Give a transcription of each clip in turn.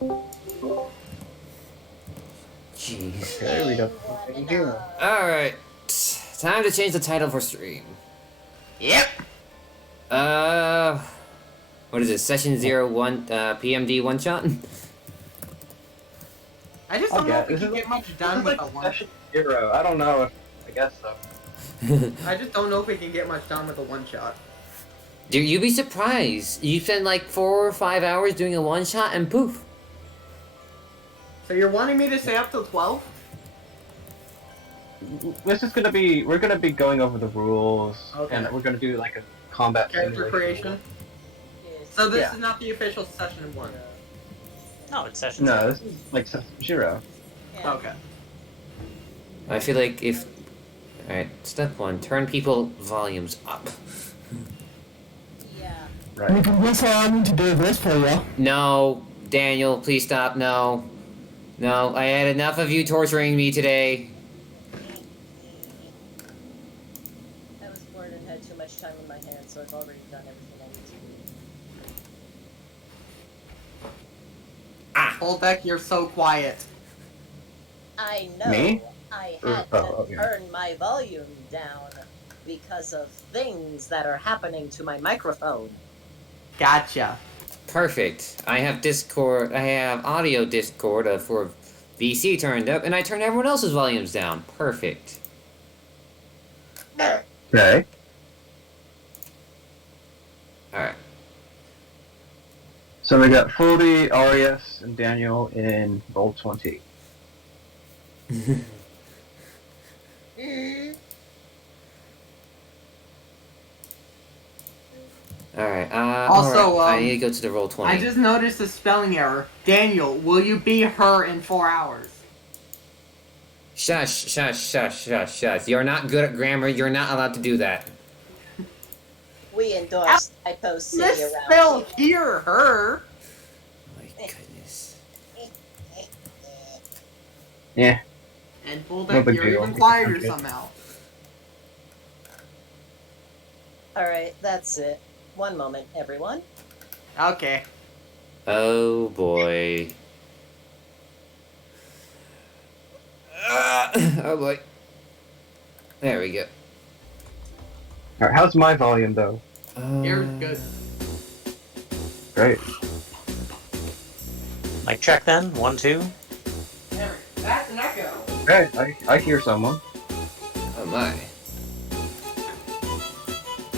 Jeez. Okay, we got something here. Alright. Time to change the title for stream. Yep. What is it? Session 01, PMD one shot? I just don't know if we can get much done with a one. Session 0. I don't know if. I guess so. I just don't know if we can get much done with a one shot. Dude, you'd be surprised. You spend like 4 or 5 hours doing a one shot and poof. So you're wanting me to stay up till 12? This is gonna be. We're gonna be going over the rules, Okay. and we're gonna do like a combat Character simulation. creation? So this Yeah. is not the official session 1. No, it's session No, zero. this is like Session 0. Okay. I feel like if... Alright, step 1. Turn people volumes up. Yeah. Right. That's all I need to do this for you. No, Daniel, please stop. No. No, I had enough of you torturing me today. I was bored and had too much time in my hands, so I've already done everything I need to do. Holbeck, you're so quiet. I know. Me? I Or- had oh, to okay. turn my volume down because of things that are happening to my microphone. Gotcha. Perfect. I have Discord. I have audio Discord for VC turned up, and I turned everyone else's volumes down. Perfect. Okay. Alright. So we got Fuldy, Arias, and Daniel in roll 20. Alright, Also, alright. I need to go to the roll 20. I just noticed a spelling error. Daniel, will you be her in 4 hours? Shush, shush, shush, shush, shush. You're not good at grammar. You're not allowed to do that. We endorse typos city Let's around spell here. here, her. My goodness. Yeah. And No Holbeck, big you're deal. even quieter Okay. somehow. Alright, that's it. One moment, everyone. Okay. Oh boy. Oh boy. There we go. Alright, how's my volume though? You're good. Great. Mic check then. 1, 2. There, that's an echo. Okay, I hear someone. Oh my.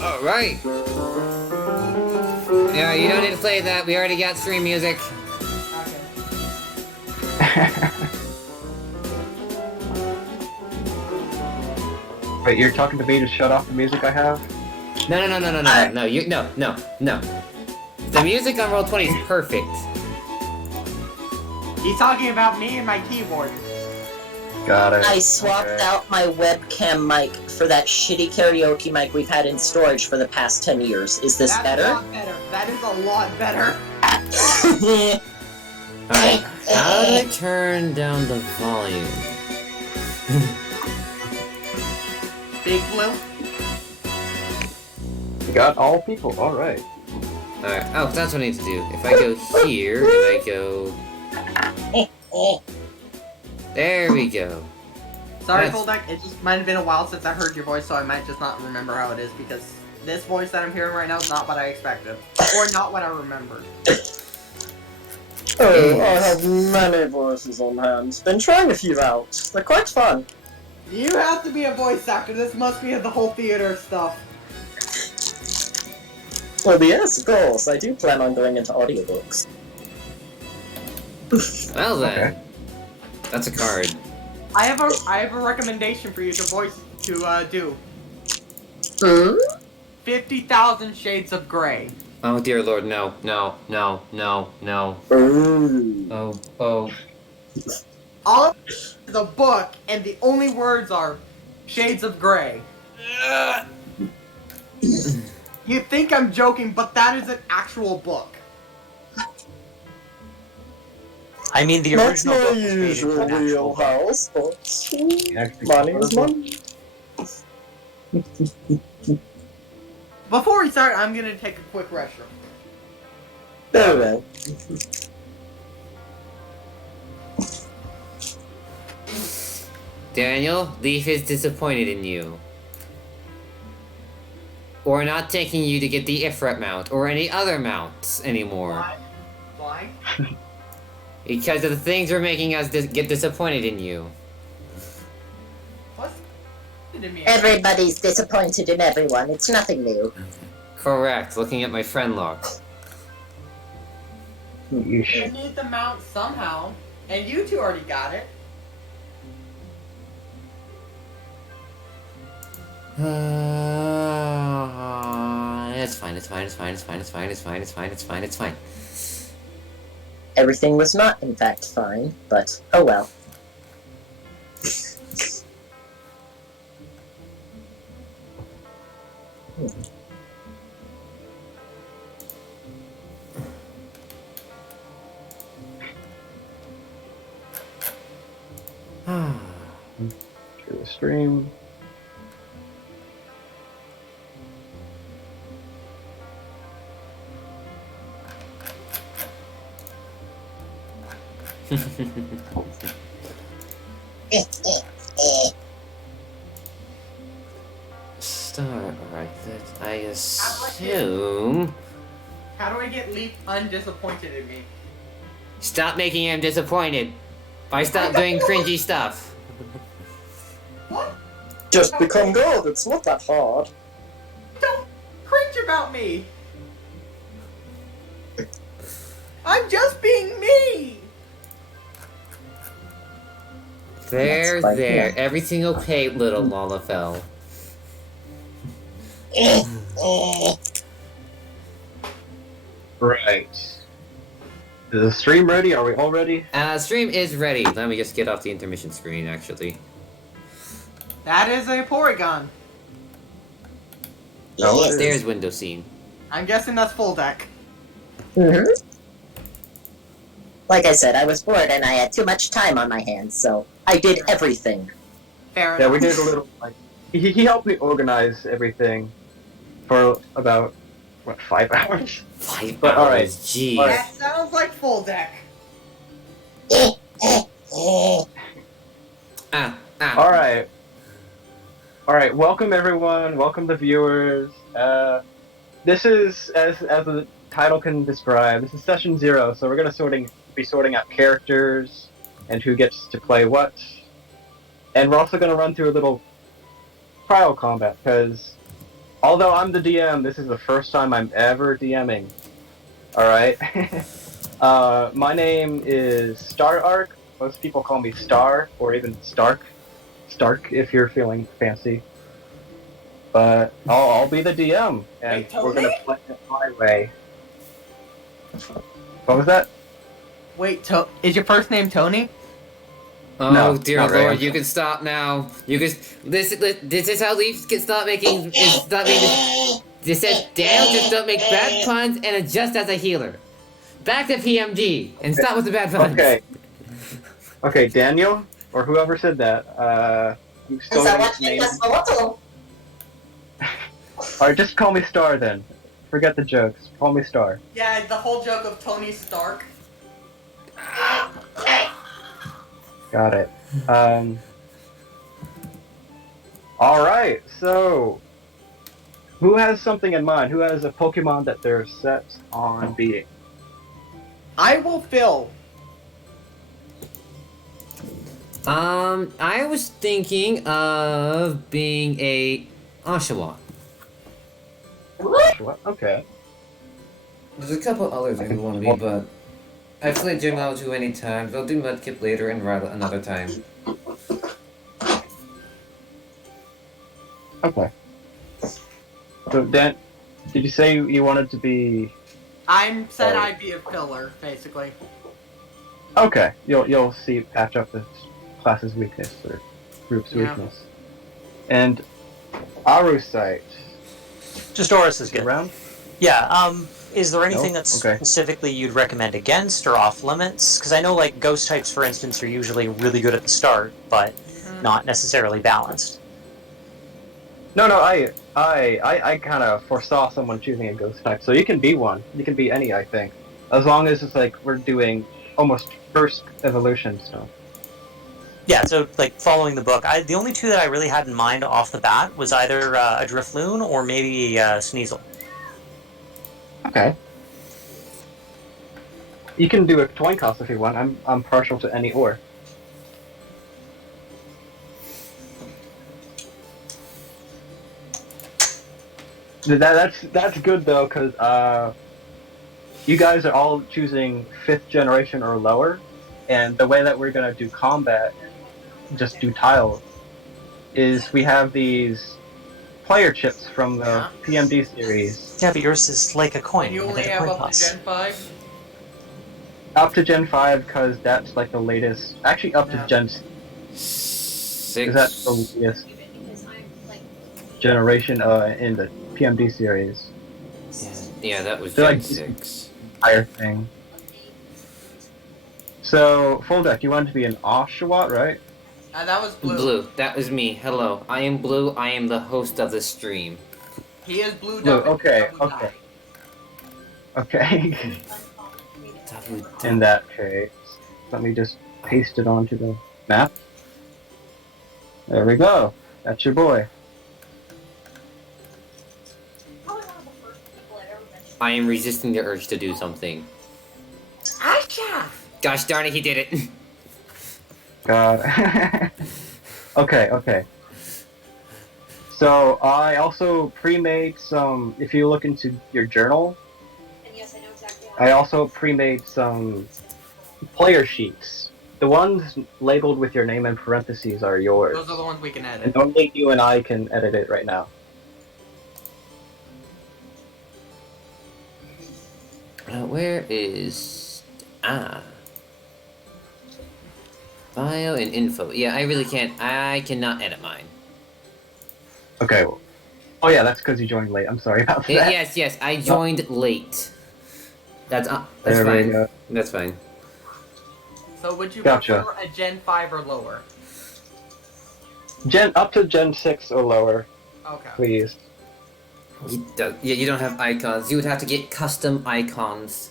Alright. Yeah, you don't need to play that. We already got stream music. Okay. Wait, you're talking to me to shut off the music I have? No, no, no, no, no, no, no. You, no, no, no. The music on roll 20 is perfect. He's talking about me and my keyboard. Got it. I swapped Okay. out my webcam mic for that shitty karaoke mic we've had in storage for the past 10 years. Is this That's a better? lot better. That is a lot better. Alright, how do I turn down the volume? Big Blue. You got all people, alright. Alright, oh, that's what I need to do. If I go here, and I go... There we go. Sorry, Nice. Goldak, it just might have been a while since I heard your voice, so I might just not remember how it is, because this voice that I'm hearing right now is not what I expected. Or not what I remembered. Oh, I have many voices on hand. Been trying a few out. They're quite fun. You have to be a voice actor, this must be the whole theater stuff. Well, yes, of course. I do plan on going into audiobooks. Well then. Okay. That's a card. I have a recommendation for you to do. Hmm? 50,000 Shades of Grey. Oh dear lord, no, no, no, no, no. Ooh. Oh, oh. All of it is a book, and the only words are Shades of Grey. You think I'm joking, but that is an actual book. I mean, the That's original my book was made into usual an actual book. wheelhouse, but Actually, money is money. Before we start, I'm gonna take a quick restroom. There we go. Alright, I'm gonna take a quick restroom. Alright. Alright. Alright. Daniel, Leaf is disappointed in you. Or not taking you to get the Ifrit mount, or any other mounts anymore. Why? Because of the things are making us get disappointed in you. What's to me? Everybody's disappointed in everyone. It's nothing new. Correct, looking at my friend log. You You need the mount somehow, and you two already got it. It's fine, it's fine, it's fine, it's fine, it's fine, it's fine, it's fine, it's fine, it's fine. Everything was not, in fact, fine, but oh well. to the stream. Start right there. I assume. How do I get Leaf undisappointed in me? Stop making him disappointed. By stop doing cringy stuff. What? Just become good. It's not that hard. Don't cringe about me. I'm just being me. There, That's fine, there. yeah. Everything okay, little Lalafell. Right. Is the stream ready? Are we all ready? Stream is ready. Let me just get off the intermission screen, actually. That is a Porygon. Oh, it is. There's window scene. I'm guessing that's full deck. Mm-hmm. Like I said, I was bored and I had too much time on my hands, so I did everything. Fair Yeah, enough. we did a little, like, he helped me organize everything for about, what, 5 hours? 5 But, hours, alright. jeez. Alright. That sounds like full deck. Alright. Alright, welcome everyone, welcome the viewers. This is, as the title can describe, this is session 0, so we're gonna be sorting out characters, and who gets to play what. And we're also gonna run through a little trial combat, because although I'm the DM, this is the first time I'm ever DMing. Alright? My name is Star Arc. Most people call me Star, or even Stark. Stark, if you're feeling fancy. But I'll be the DM, and Wait, we're gonna Tony? play it my way. What was that? Wait, is your first name Tony? Oh No, dear not lord, really. you can stop now. You can. This is how Leafs can stop making. Stop making. This says Daniel, just don't make bad puns and adjust as a healer. Back to PMD and stop with the bad puns. Okay. Okay, Daniel, or whoever said that, you still need to name. Alright, just call me Star then. Forget the jokes. Call me Star. Yeah, the whole joke of Tony Stark. Got it. Alright, so who has something in mind? Who has a Pokemon that they're set on beating? I will fill. I was thinking of being a Oshawa. What? Okay. There's a couple others I could want to be, but I've played Gym Level too many times. I'll do Mudkip later and Ride another time. Okay. So Dan, did you say you wanted to be? I said Oh. I'd be a filler, basically. Okay, you'll see patch up the class's weakness or group's Yeah. weakness. And Arusite. Just Oris is good. Around? Yeah, is there anything No? that's Okay. specifically you'd recommend against or off limits? Because I know, like, ghost types, for instance, are usually really good at the start, but not necessarily balanced. No, I kind of foresaw someone choosing a ghost type, so you can be one. You can be any, I think, as long as it's like we're doing almost first evolution stuff. Yeah, so like following the book, the only two that I really had in mind off the bat was either a Drifloon or maybe Sneasel. Okay. You can do a coin toss if you want. I'm partial to any or. That's good though, because you guys are all choosing 5th generation or lower, and the way that we're gonna do combat, just do tiles, is we have these player chips from the PMD series. Yeah, but yours is like a coin. And you like only a have coin up to toss. Gen 5? Up to Gen 5, because that's like the latest. Actually, up to Gen 6, 6. because that's the latest generation in the PMD series. Yeah, that was They're Gen like- 6. Higher thing. So, full deck, you wanted to be an Oshawott, right? That was Blue. Blue, that was me. Hello, I am Blue. I am the host of the stream. He is Blue. Blue, Double, okay, double okay. die. Okay. In that case, let me just paste it onto the map. There we go. That's your boy. I am resisting the urge to do something. Acha! Gosh darn it, he did it. God. Okay. So I also pre-made some. If you look into your journal, I also pre-made some player sheets. The ones labeled with your name in parentheses are yours. Those are the ones we can edit. And only you and I can edit it right now. Where is... Bio and info. Yeah, I really can't... I cannot edit mine. Okay. Well, oh yeah, that's because you joined late. I'm sorry about that. Yes, I joined late. That's There we fine. go. That's fine. So would you Gotcha. prefer a Gen 5 or lower? Up to Gen 6 or lower, Okay. please. You don't have icons. You would have to get custom icons.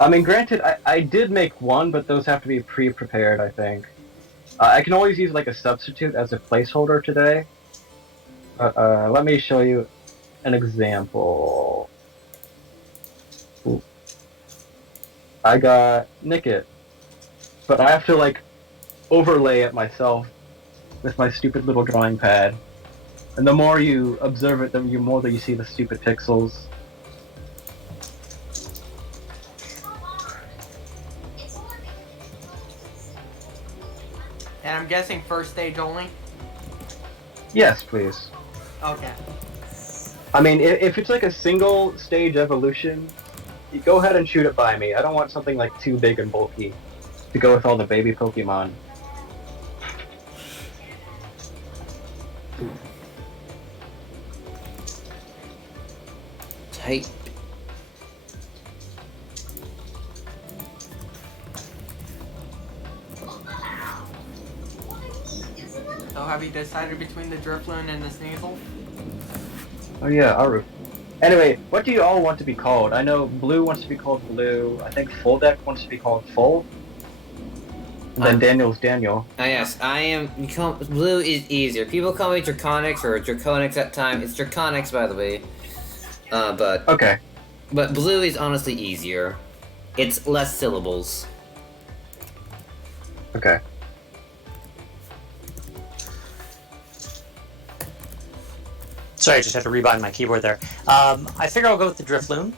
I mean, granted, I did make one, but those have to be pre-prepared, I think. I can always use like a substitute as a placeholder today. Let me show you an example. Ooh. I got Nickit, but I have to like overlay it myself with my stupid little drawing pad. And the more you observe it, the more that you see the stupid pixels. And I'm guessing first stage only? Yes, please. Okay. I mean, if it's like a single stage evolution, you go ahead and shoot it by me. I don't want something like too big and bulky to go with all the baby Pokemon. Type. So have you decided between the Drifloon and the Sneasel? Oh yeah, Aru. Anyway, what do you all want to be called? I know Blue wants to be called Blue. I think Full Deck wants to be called Full. And then Daniel's Daniel. Yes, I am. Blue is easier. People call me Draconics or Draconics at time. It's Draconics, by the way. But Okay. But Blue is honestly easier. It's less syllables. Okay. Sorry, I just had to rebind my keyboard there. I figure I'll go with the Drifloon.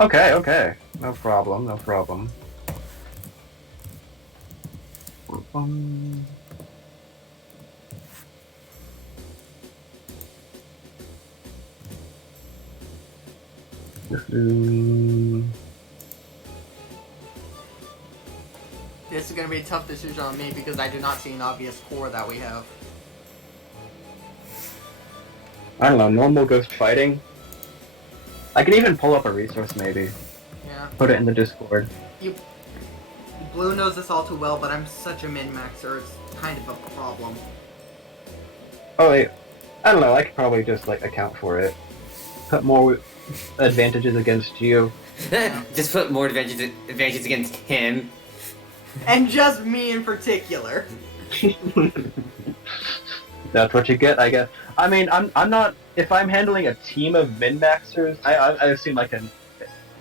Okay. No problem. This is gonna be a tough decision on me because I do not see an obvious core that we have. I don't know, normal ghost fighting. I can even pull up a resource maybe. Yeah. Put it in the Discord. Blue knows this all too well, but I'm such a min-maxer, it's kind of a problem. Oh wait, I don't know, I could probably just like account for it. Put more advantages against you. Just put more advantages against him. And just me in particular. That's what you get, I guess. I mean, I'm not. If I'm handling a team of min-maxers, I assume I can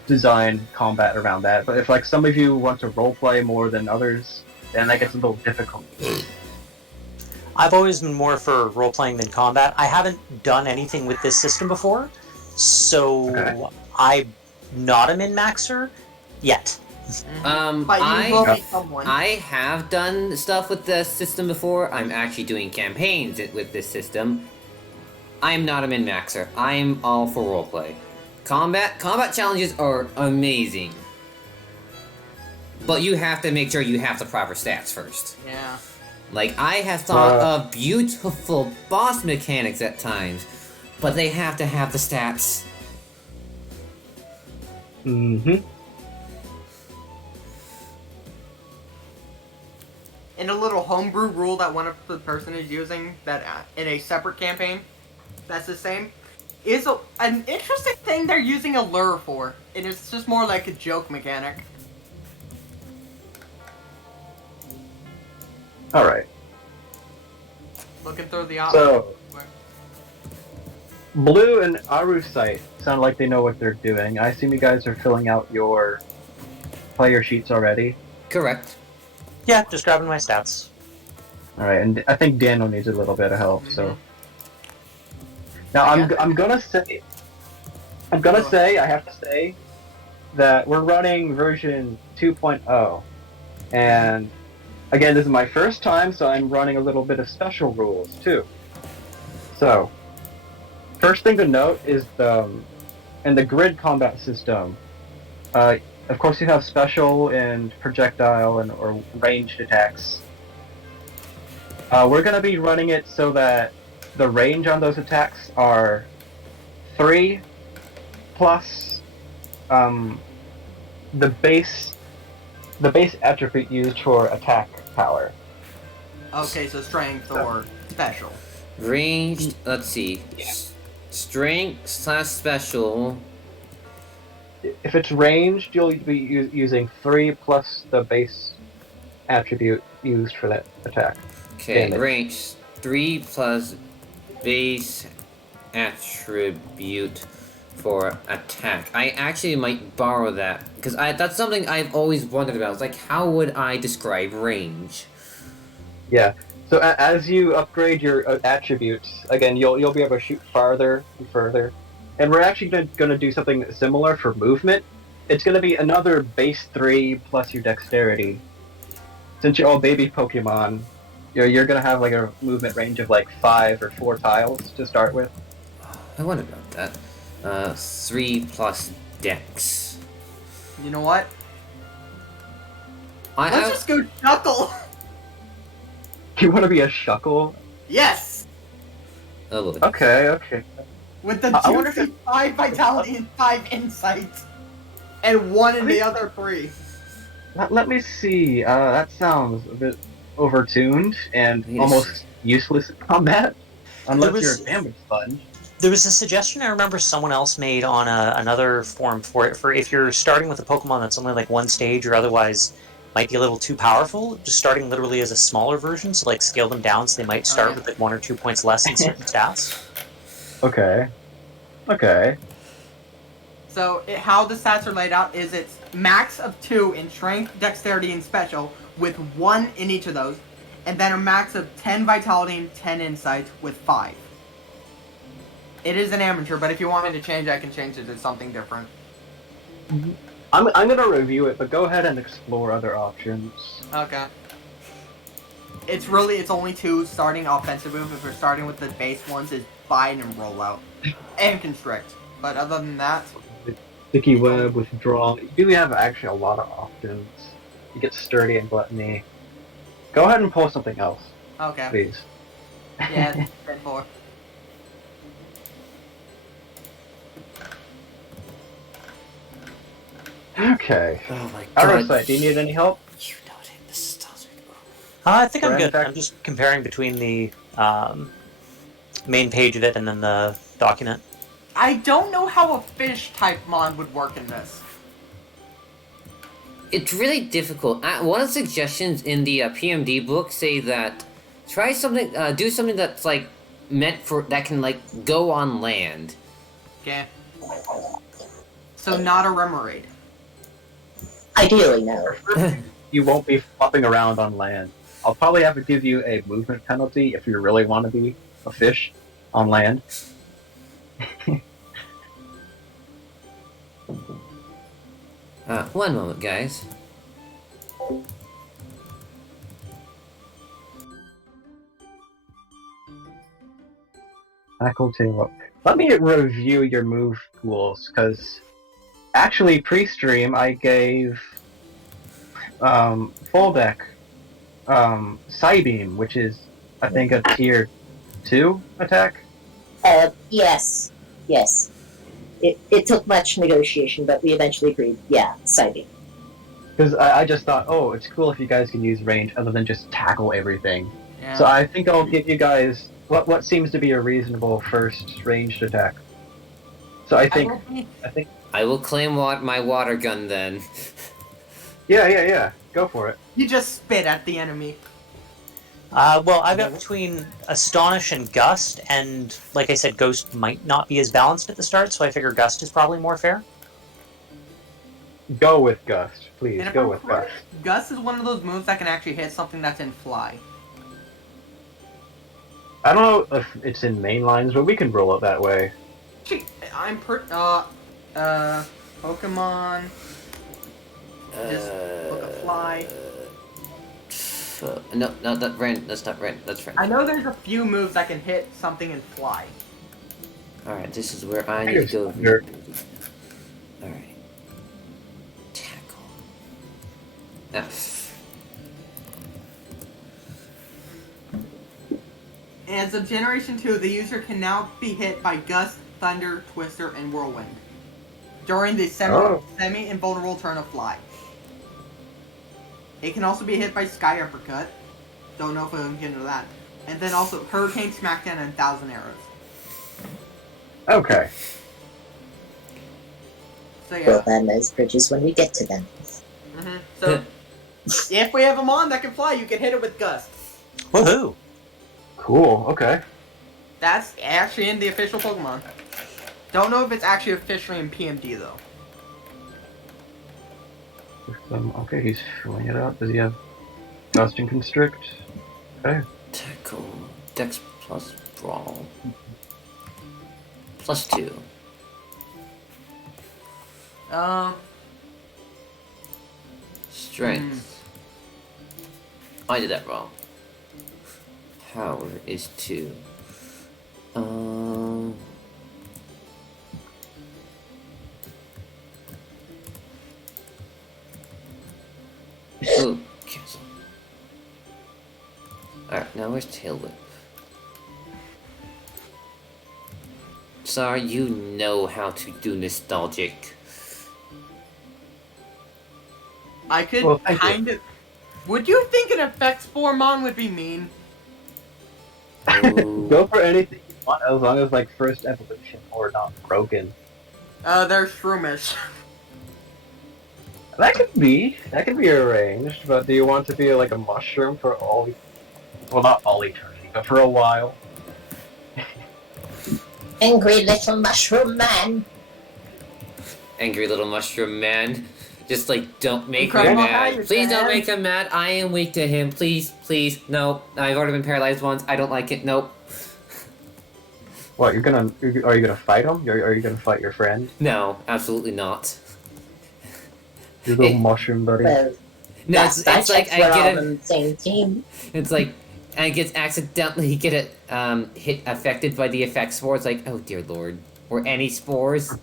design combat around that. But if like some of you want to roleplay more than others, then that gets a little difficult. I've always been more for role-playing than combat. I haven't done anything with this system before, so Okay. I'm not a min-maxer yet. But you will become one. I have done stuff with this system before. I'm actually doing campaigns with this system. I'm not a min-maxer. I'm all for roleplay. Combat challenges are amazing. But you have to make sure you have the proper stats first. Yeah. Like, I have thought of beautiful boss mechanics at times, but they have to have the stats. Mm-hmm. In a little homebrew rule that one of the person is using that in a separate campaign, that's the same, is an interesting thing they're using a lure for. And it's just more like a joke mechanic. Alright. Looking through the options. So, Blue and Aru's site sound like they know what they're doing. I assume you guys are filling out your player sheets already. Correct. Yeah, just grabbing my stats. Alright, and I think Daniel needs a little bit of help, so. Now I'm gonna say I have to say that we're running version 2.0. And again, this is my first time, so I'm running a little bit of special rules too. So, first thing to note is in the grid combat system, of course you have special and projectile and or ranged attacks. We're going to be running it so that the range on those attacks are 3 plus the base attribute used for attack power. Okay, so strength or special. Ranged, let's see. Yeah. Strength / special. If it's ranged, you'll be using 3 plus the base attribute used for that attack. Okay, Damage. range 3 plus base attribute for attack. I actually might borrow that because that's something I've always wondered about. It's like, how would I describe range? Yeah. So as you upgrade your attributes, again, you'll be able to shoot farther and further. And we're actually going to do something similar for movement. It's going to be another base 3 plus your dexterity. Since you're all baby Pokemon, you're going to have like a movement range of like 5 or 4 tiles to start with. I wonder about that. 3 plus dex. You know what? I Let's just go chuckle. You want to be a Shuckle? Yes. Oh, look. Okay. With the I wonder if 5 vitality and 5 insight, and 1 in the other 3. Let me see. That sounds a bit overtuned and Yes. almost useless in combat. Unless was- you're a damage sponge. There was a suggestion I remember someone else made on another forum for it, for if you're starting with a Pokemon that's only like 1 stage or otherwise might be a little too powerful, just starting literally as a smaller version, so like scale them down so they might start with like 1 or 2 points less in certain stats. Okay. So how the stats are laid out is it's max of 2 in strength, dexterity, and special, with 1 in each of those, and then a max of 10 vitality and 10 insight with 5. It is an amateur, but if you want me to change, I can change it to something different. I'm gonna review it, but go ahead and explore other options. Okay. It's only 2 starting offensive move. If we're starting with the base ones, is bind and roll out. And constrict. But other than that, Sticky web, withdrawal. You do have actually a lot of options. You get sturdy and gluttony. Go ahead and pull something else, okay. please. Yeah, 10-4. Okay. Oh my Arrowsight, do you need any help? You know it. This is I think I'm Brand good. fact- I'm just comparing between the main page of it and then the document. I don't know how a fish type mod would work in this. It's really difficult. One of the suggestions in the PMD book say that try something, do something that's like meant for that can like go on land. Okay. So not a remoraid. Ideally, no. You won't be flopping around on land. I'll probably have to give you a movement penalty if you really want to be a fish on land. One moment, guys. Tackle tail up. Let me review your move pools, because actually pre-stream I gave full deck Psybeam, which is I think a tier 2 attack. Yes. Yes. It took much negotiation, but we eventually agreed. Yeah, sighting. Because I just thought, oh, it's cool if you guys can use range other than just tackle everything. Yeah. So I think I'll give you guys what seems to be a reasonable first ranged attack. So I think I will claim my water gun then. yeah. Go for it. You just spit at the enemy. Well, I've got between Astonish and Gust, and like I said, Ghost might not be as balanced at the start, so I figure Gust is probably more fair. Go with Gust, please. And if Go I'm with correct, Gust. Gus is one of those moves that can actually hit something that's in fly. I don't know if it's in main lines, but we can roll it that way. Actually, I'm Pokemon. Just look a fly. No, that's not Ren. That's Ren. I know there's a few moves that can hit something in fly. Alright, this is where I need to go. Thunder. Alright. Tackle. F. As of Generation 2, the user can now be hit by Gust, Thunder, Twister, and Whirlwind during the semi-invulnerable turn of Fly. It can also be hit by Sky Uppercut. Don't know if I can get into that. And then also Hurricane, Smackdown, and 1,000 Arrows. Okay. So We'll yeah. burn those bridges when we get to them. So if we have a Mon that can fly, you can hit it with Gust. Woohoo! Cool. Okay. That's actually in the official Pokemon. Don't know if it's actually officially in PMD though. Okay, he's filling it out. Does he have Gust and Constrict? Okay. Tackle. Dex plus Brawl. +2. Strength. I did that wrong. Power is 2. Ooh, cancel. Alright, now where's Tail Whip? Sorry, you know how to do nostalgic. I could Well, thank you. kind of. Would you think an Effect Spore Mon would be mean? Ooh. Go for anything you want as long as like first evolution or not broken. They're Shroomish. That could be arranged, but do you want to be like a mushroom for all? Well, not all eternity, but for a while. Angry little mushroom man. Angry little mushroom man. Just like, don't make me Incredible mad. Tiger Please don't Fan. make him mad. I am weak to him. Please, please. No. I've already been paralyzed once. I don't like it. Nope. What are you gonna fight him? Are you gonna fight your friend? No, absolutely not. Your little It- mushroom buddy. Well, No, it's like I we're all get on it. the same team. It's like I get accidentally get it hit affected by the effect spore. It's like, oh dear lord. Or any spores.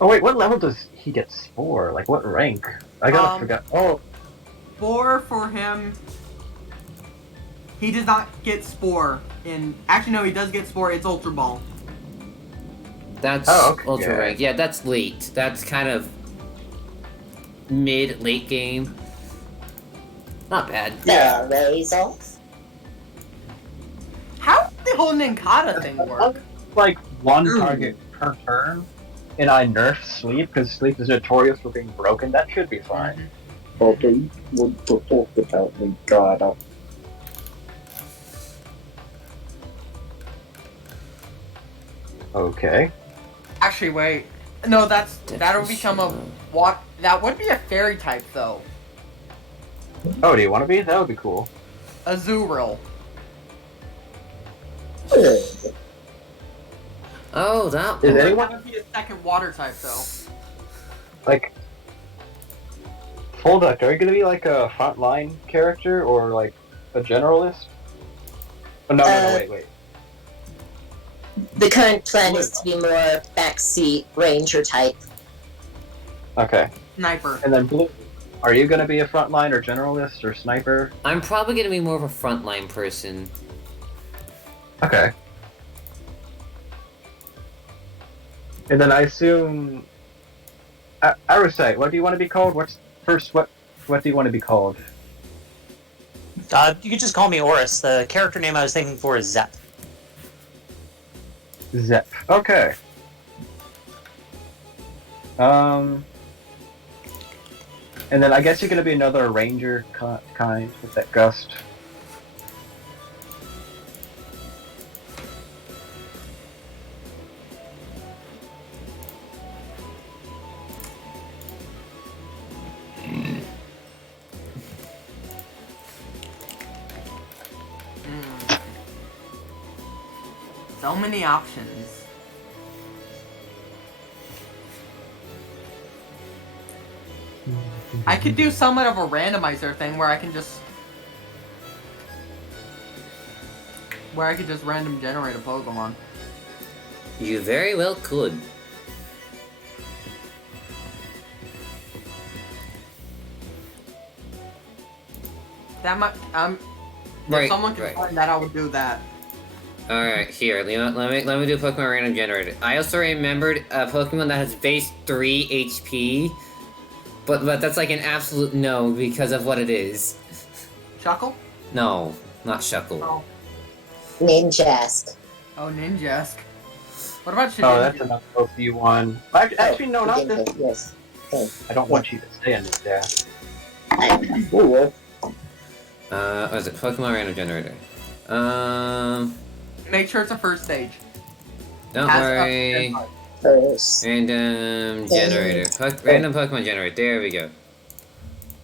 Oh wait, what level does he get Spore? Like what rank? I gotta forget. Oh, Spore for him. He does not get Spore in. Actually, no, he does get Spore. It's Ultra Ball. That's okay. ultra rank. Yeah, that's late. That's kind of late game. Not bad. The rays off. How does the whole Ninkata thing work? like one target per turn. and I nerf sleep because sleep is notorious for being broken, that should be fine. Okay, what to talk about me, God. Okay. Actually, wait. No, that'll become a what? That would be a fairy type though. Oh, do you want to be? That would be cool. Azurill. Oh, that Is one. anyone That would be a second water type though. like? Hold up, are you gonna be like a frontline character or like a generalist? Oh, no, wait. The current plan is to be more backseat ranger type. Okay. Sniper. And then Blue, are you gonna be a frontline or generalist or sniper? I'm probably gonna be more of a frontline person. Okay. And then I assume... Arusai, what do you want to be called? What do you want to be called? You could just call me Oris. The character name I was thinking for is Zep. Zep. Okay. And then I guess you're gonna be another ranger kind with that gust. So many options. I could do somewhat of a randomizer thing where I could just random generate a Pokemon. You very well could. That might Right, if someone can right. find that, I would do that. Alright, here, let me do Pokemon Random Generator. I also remembered a Pokemon that has base 3 HP, but that's like an absolute no because of what it is. Shuckle? No, not Shuckle. Oh, Ninjask. Ninjask. What about Shedinja? Oh, that's another OP one. Actually, no, not this. Yes. Okay. I don't want you to stay in this dash. Ooh, What is it? Pokemon Random Generator. Make sure it's a first stage. Don't Has worry. first. Random Generator. Random Pokemon Generator. There we go.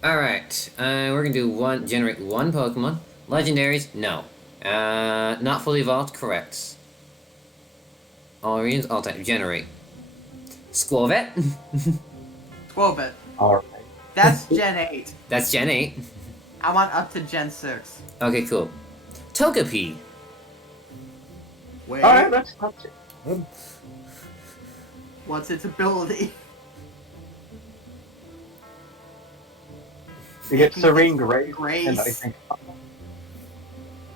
Alright, we're gonna do generate one Pokemon. Legendaries, no. Not fully evolved, correct. All regions, all type, generate. Squirvet. Squirvet. Alright. That's Gen 8. That's Gen 8. I want up to Gen 6. Okay, cool. Togepi. Wait, Alright, that's not too good. what's its ability? You get Serene Grace, Grace. and I think...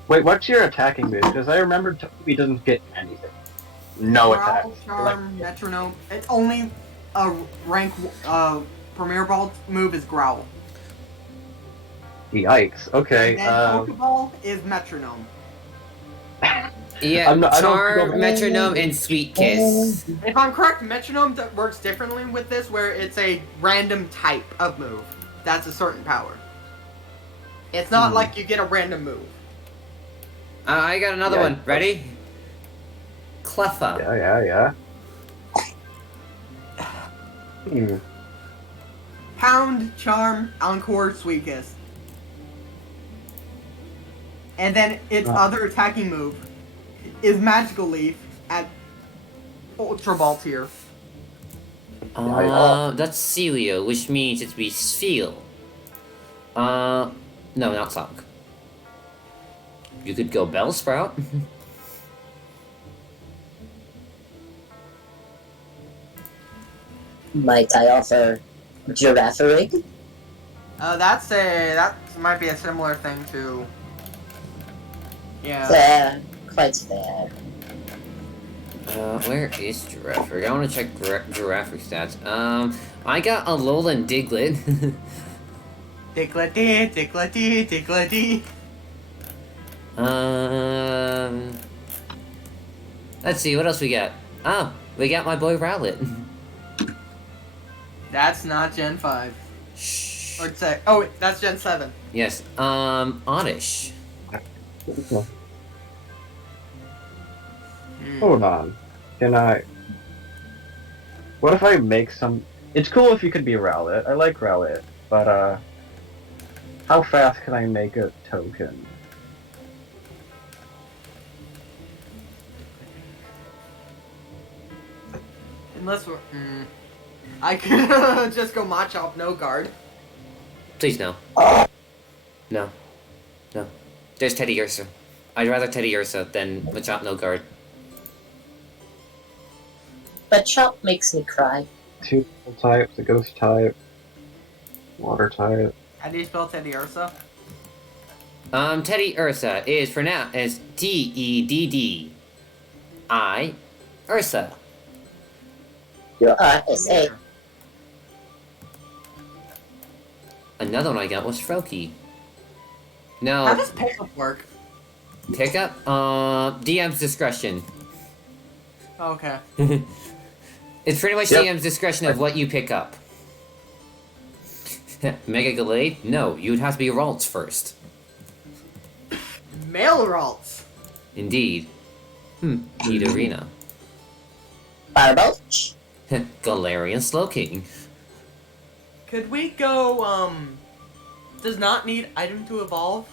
Wait, what's your attacking move? Because I remember Togepi doesn't get anything. No attack. Growl, Charm, Metronome. It's only a rank Premier Ball move is Growl. Yikes. Okay, And then Pokeball is Metronome. Yeah, I don't Charm, feel- Metronome, and Sweet Kiss. If I'm correct, Metronome works differently with this, where it's a random type of move. That's a certain power. It's not like you get a random move. I got another Yeah. one. Ready? Cleffa. Yeah. Hmm. Pound, Charm, Encore, Sweet Kiss. And then its other attacking move is Magical Leaf at Ultra Ball tier. That's Celio, which means it'd be Spheal. No, not Sock. You could go Bellsprout. Might I offer Girafarig? That might be a similar thing to. Yeah. Fair. Quite fair. Where is Girafarig? I want to check Girafarig stats. I got a Alolan Diglett. Diglety. Let's see, what else we got? Oh, we got my boy Rowlet. That's not Gen 5. Shh. Or say, oh, wait, that's Gen 7. Yes. Oddish. Hold on. Can I? What if I make some? It's cool if you could be Rowlet. I like Rowlet, but how fast can I make a token? Unless we're. I could just go Machop, no guard. Please no. No. No. There's Teddy Ursa. I'd rather Teddy Ursa than Machop no guard. But Chop makes me cry. Two types, a ghost type, water type. How do you spell Teddy Ursa? Teddy Ursa is pronounced as Teddi Ursa. Your RSA. Another one I got was Froakie. How No, does pickup work? pickup? DM's discretion. Okay. It's pretty much Yep. DM's discretion of what you pick up. Mega Gallade? No, you'd have to be Ralts first. Male Ralts. Indeed. Need Arena. Firebulch. Galarian Slowking. Could we go, does not need item to evolve?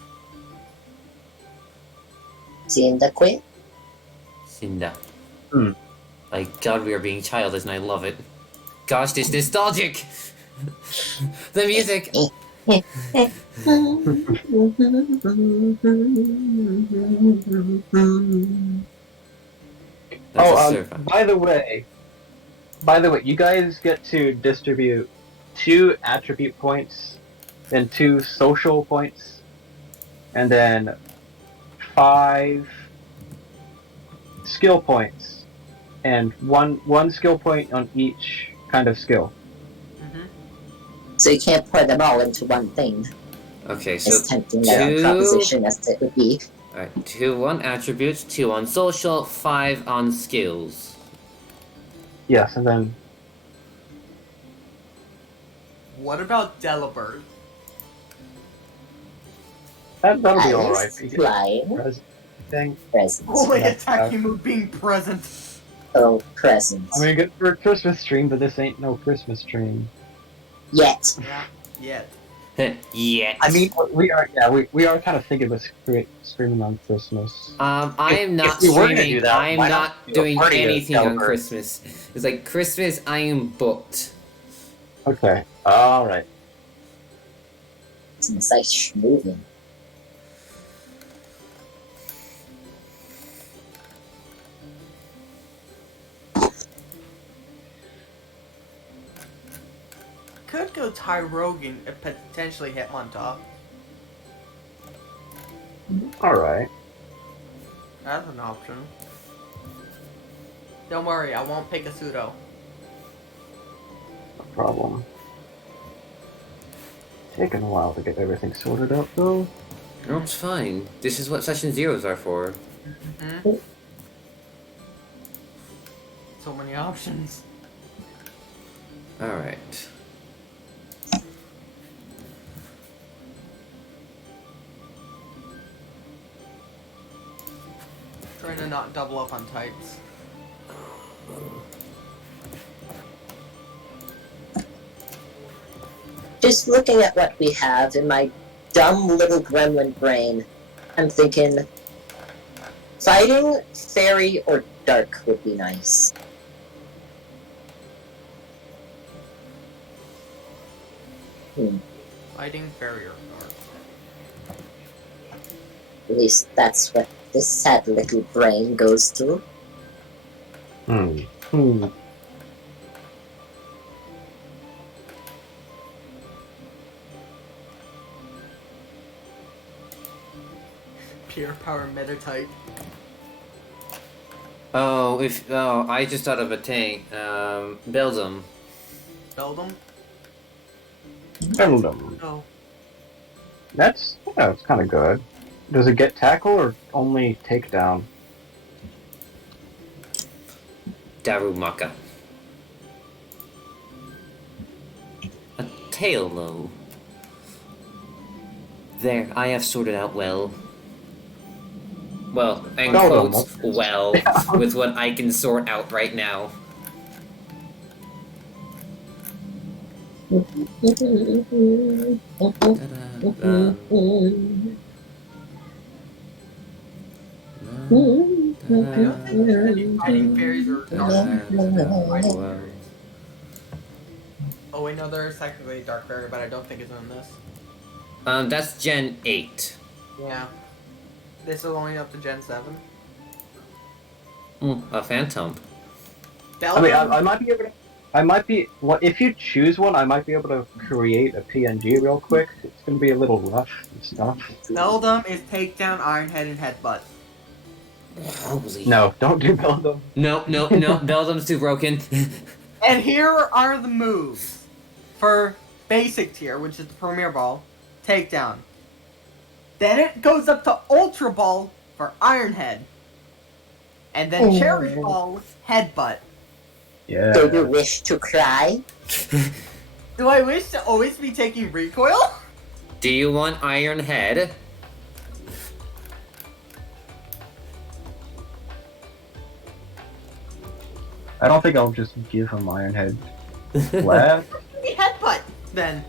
Cyndaquil. Cinda. Hmm. My god, we are being childish and I love it. Gosh, this nostalgic! The music! That's a servant. By the way, you guys get to distribute 2 attribute points, then 2 social points, and then 5 skill points, and one skill point on each kind of skill. So you can't pour them all into one thing. Okay, As so tempting a proposition as it would be. alright, 2 on attributes, 2 on social, 5 on skills. Yes, and then What about Delibird? that'll be Alice, alright. flying, Thing. presents. Only Yeah. attacking move being present. Oh, presents. I mean, good for a Christmas stream, but this ain't no Christmas stream. Yet. Yeah. Yet. Yeah. I mean, we are kind of thinking about streaming on Christmas. I am not if we were gonna streaming. do that, I am why not not do a doing party of anything on Delibird? Christmas. It's like Christmas, I am booked. Okay, alright. It's like schmoovin'. Could go Tyrogan and potentially Hitmontop. Alright. That's an option. Don't worry, I won't pick a pseudo. No problem. Taking a while to get everything sorted out, though. No, it's fine. This is what session zeros are for. So many options. Alright. Trying to not double up on types. Just looking at what we have in my dumb little gremlin brain, I'm thinking fighting, fairy, or dark would be nice. Fighting Farrier Guard. At least that's what this sad little brain goes through. Pure Power Meta type. Oh, I just thought of a tank. Build them. Beldum? Emblem. No. That's it's kind of good. Does it get tackle or only takedown? Darumaka. Hello. There, I have sorted out well. Well, in Well done, quotes, well, with what I can sort out right now. Da-da-da. I don't think there's any fighting fairies or dark fairies. Wow. Oh wait, no, there is technically a dark fairy, but I don't think it's in this. That's Gen 8. Yeah. This is only up to Gen 7. A Phantom. I mean, I might be able to. I might be. Well, if you choose one, I might be able to create a PNG real quick. It's gonna be a little rough and stuff. Beldum is Takedown, Ironhead, and Headbutt. Holy. No, don't do Beldum. No, Beldum's too broken. And here are the moves for basic tier, which is the Premier Ball, Takedown. Then it goes up to Ultra Ball for Ironhead. And then Cherry Ball, Headbutt. Yeah. Do you wish to cry? Do I wish to always be taking recoil? Do you want Iron Head? I don't think I'll just give him Ironhead flat. Maybe Headbutt, then.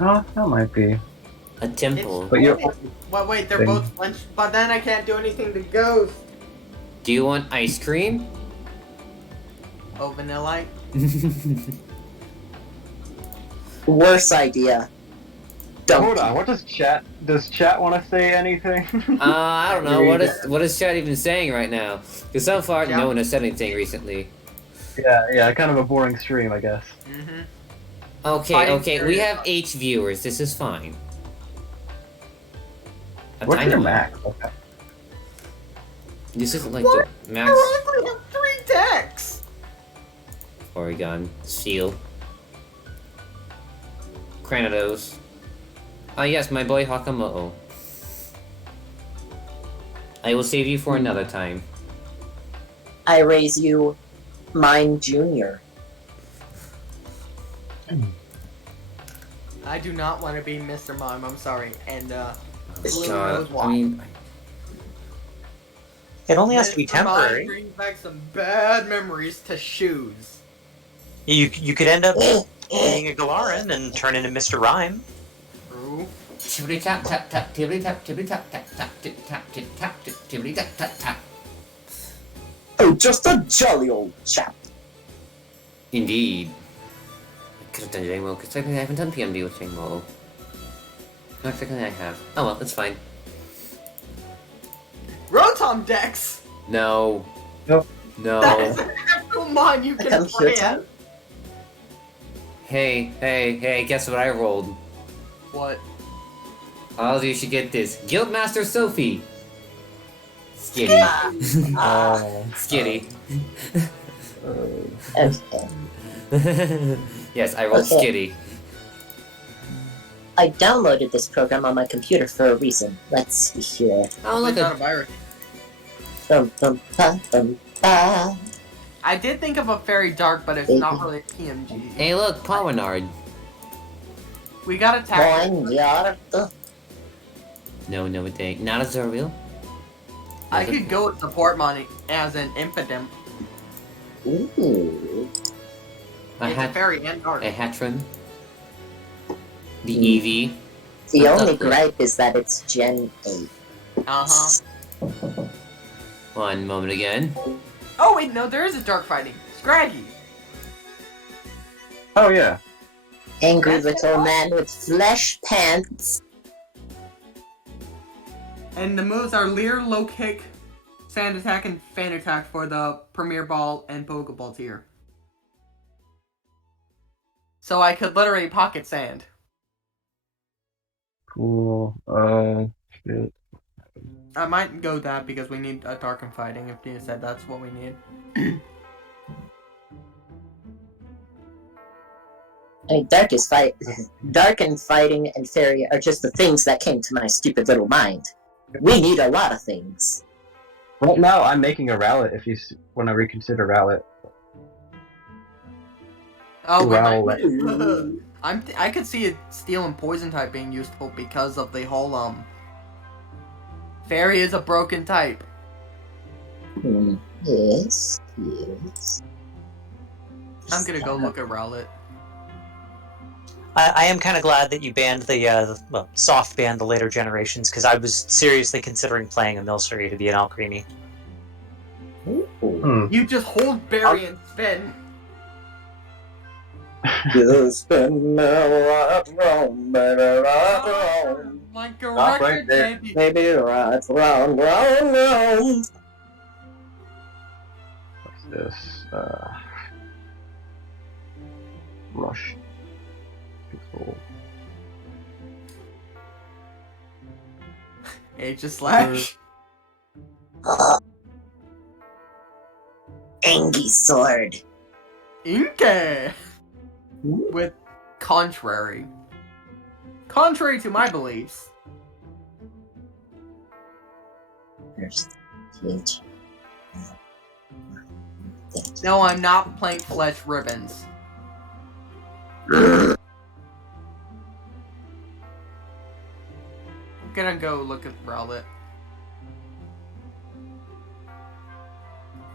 Oh, that might be. A temple. But you're. Well, wait, they're Thing. both flinched, but then I can't do anything to Ghost. Do you want ice cream? Oh, Vanillite? Worse idea. Don't. Hold on. What does chat? Does chat want to say anything? I don't know. What is chat even saying right now? Because so far, Yeah. no one has said anything recently. yeah. Kind of a boring stream, I guess. Mm-hmm. Okay, Fighting we spirit. have 8 viewers. This is fine. What's I your know. max? This isn't like What? the max I only have 3 decks! Oregon Seal. Granados. Ah yes, my boy Hakamoto. I will save you for another time. I raise you, mine junior. I do not want to be Mr. Mime, I'm sorry. And, Blue God, knows why. I mean, It only has to be Mr. Mime temporary. brings back some bad memories to shoes. You could end up being a Galaran and turn into Mr. Rhyme. True. tibbly tap tap tap, tibbly tap, tibbly tap tap tap, tip tap, tip tap, tip tibbly tap tap tap. Oh, just a jolly old chap. Indeed. I could have done Jangmo, because technically I haven't done PMD with Jangmo. No, technically I have. Oh well, it's fine. Rotom decks! No. Nope. That No. is an actual mon you can Come here, plant! Hey, guess what I rolled? What? All of you should get this. Guildmaster Sophie! Skitty. Skitty. Okay. Yes, I rolled Okay. Skitty. I downloaded this program on my computer for a reason. Let's see here. Oh, It's look not a at. virus. Ba. I did think of a Fairy Dark, but it's not really a PMG. Hey, look, Pominard. We got attacked. Buongiorno. No, it ain't. Not a Zerreal. I could go with support money as an Impidimp. Ooh. A It's a Fairy and Dark. Hatron. The Eevee. The What's only up, Chris? gripe is that it's Gen 8. Uh-huh. One moment again. Oh wait, no, there is a Dark Fighting. Scraggy. Oh yeah. Angry That's little it. man with flesh pants. And the moves are Leer, Low Kick, Sand Attack, and Fan Attack for the Premier Ball and Pokeball tier. So I could literally pocket sand. Cool. Shit. I might go that because we need a Dark and Fighting if you said that's what we need. I mean, Dark and fighting and fairy are just the things that came to my stupid little mind. We need a lot of things. Right now, I'm making a Rowlet if you want to reconsider Rowlet. Oh, Rowlet. I could see it steel and poison type being useful because of the whole fairy is a broken type. Yes, yes. I'm gonna go look at Rowlet. I am kind of glad that you banned well, soft banned the later generations, because I was seriously considering playing a Milcery to be an Alcremie. You just hold berry and spin. You spin me right round, baby, right round. Like a Stop right record, there. baby. Baby, right round, round, round. What's this? Rush. Control. Aegis Slash. Angie sword. Inke. With contrary. Contrary to my beliefs. There's huge. No, I'm not playing Flesh Ribbons. I'm gonna go look at Rowlet.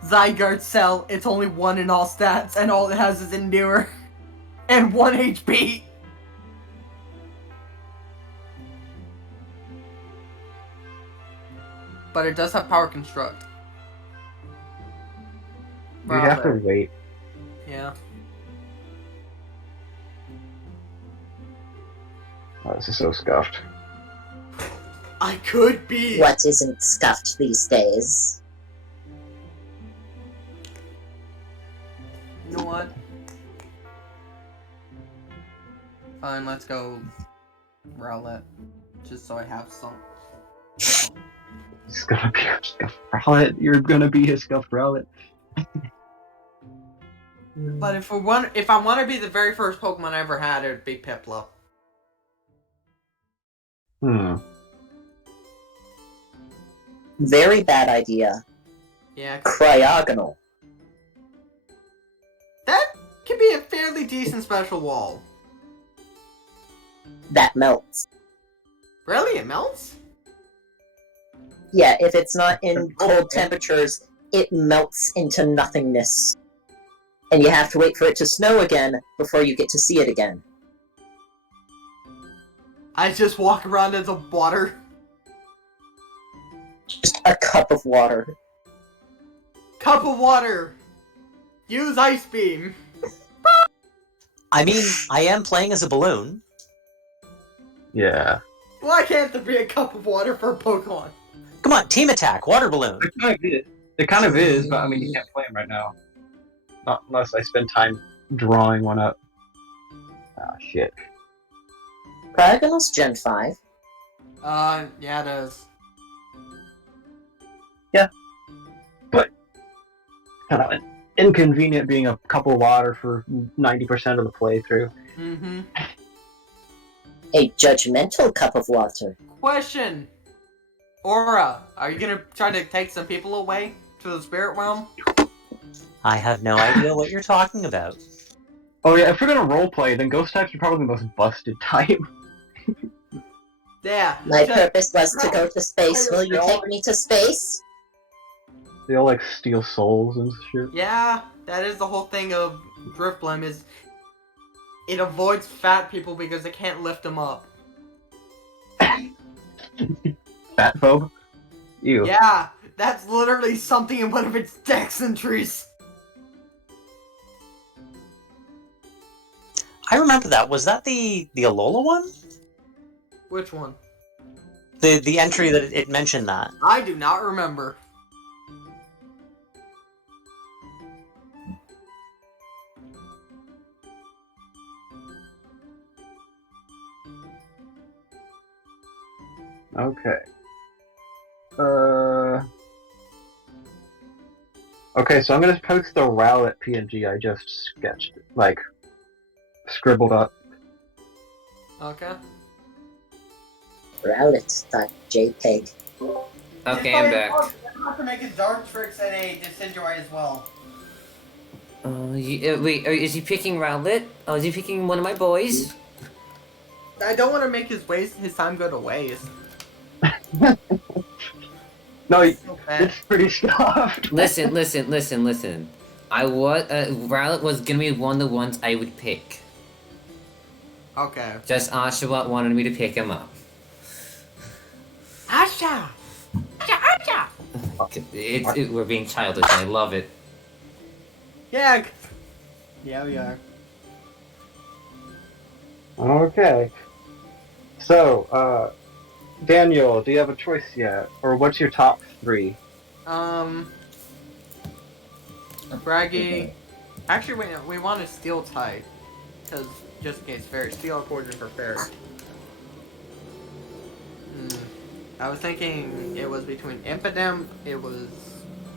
Zygarde Cell, it's only 1 in all stats, and all it has is Endure. And 1 HP. But it does have Power Construct. You have to Rowlet. wait. Yeah. Oh, this is so scuffed. I could be. What isn't scuffed these days? You know what? Fine, let's go Rowlet. Just so I have some. It's gonna be a scuffed Rowlet. You're gonna be a scuffed Rowlet. But if I want to be the very first Pokemon I ever had, it'd be Piplup. Very bad idea. Yeah, Cryogonal. that could be a fairly decent special wall. That melts. Really, it melts? Yeah, if it's not in cold temperatures, it melts into nothingness. And you have to wait for it to snow again before you get to see it again. I just walk around in the water. Just a cup of water. Cup of water. Use Ice Beam. I mean, I am playing as a balloon. Yeah. Why can't there be a cup of water for a Pokemon? Come on, team attack, water balloon. It kind of is. It kind of is, but I mean, you can't play him right now. Not unless I spend time drawing one up. Ah, shit. Cryogonal's Gen 5. Yeah, it is. Kind of inconvenient being a cup of water for 90% of the playthrough. Mm-hmm. A judgmental cup of water. Question. Aura, are you gonna try to take some people away to the spirit realm? I have no idea what you're talking about. Oh yeah, if we're gonna roleplay, then ghost types are probably the most busted type. Yeah. My just- purpose was to go to space. Will you take me to space? They all like steal souls and shit. Yeah, that is the whole thing of Drifblim is it avoids fat people because it can't lift them up. Fat phobe? Ew. Yeah, that's literally something in one of its dex entries. I remember that. Was that the Alola one? Which one? The entry that it mentioned that. I do not remember. Okay. Okay, so I'm gonna post the Rowlet PNG I just sketched, like, scribbled up. Okay. Rowlet.jpg. Okay, I'm back. I have to make a Dark Tricks and a Decidueye as well. Wait, is he picking Rowlet? Oh, is he picking one of my boys? I don't want to make his time go to waste. No, So bad. it's pretty soft. Listen. Rowlet was gonna be one of the ones I would pick. Okay. Just Oshawott wanted me to pick him up. Asha! Asha! We're being childish and I love it. Yeah. Yeah, we are. Okay. So, Daniel, do you have a choice yet? Or what's your top 3? Braggy. Actually, wait, no, we want a steel type. Because, just in case, fairy. Steel poison for fairy. I was thinking it was between Impidimp, it was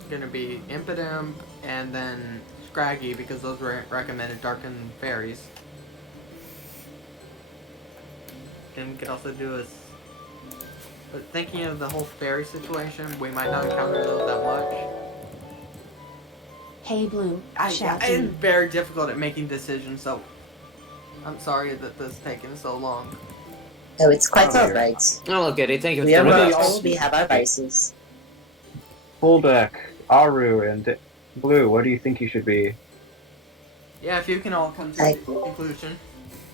gonna be Impidimp, and then Scraggy, because those were recommended Darkened Fairies. And we could also do a... But thinking of the whole fairy situation, we might not encounter those that much. Hey Blue, shout I'm very difficult at making decisions, so I'm sorry that this is taking so long. Oh, it's quite Oh, alright. Oh, look at it. Thank you. We are What do mortals, y'all- we have our vices. Full deck, Aru, and Blue, what do you think you should be? Yeah, if you can all come to I- a conclusion.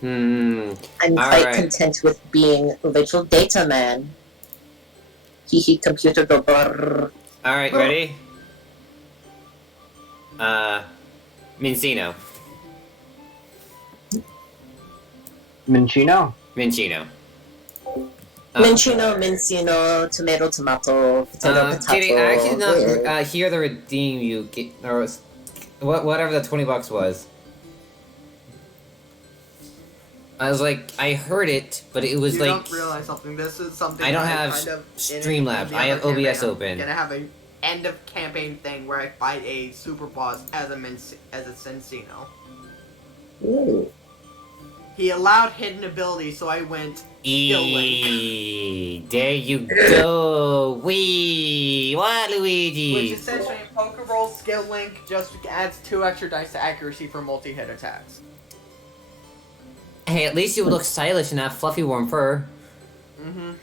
I'm All quite right. content with being little data man. Hee computer go brrrr. Alright, ready? Mincino. Minchino? Minchino. Minchino, Mincino, tomato, tomato, potato, potato. Kitty, I actually did not yeah. hear the redeem you or whatever the $20 was. I was like, I heard it, but it was You like don't realize something. This is something I don't that have kind of Streamlabs. in the I have other OBS campaign, open. I'm gonna have a end of campaign thing where I fight a super boss as a Cincino. Ooh. He allowed hidden ability, so I went skill link, There you go. Wee! What, which Luigi? essentially in Pokerole skill link just adds 2 extra dice to accuracy for multi-hit attacks. Hey, at least you look stylish in that fluffy warm fur.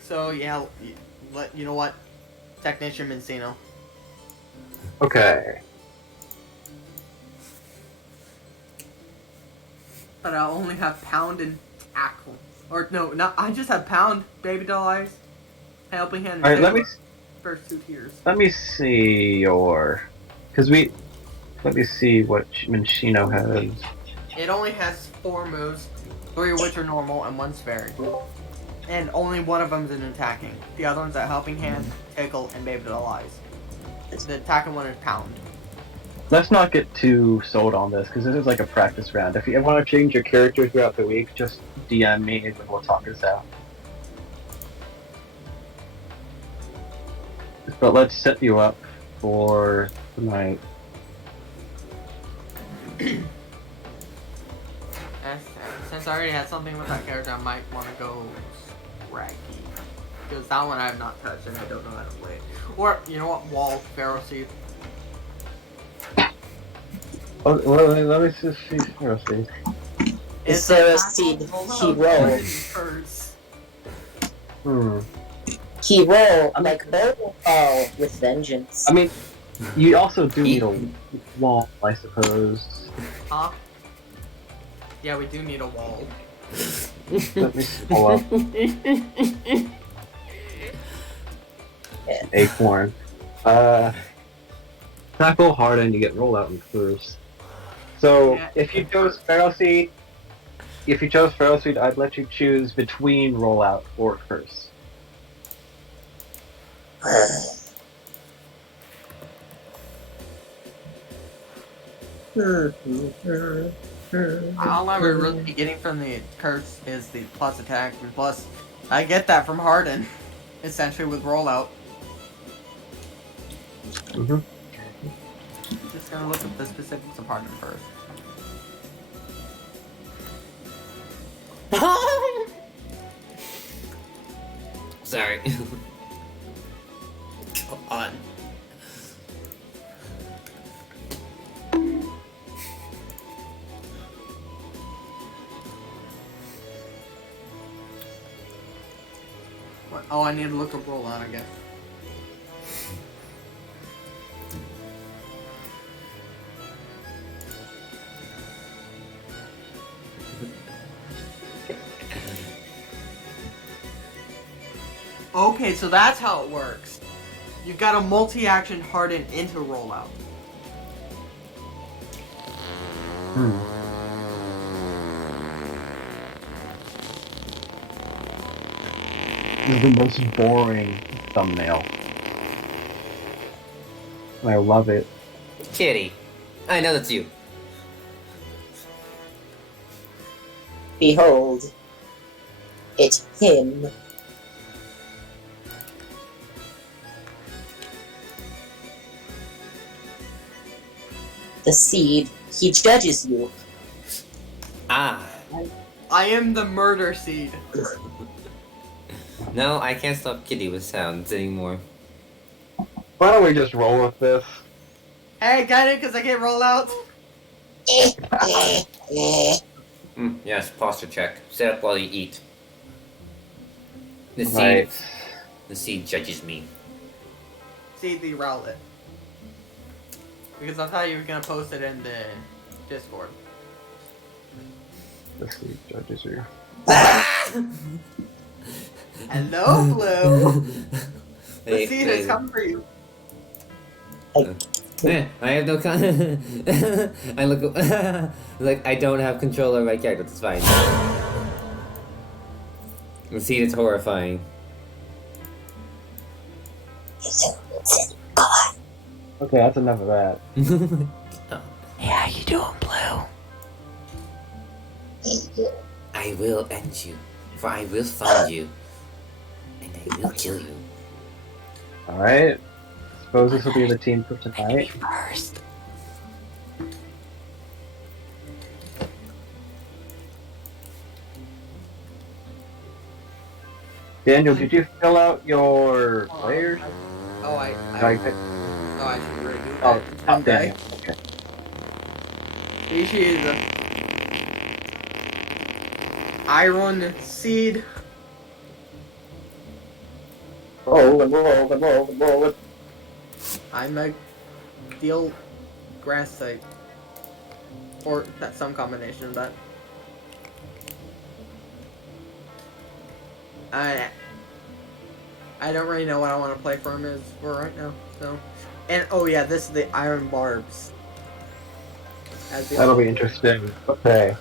So yeah, you know what, Technician Mincino. Okay. But I only have pound and tackle. Or no, not I just have pound, baby doll eyes, helping hand. And Alright, tackle. First 2 tiers. let me see your... Let me see what Minchino has. It only has 4 moves, 3 of which are normal and 1's fairy. And only one of them is an attacking. The other one's a helping hand, tickle, and baby doll eyes. The attacking one is pound. Let's not get too sold on this, because this is like a practice round. If you want to change your character throughout the week, just DM me and we'll talk this out. But let's set you up for tonight. Since I already had something with that character, I might want to go Scraggy. Because that one I have not touched and I don't know how to play it. Or, you know what, Wall, Pharaoh Seed. Oh, well, let me just see seriously. Is there a seed he roll? He roll like bow ball with vengeance. I mean, you also do need a wall, I suppose. Huh? Yeah, we do need a wall. Let me pull up. Acorn. Tackle hard and you get rollout in first. So Yeah. if you chose Pharaoh Seed, I'd let you choose between rollout or curse. All I would really be getting from the curse is the plus attack, and plus, I get that from Harden, essentially with rollout. Mm-hmm. Just gonna look up the specifics of Harden first. Sorry. Go on. What? Oh, I need to look up rollout again. Okay, so that's how it works. You've got a multi-action harden into rollout. This is the most boring thumbnail. I love it. Kitty. I know that's you. Behold, it's him. The seed, he judges you. Ah. I am the murder seed. No, I can't stop Kitty with sounds anymore. Why don't we just roll with this? Hey, got it? Because I get rollout. Yes, posture check. Sit up while you eat. The seed. Right. The seed judges me. See the rowlet. Because I thought you were gonna post it in the Discord. The seed judges you. Hello, Blue. The Hey, seed has come for you. I have no I look like I don't have control over my character. That's fine. The seed is horrifying. Okay, that's enough of that. Hey, how you doing, Blue? I will end you, for I will find you, and I will kill you. Alright. Suppose this will be the team for tonight. First. Daniel, did you fill out your players? I Like, should really do oh, that. top Daniel. Okay. Species. Iron seed. Roll and roll and roll and roll. I'm a deal grass site. Or that's some combination of that. I don't really know what I want to play for him is for right now. So, and oh yeah, this is the iron barbs. That'll be interesting. Okay.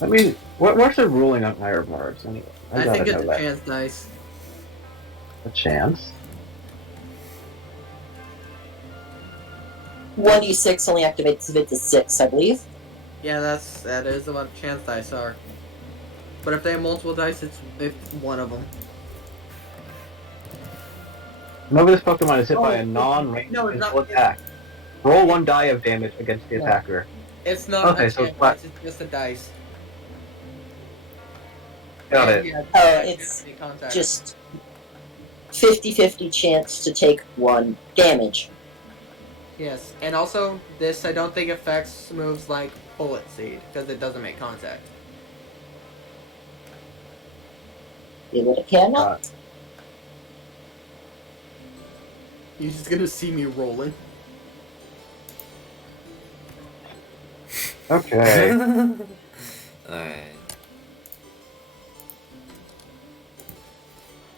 I mean, what's the ruling on iron bars anyway? I gotta think it's know a that. chance dice. A chance? 1d6 only activates if it's a 6, I believe. Yeah, that is what chance dice are. But if they have multiple dice, it's one of them. Whenever this Pokemon is hit by Oh, a non-ranged no, it's physical not- attack, roll 1 die of damage against the attacker. It's not Okay, a so chance what- dice, it's just a dice. Got And it. yeah, Oh, yeah, it's make contact. Just 50-50 chance to take 1 damage. Yes, and also this I don't think affects moves like Bullet Seed because it doesn't make contact. It cannot. You're just gonna see me rolling. Okay. Alright.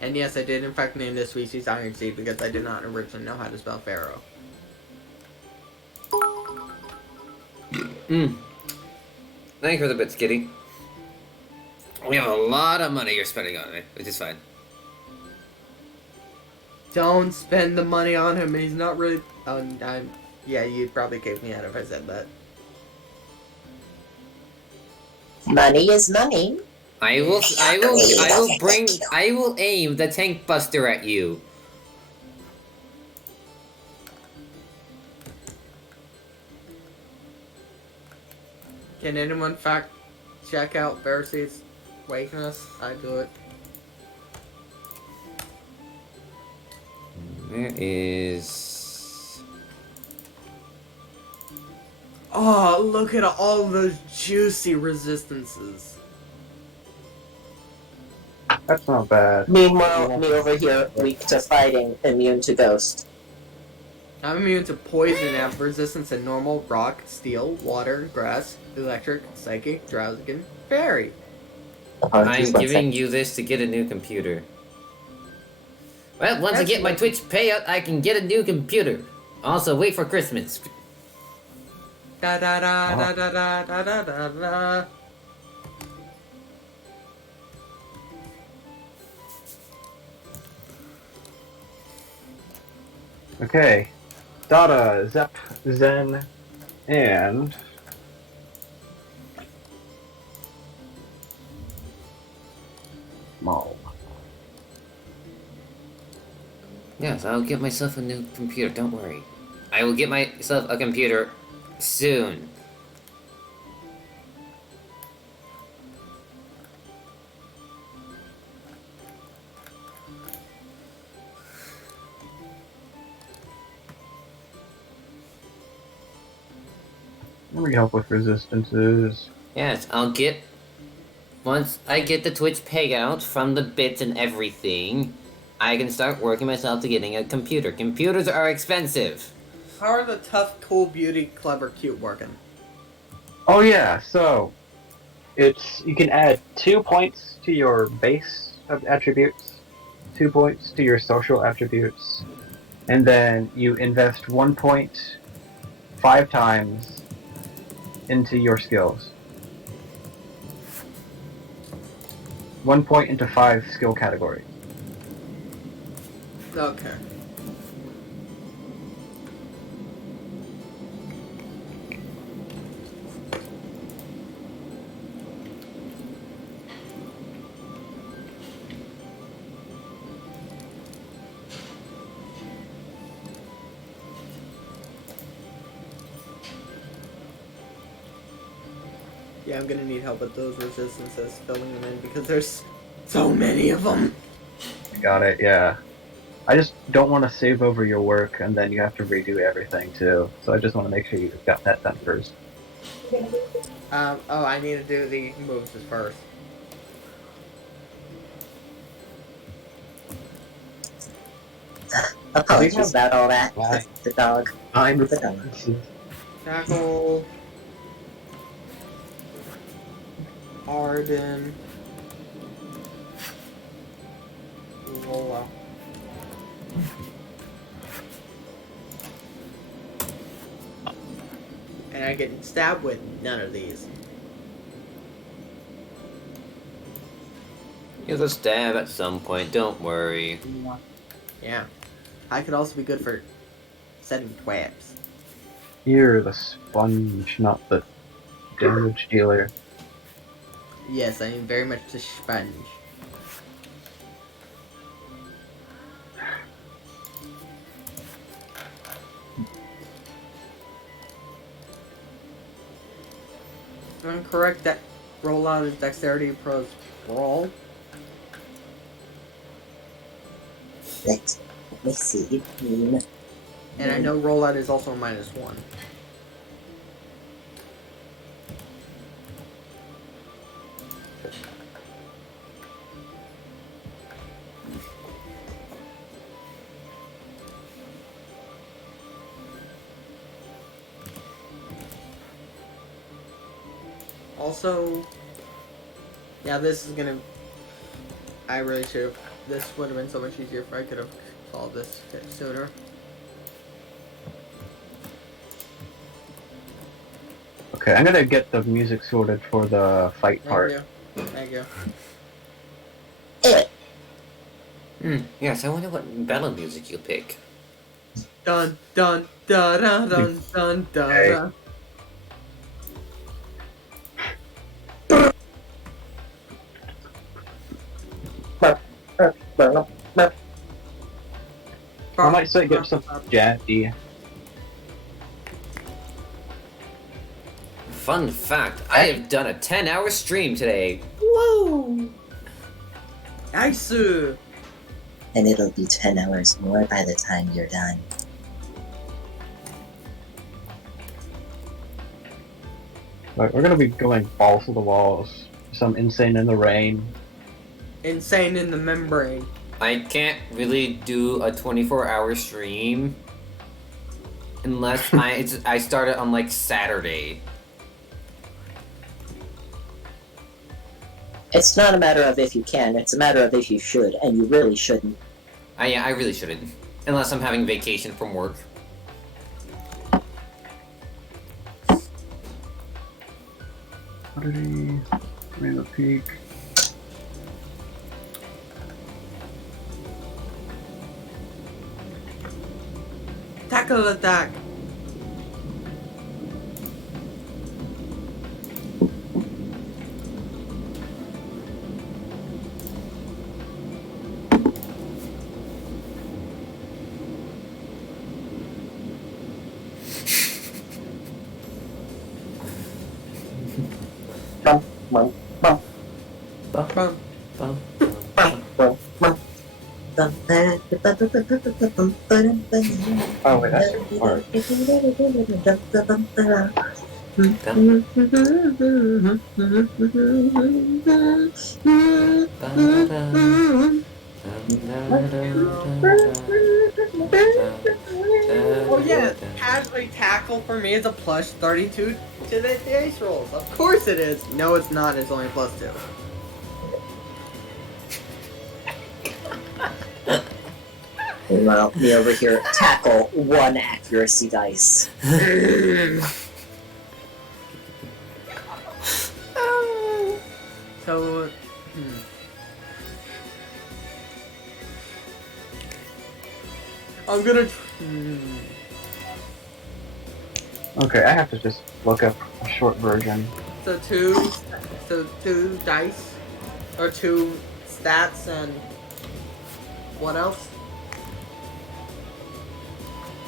And yes, I did in fact name this species Iron Seed because I did not originally know how to spell Pharaoh. Thank you for the bits, Kitty. We have a lot of money you're spending on it, which is fine. Don't spend the money on him. He's not really. Yeah, you'd probably kick me out if I said that. Money is money. I will aim the tank buster at you. Can anyone fact check out Pharisees' weakness? I do it. There is... Oh, look at all of those juicy resistances. That's not bad. Meanwhile, me over here, weak to fighting, immune to ghost. I'm immune to poison and have resistance to normal, rock, steel, water, grass, electric, psychic, drowsigan, fairy. I'm giving you this to get a new computer. Well, once I get my Twitch payout, I can get a new computer. Also, wait for Christmas. Da da da da da da da da da da. Okay. Dada, Zep, Zen, and... Maul. Yes, I'll get myself a new computer, don't worry. I will get myself a computer soon. Let me help with resistances. Yes, I'll get... Once I get the Twitch payout from the bits and everything, I can start working myself to getting a computer. Computers are expensive. How are the tough, cool, beauty, clever, cute working? Oh yeah, so... you can add 2 points to your base of attributes, 2 points to your social attributes, and then you invest 1 point 5 times into your skills. 1 point into 5 skill categories. Okay. Yeah, I'm gonna need help with those resistances, filling them in, because there's so many of them. Got it, yeah. I just don't want to save over your work and then you have to redo everything too. So I just want to make sure you've got that done first. Oh, I need to do the moves first. Apologies about all that. Why? The dog. I'm The dog. Tackle. Arden. Lola. And I get stabbed with none of these. You'll just stab at some point, don't worry. Yeah. I could also be good for setting traps. You're the sponge, not the damage dealer. Yes, I am very much the sponge. If I'm correct, that rollout is dexterity pros brawl. Let me see. And I know rollout is also a -1. Also, yeah, this is gonna. I really should have. This would have been so much easier if I could have solved this sooner. Okay, I'm gonna get the music sorted for the fight part. Thank you. Yes, I wonder what battle music you'll pick. Dun dun dun dun dun dun dun. Okay. Dun. I might say get some jazzy. Fun fact, I have done a 10-hour stream today. Whoa! Nice. And it'll be 10 hours more by the time you're done. Like, we're gonna be going balls to the walls. Some insane in the rain. Insane in the membrane. I can't really do a 24-hour stream unless I start it on like Saturday. It's not a matter of if you can, it's a matter of if you should, and you really shouldn't. I really shouldn't, unless I'm having vacation from work. Oddity, Rainbow Peak. Tackle attack. Bum, bum, bum, Bum, Bum. bum, bum, bum, bum. Oh, wait, that's the part. Oh yeah, casually tackle for me is a plus 32 to the dice rolls. Of course it is. No, it's not. It's only plus 2. Meanwhile, me over here, tackle 1 accuracy dice. So, I'm gonna. Okay, I have to just look up a short version. So two dice, or 2 stats, and what else?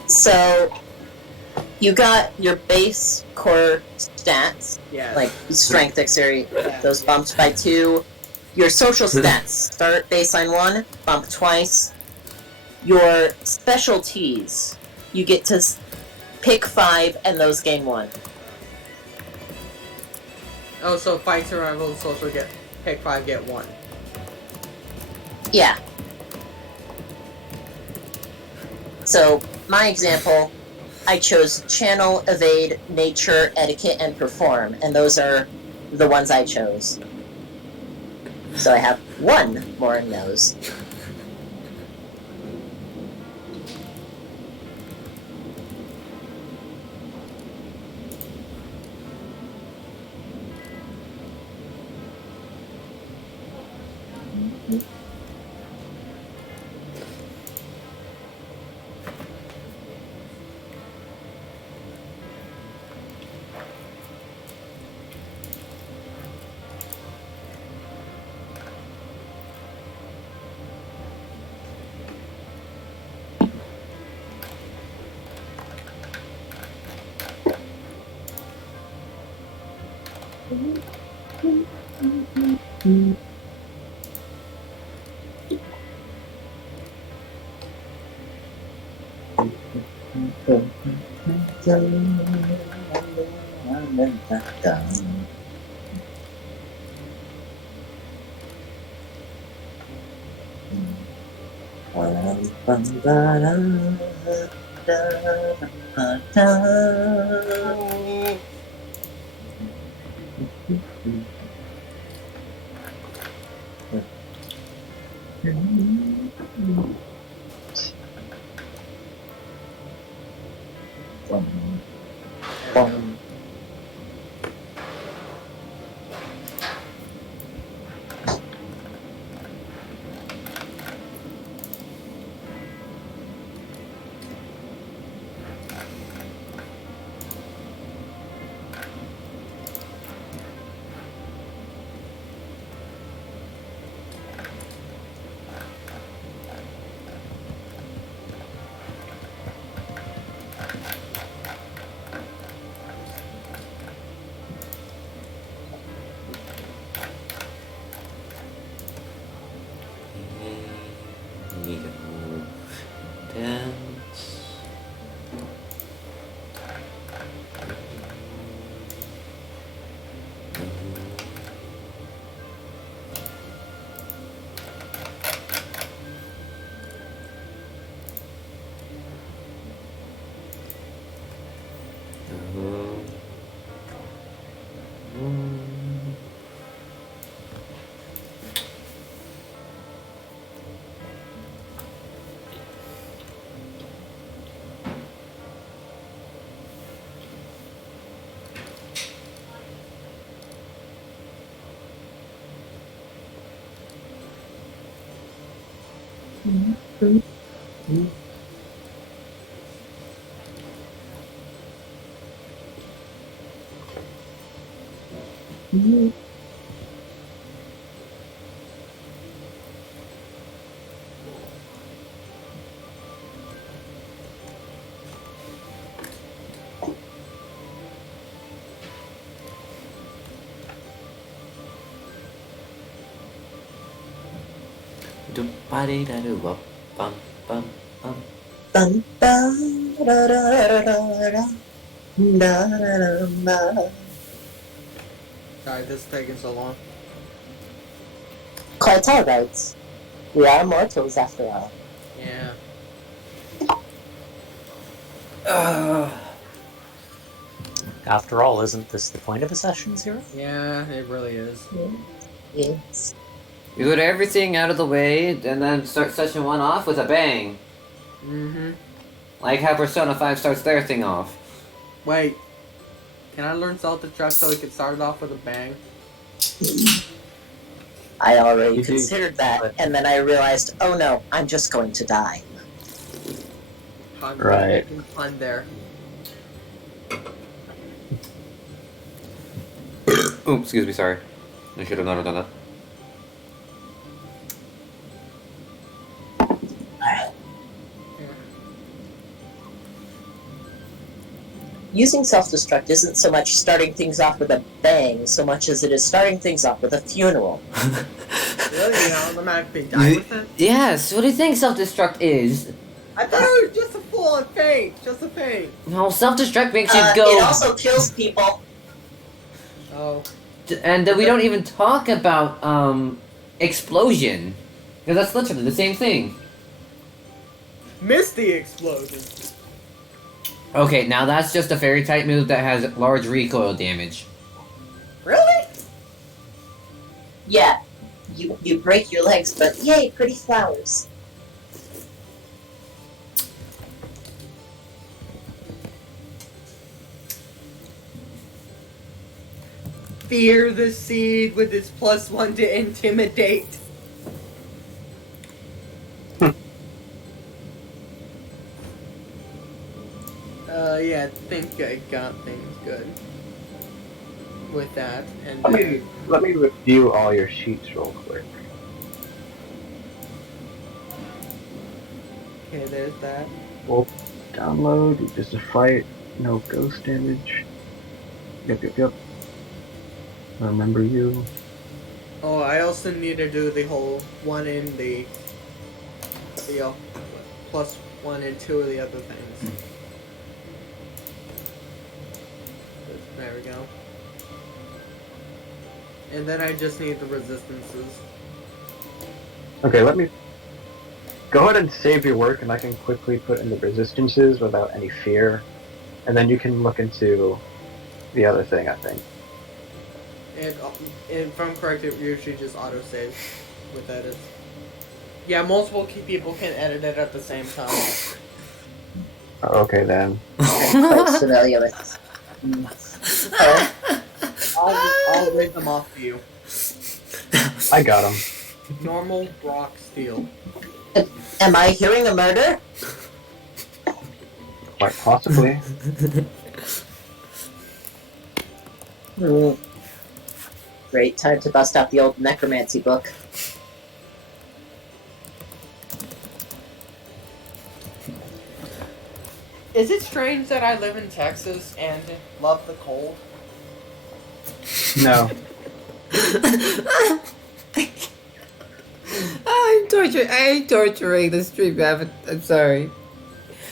So, you got your base core stats, Yeah. like strength, dexterity, Yeah. those bumped by 2. Your social stats start baseline 1, bump twice. Your specialties, you get to pick 5, and those gain 1. Oh, so fight, survival, social get pick 5, get 1. Yeah. So, my example, I chose channel, evade, nature, etiquette, and perform, and those are the ones I chose. So I have 1 more in those. Bum, bum, bum. Dun, dun, da, da, da, da, da, da, da, da. Sorry, this is taking so long. Quite alright. We are mortals after all. Yeah. After all, isn't this the point of a session 0? Yeah, it really is. Yes. You get everything out of the way, and then start session 1 off with a bang. Mm-hmm. Like how Persona 5 starts their thing off. Wait. Can I learn self-destruct so we can start it off with a bang? I already You do. considered that, and then I realized, oh no, I'm just going to die. I'm Right. making fun there. Oops, excuse me, sorry. I should have not done that. Using self-destruct isn't so much starting things off with a bang, so much as it is starting things off with a funeral. Really? You automatically die with it? Yes, what do you think self-destruct is? I thought it was just a full-on feint. Just a feint. No, self-destruct makes you It go... also kills people. Oh. And we don't even talk about, explosion. Because that's literally the same thing. Missed the explosion. Okay, now that's just a fairy type move that has large recoil damage. Really? Yeah, you break your legs, but yay, pretty flowers. Fear the seed with its +1 to intimidate. Yeah, I think I got things good with that. And Let me review all your sheets real quick. okay, there's that. Download, just a fight, no ghost damage. Yep. I remember you. Oh, I also need to do the whole one in the +1 and 2 of the other things. There we go. And then I just need the resistances. Okay, let me go ahead and save your work, and I can quickly put in the resistances without any fear, and then you can look into the other thing, I think. And if I'm correct, it usually just auto-saves with edits. Yeah, multiple people can edit it at the same time. Okay then. Quite familiar with. I'll read them off to you. I got him. Normal Brock Steel. Am I hearing a murder? Quite possibly. Hmm. Great time to bust out the old necromancy book. Is it strange that I live in Texas and love the cold? No. I'm torturing the stream, I'm sorry.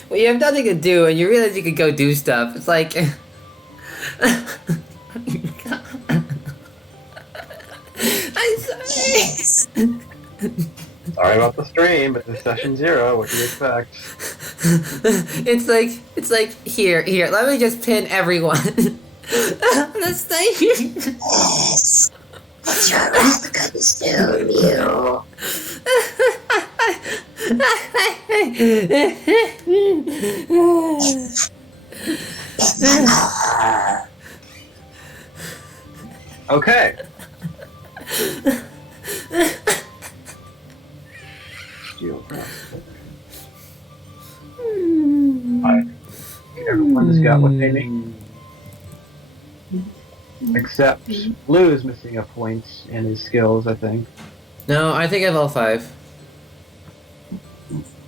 Well, you have nothing to do, and you realize you could go do stuff. It's like... I'm sorry. Yes. Sorry about the stream, but this is session 0. What do you expect? It's like, here, let me just pin everyone. Let's stay here. Yes. But your wrath consume you. Okay. Steel wrap. Everyone's got what they need. Except Blue is missing a point in his skills, I think. No, I think I have all 5.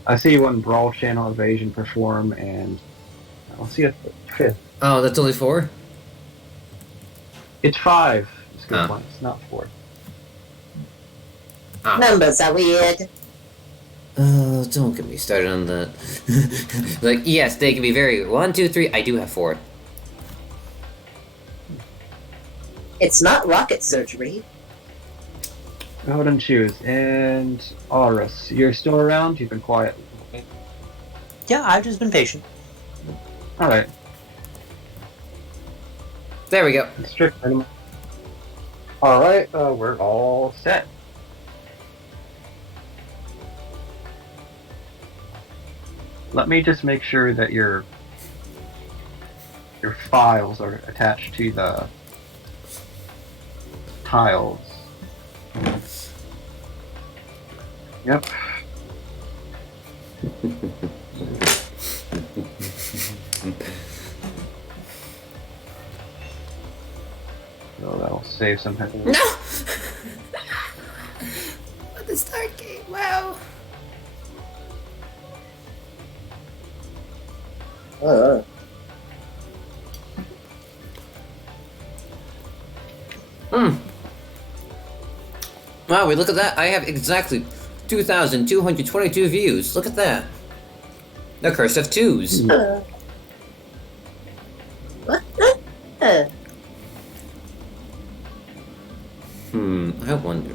I see one Brawl Channel Evasion Perform, and I don't see a 5th. Oh, that's only 4? It's 5 skill Ah. points, not 4. Ah. Numbers are weird. Oh, don't get me started on that. Like, yes, they can be very 1, 2, 3. I do have 4. It's not rocket surgery. Go ahead and choose. And Aurus, you're still around? You've been quiet. Yeah, I've just been patient. Alright. There we go. Strict minimum. Alright, we're all set. Let me just make sure that your files are attached to the tiles. Yep. So that'll save some heavy. No! What the start game? Wow. Wow, we look at that. I have exactly 2,222 views. Look at that. The curse of 2s. I wonder.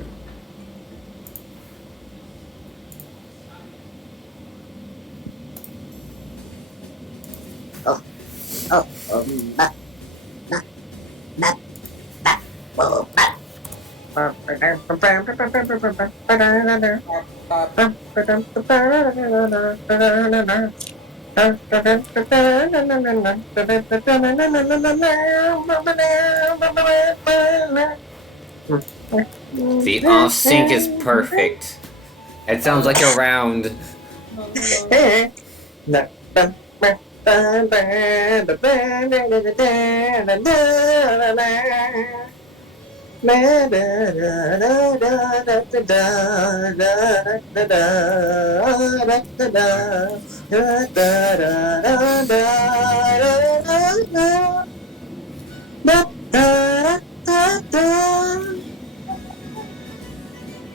The off sync is perfect. It sounds like a round.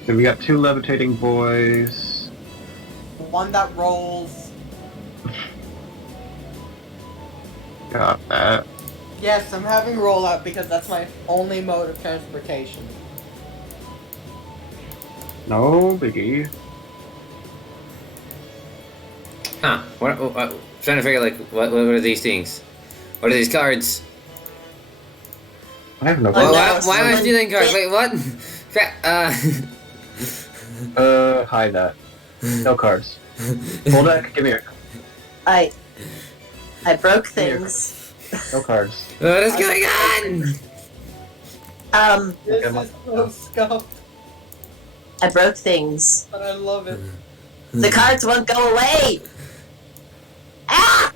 So we got 2 levitating boys. One that rolls. Got that. Yes, I'm having rollout because that's my only mode of transportation. No biggie. Huh. What, trying to figure, like, what are these things? What are these cards? I have no Oh, clue. no. Why am I stealing cards? Wait, what? Crap, Hide that. No cards. Full deck, give me your I broke things. no cards. what is going on? This Okay, is so scuffed, I broke things. but I love it. The cards won't go away. Ah!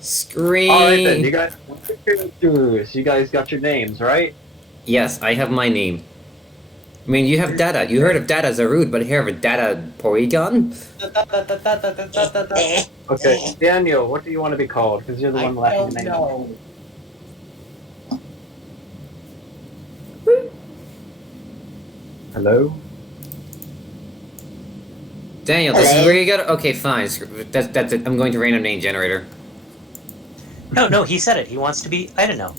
Scream. Alright then, you guys, you guys got your names, right? Yes, I have my name. I mean, you have Data. You heard of Data Zarud, but here of a Data Porygon? Okay, Daniel, what do you want to be called? Because you're the I one lacking don't the name. know. Hello? Daniel, this is Hello? where you go to... Okay, fine. That's it. I'm going to random name generator. No, he said it. He wants to be. I don't know.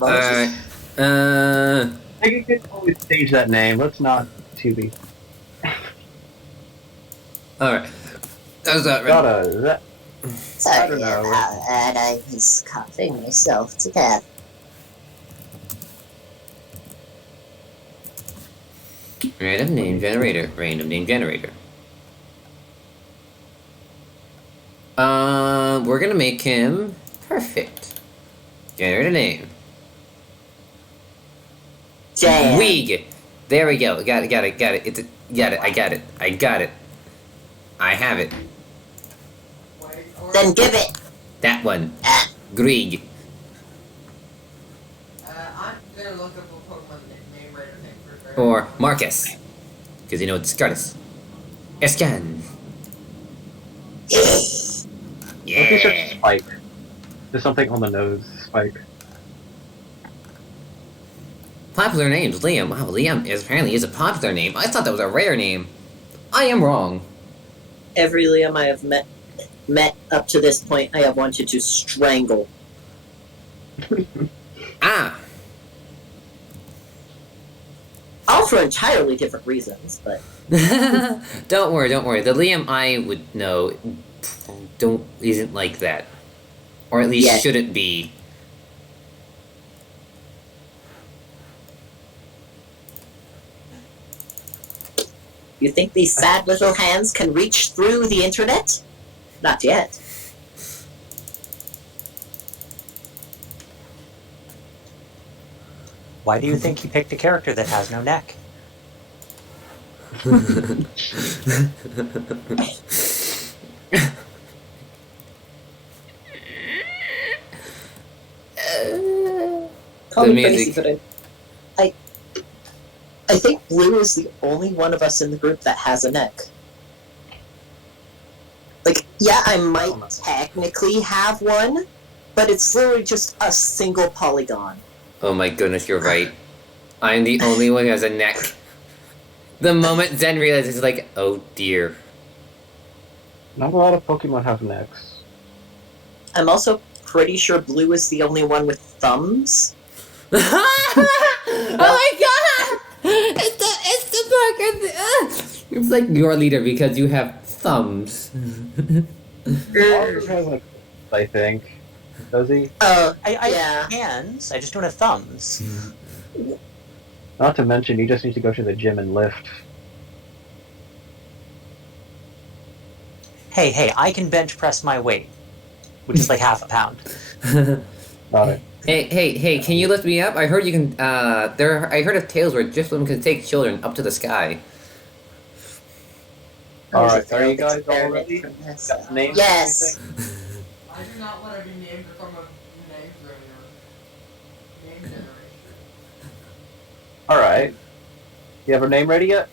Alright. I think you can always change that name. Let's not be. Alright. How's that, Red? Dada, is that? I Sorry don't know. about that. I was coughing myself to death. Random name generator. Random name generator. We're gonna make him perfect. Generate a name. Damn. Weeg. There we go. Got it. Got it. Got it. Got it. I got it. I got it. I have it. Then give it. That one. Grieg. I'm gonna look up a Pokemon name right thing for Or Marcus. Because you know it's Scartus. Escan. I think it's just Spike. There's something on the nose, Spike. Popular names. Liam. Wow, Liam apparently is a popular name. I thought that was a rare name. I am wrong. Every Liam I have met up to this point, I have wanted to strangle. Ah. All for entirely different reasons, but Don't worry, don't worry. The Liam I would know isn't like that. Or at least Yeah. shouldn't be. you think these sad little hands can reach through the internet? Not yet. Why do you think he picked a character that has no neck? Call The me crazy, music. but I think Blue is the only one of us in the group that has a neck. Like, yeah, I might technically have one, but it's literally just a single polygon. Oh my goodness, you're right. I'm the only one who has a neck. The moment Zen realizes, like, oh dear. Not a lot of Pokemon have necks. I'm also pretty sure Blue is the only one with thumbs. Oh my god! It's the Parker. It's like your leader because you have thumbs. Oliver has like, I think. Does he? I Yeah. have hands, I just don't have thumbs. Not to mention, you just need to go to the gym and lift. Hey, I can bench press my weight, which is like half a pound. Got it. Hey, can you lift me up? I heard you can, I heard of tales where Drifloon can take children up to the sky. Alright, are you guys all Experiment ready? from this. Got names? Yes. I do not want to be named from a name generator. Alright. You have a name ready yet?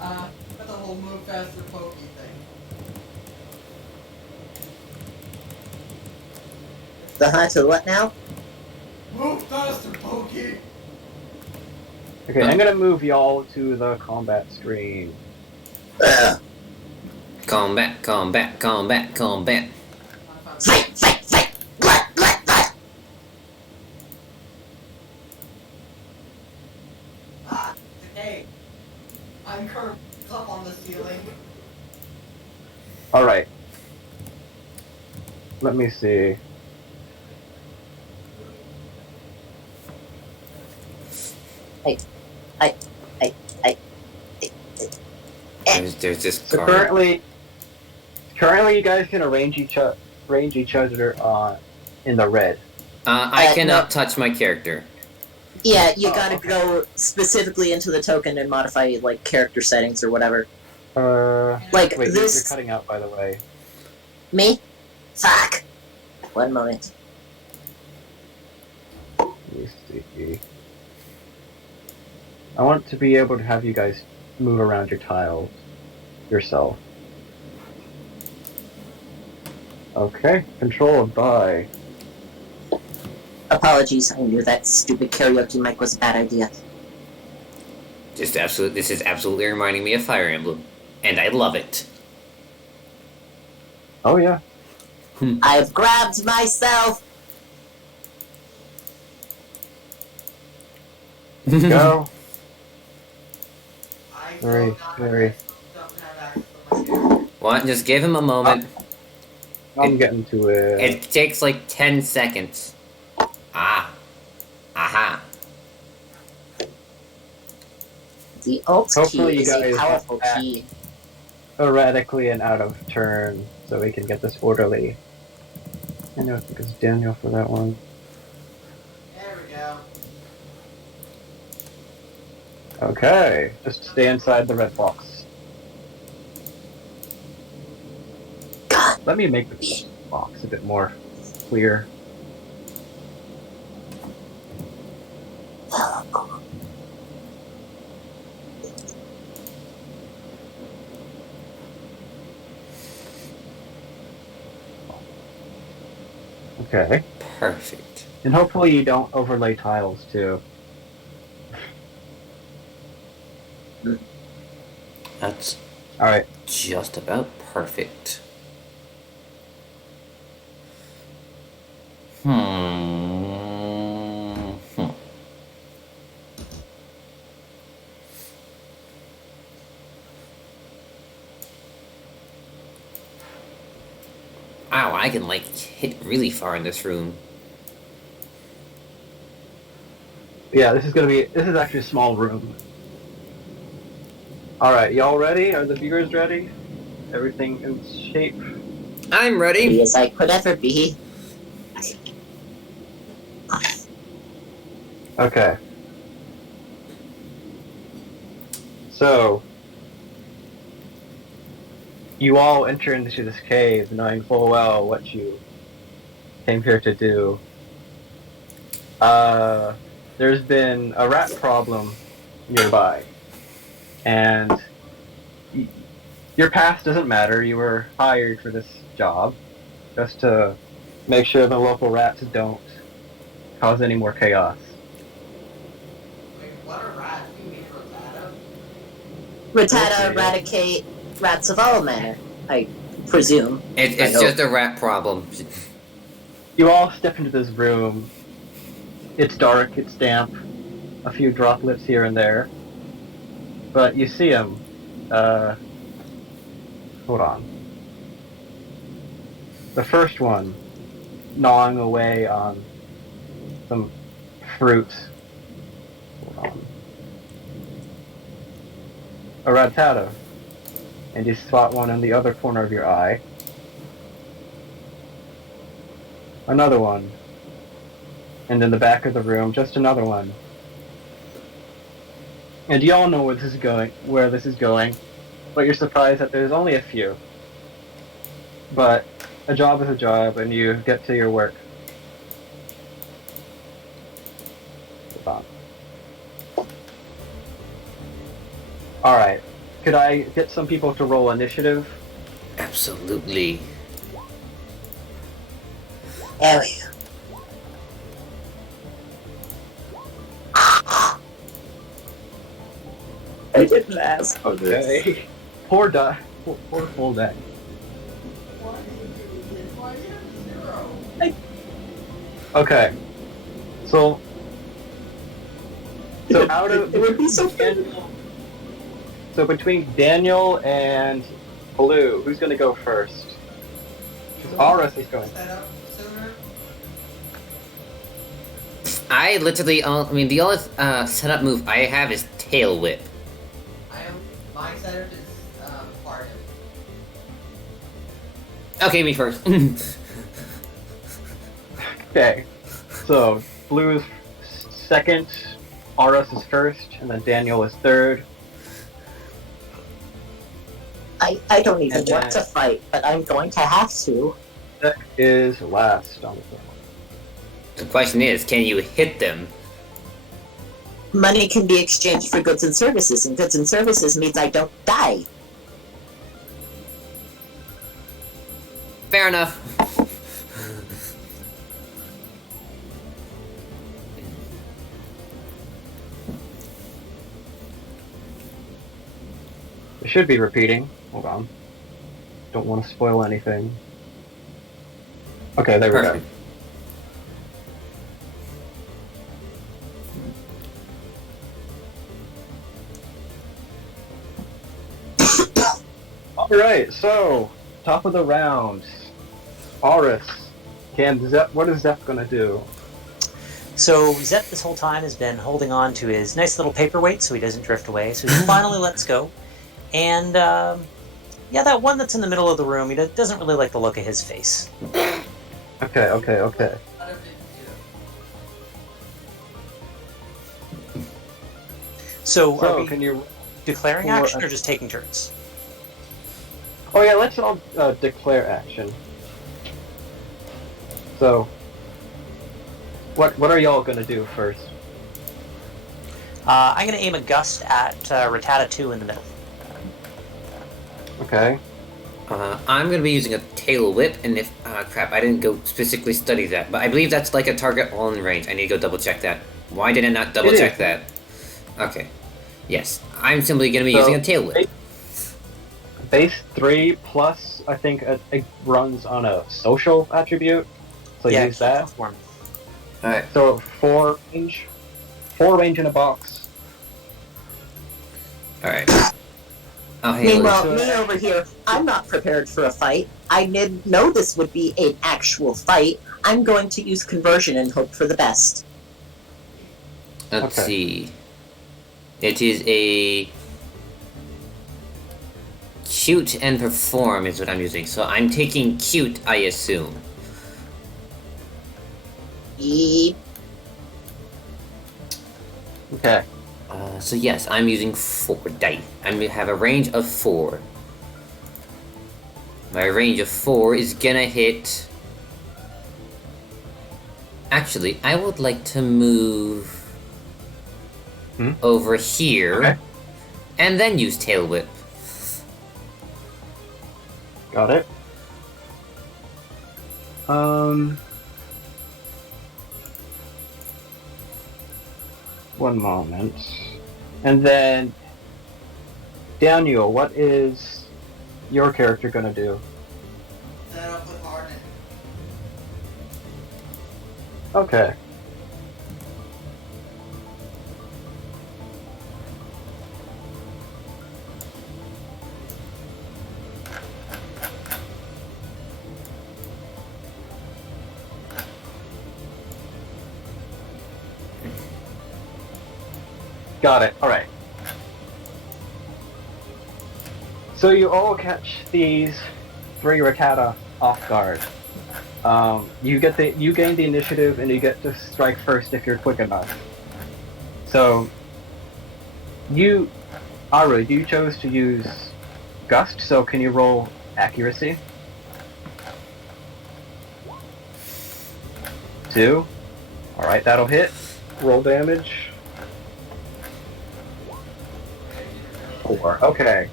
Got the whole move faster pokey thing. To what now? Move faster pokey! Okay, I'm gonna move y'all to the combat screen. Combat. Fight! Glut! Hey, I'm curved up on the ceiling. Alright. Let me see. There's this So card. currently you guys can range each other in the red. I cannot no. touch my character. Yeah, you Oh, gotta okay. go specifically into the token and modify, like, character settings or whatever. Like, Wait, you're this... cutting out, by the way. Me? Fuck! One moment. Let me see. I want to be able to have you guys move around your tiles yourself. Okay, controlled by. Apologies, I knew that stupid karaoke mic was a bad idea. This is absolutely reminding me of Fire Emblem. And I love it. Oh yeah. I've grabbed myself! Go. I Very, don't have very. access- don't have access to my character. What? Just give him a moment. I'm getting to it. It takes like 10 seconds. Aha. The Alt Hopefully key you is a guys powerful have- key. erratically and out of turn, so we can get this orderly. I know it's Daniel for that one. There we go. Okay, just stay inside the red box. Let me make the box a bit more clear. Okay. Perfect. And hopefully you don't overlay tiles too. That's Alright. just about perfect. Hmm. Wow, I can like hit really far in this room. Yeah, this is actually a small room. Alright, y'all ready? Are the viewers ready? Everything in shape? I'm ready. As I could ever be. Okay. So, you all enter into this cave knowing full well what you came here to do. There's been a rat problem nearby. And your past doesn't matter. You were hired for this job just to make sure the local rats don't cause any more chaos. Wait, what are rats? You mean Rotata? Rattata Okay. eradicate rats of all manner, I presume. It's I just a rat problem. You all step into this room. It's dark, it's damp, a few droplets here and there. But you see them. Hold on. The first one, gnawing away on some fruit. Hold on. A rattata. And you spot one in the other corner of your eye. Another one. And in the back of the room, just another one. And you all know where this is going, but you're surprised that there's only a few. But a job is a job, and you get to your work. Hold on. Alright, could I get some people to roll initiative? Absolutely. There we go. I didn't ask for this. Okay. Poor die. Poor full deck. Okay. So out of It would be so fun. Daniel, so between Daniel and Blue, who's gonna go first? Because Aris is going. Set up sooner? I literally, the only setup move I have is tail whip. My setup is part of it. Okay, me first. Okay. So Blue is second, Aris is first, and then Daniel is third. I don't even And want to fight, but I'm going to have to. Deck is last on the floor. The question is, can you hit them? Money can be exchanged for goods and services, and goods and services means I don't die. Fair enough. It should be repeating. Hold on. Don't want to spoil anything. Okay, there we go. Perfect. Alright, so, top of the round. Aris. What is Zep gonna do? So Zep this whole time has been holding on to his nice little paperweight so he doesn't drift away. So he finally lets go. And Yeah, that one that's in the middle of the room. He doesn't really like the look of his face. Okay, okay, okay. So are we can you... declaring for action a- or just taking turns? Oh yeah, let's all declare action. So, what are y'all gonna do first? I'm going to aim a gust at Rattata 2 in the middle. Okay. I'm gonna be using a tail whip, and if crap, I didn't go specifically study that, but I believe that's like a target all in range. I need to go double check that. Why did I not double check that? Okay. Yes, I'm simply gonna be using a tail whip. Base 3 plus, I think it runs on a social attribute. So yeah, use that. Form. Alright. So 4 range. 4 range in a box. Alright. Oh, hey, Meanwhile, Liz. me over here, I'm not prepared for a fight. I didn't know this would be an actual fight. I'm going to use conversion and hope for the best. Let's Okay. see. It is a cute and perform is what I'm using. So I'm taking cute, I assume. Yeep. Okay. So yes, I'm using 4 dice. I have a range of 4. My range of 4 is gonna hit... Actually, I would like to move over here, Okay. and then use tail whip. Got it. One moment. And then, Daniel, what is your character gonna do? Set up with Arden. Okay. Got it. All right. So you all catch these 3 Rattata off guard. You gain the initiative, and you get to strike first if you're quick enough. So, Aru, you chose to use Gust. So can you roll accuracy? 2. All right, that'll hit. Roll damage. 4. Okay.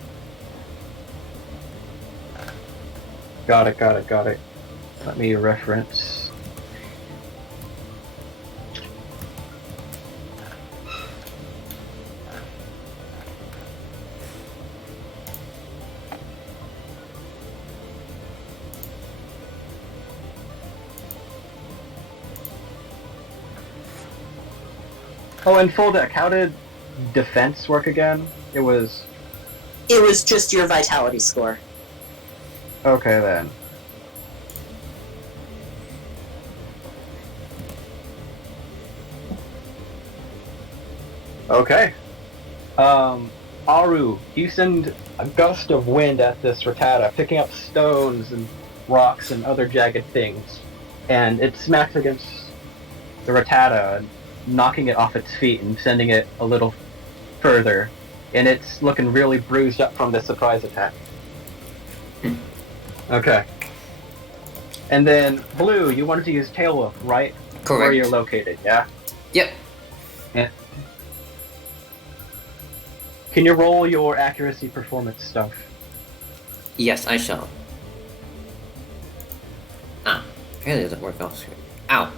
Got it. Let me reference. Oh, and full deck, how did defense work again? It was... It was just your vitality score. Okay, then. Okay. Aru, you send a gust of wind at this Rattata, picking up stones and rocks and other jagged things. And it smacks against the Rattata, knocking it off its feet and sending it a little further. And it's looking really bruised up from the surprise attack. Okay. And then, Blue, you wanted to use Tail Whip, right? Correct. Where you're located, yeah? Yep. And can you roll your accuracy performance stuff? Yes, I shall. Ah, apparently it doesn't work off screen. Ow.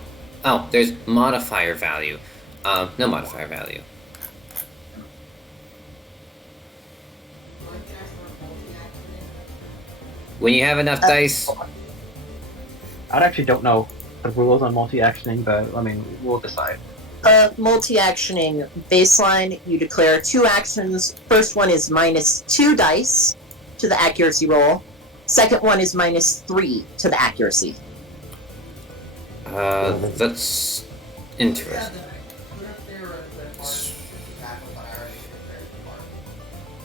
Oh, there's modifier value. No modifier value. When you have enough dice... I actually don't know the rules on multi-actioning, but, I mean, we'll decide. Multi-actioning baseline, you declare 2 actions. First one is -2 dice to the accuracy roll. Second one is -3 to the accuracy. That's interesting.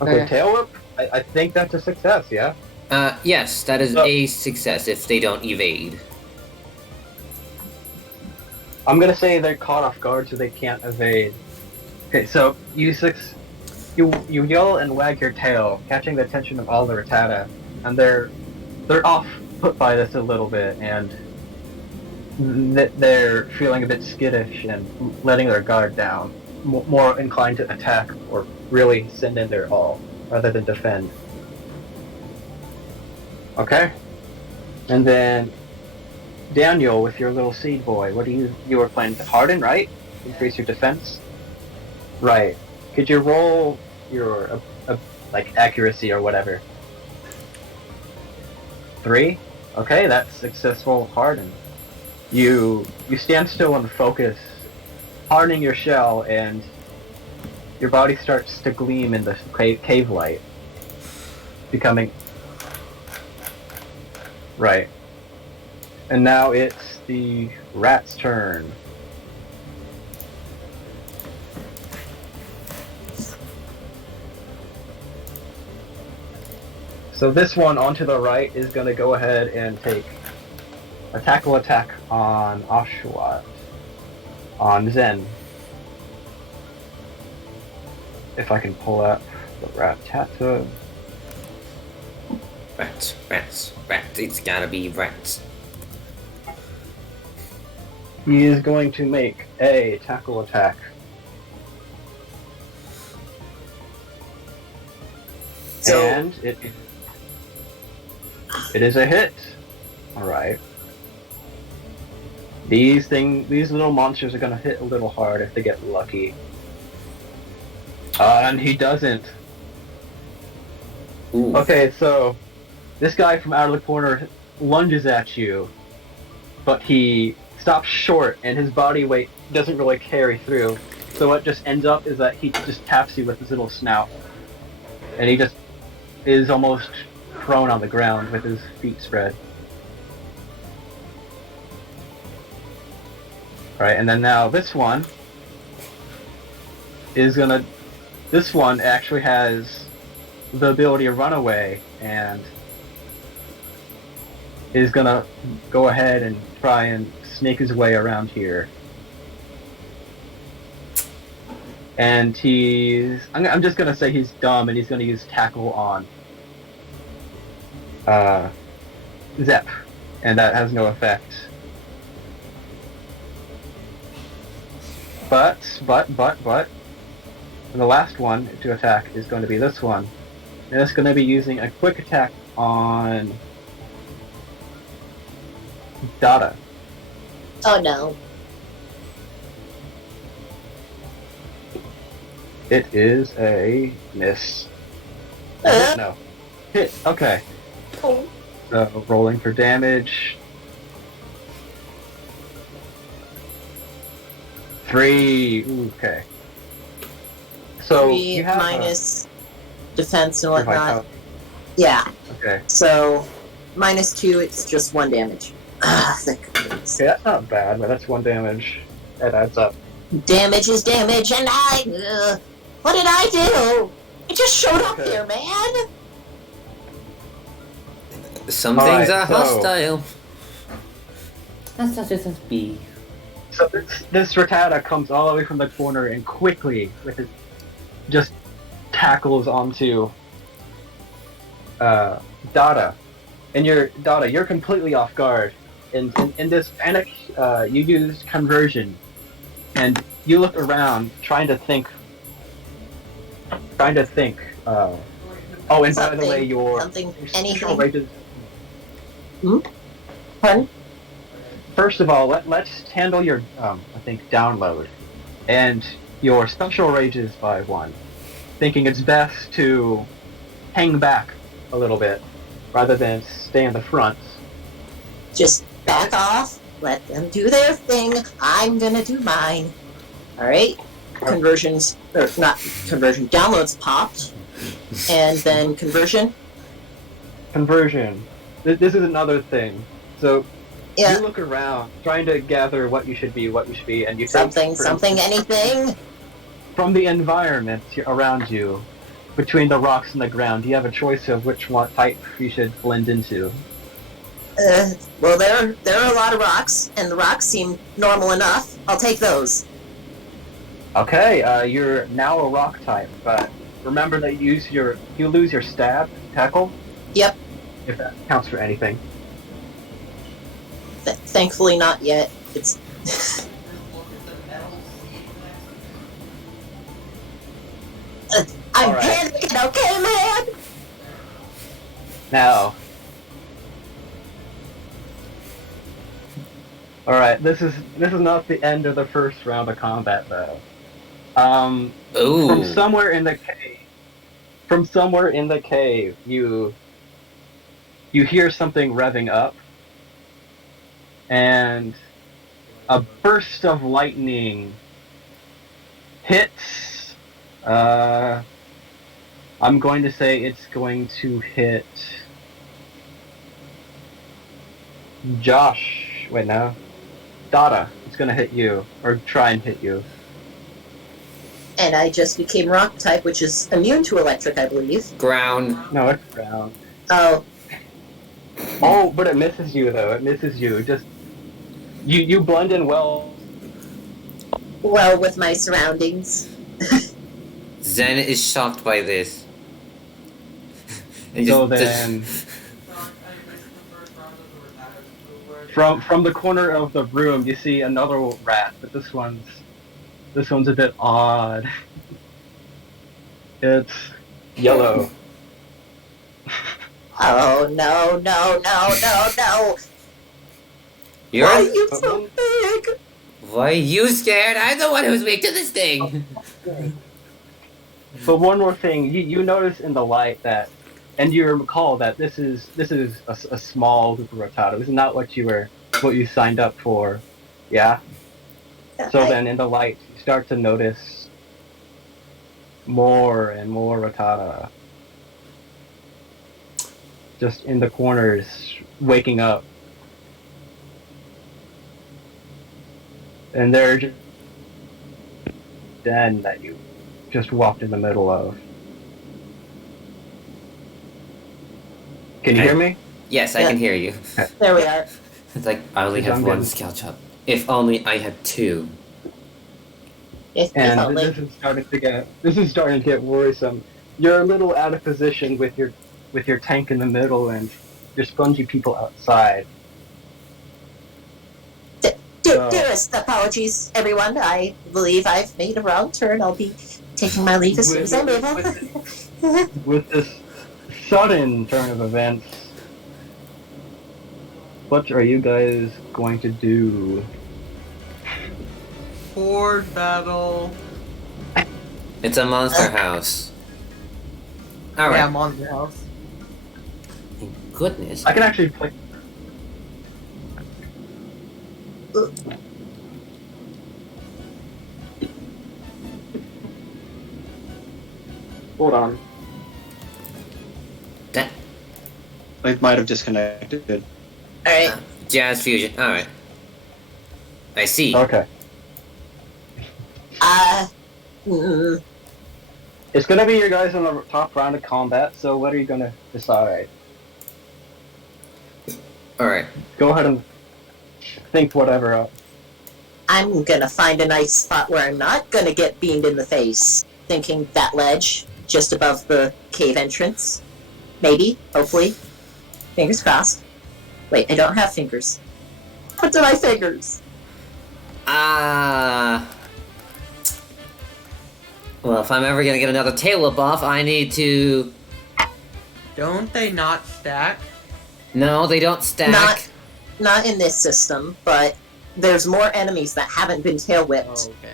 Okay, Okay. Tail Whip? I think that's a success, yeah? Yes, that is So- a success if they don't evade. I'm gonna say they're caught off guard, so they can't evade. Okay, so you yell and wag your tail, catching the attention of all the Rattata, and they're off put by this a little bit, and they're feeling a bit skittish and letting their guard down, more inclined to attack or really send in their all rather than defend. Okay, and then Daniel, with your little seed boy, what do you were planning to harden, right? Increase your defense. Right. Could you roll your like accuracy or whatever? 3. Okay, that's successful harden. You stand still and focus, hardening your shell, and your body starts to gleam in the cave light, becoming right. And now it's the rat's turn. So this one onto the right is going to go ahead and take a tackle attack on Oshawott, on Zen. If I can pull up the Rattata. Rats, rats, rats. It's gotta be rats. He is going to make a tackle attack. So- And it is a hit. Alright. These little monsters are gonna hit a little hard if they get lucky. And he doesn't. Ooh. Okay, so this guy from out of the corner lunges at you, but he stops short and his body weight doesn't really carry through. So what just ends up is that he just taps you with his little snout. And he just is almost prone on the ground with his feet spread. Alright, and then now this one actually has the ability to run away and is gonna go ahead and try and snake his way around here. And I'm just gonna say he's dumb and he's gonna use tackle on Zep, and that has no effect. But, and the last one to attack is going to be this one. And it's going to be using a quick attack on Dada. Oh no. It is a miss. No. Hit, okay. Oh. So, rolling for damage. 3. Ooh, okay. So 3 you have minus defense and your whatnot. vitality. Yeah. Okay. So -2, it's just 1 damage. Ah, thank goodness. Okay, that's not bad, but that's 1 damage. That adds up. Damage is damage, and what did I do? It just showed up Okay. there, man. Some Alright, things are so- hostile. That's not just a bee. So this Rattata comes all the way from the corner and quickly, with his, just tackles onto Dada. And you're completely off guard. In this panic, you use conversion, and you look around, trying to think. Oh, and by the way, your Something, special anything. rages. Pardon? First of all, let's handle your, I think, download, and your special rages by 1, thinking it's best to hang back a little bit rather than stay in the front. Just back off. Let them do their thing. I'm gonna do mine. Alright? Conversions, or not conversion, downloads popped. And then conversion. Conversion. This is another thing. So Yeah. you look around, trying to gather what you should be, and you take, Something, for something, instance, anything. from the environment around you. between the rocks and the ground. You have a choice of which one type you should blend into. Well, there are a lot of rocks, and the rocks seem normal enough. I'll take those. Okay, you're now a rock type, but remember that you lose your stab tackle. Yep. If that counts for anything. Thankfully, not yet. It's. I'm All right. panicking, okay, man? Now. Alright, this is not the end of the first round of combat though. Ooh. From somewhere in the cave, you hear something revving up, and a burst of lightning hits. I'm going to say it's going to hit Josh. Wait, no. Dada. It's going to hit you, or try and hit you. And I just became rock type, which is immune to electric, I believe. Ground. No, it's ground. Oh, Oh, but it misses you though. It misses you. Just you blend in well. well, with my surroundings. Zen is shocked by this. And So just- then, from the corner of the room, you see another rat, but this one's a bit odd. It's yellow. Oh, no, no, no, no, no! You're. Why are you so big? Why are you scared? I'm the one who's weak to this thing. But one more thing, you notice in the light that, and you recall that this is a small group of Rotata. This is not what you signed up for. Yeah. So then in the light, you start to notice more and more Rotata. Just in the corners, waking up. And they're just den that you just walked in the middle of. Can you hear me? Yes, I can hear you. There we are. It's like I only have I'm one good. skill chop. If only I had two. If And only. this is starting to get worrisome. You're a little out of position with your tank in the middle and your spongy people outside. So- Dearest apologies, everyone. I believe I've made a wrong turn. I'll be taking my leave as soon as I'm able. With this sudden turn of events, what are you guys going to do? Horde battle. It's a monster house. Alright. Yeah, Monster House. Thank goodness. I can actually play. Hold on. That I might have disconnected. Alright. jazz fusion. Alright. I see. Okay. Mm, It's gonna be your guys in the top round of combat, so what are you gonna decide? Alright. Go ahead and think whatever up. I'm gonna find a nice spot where I'm not gonna get beamed in the face. Thinking that ledge, just above the cave entrance. Maybe, hopefully. Fingers crossed. Wait, I don't have fingers. What do my fingers? Well, if I'm ever gonna get another tail buff, I need to. Don't they not stack? No, they don't stack. Not in this system, but there's more enemies that haven't been tail whipped. okay.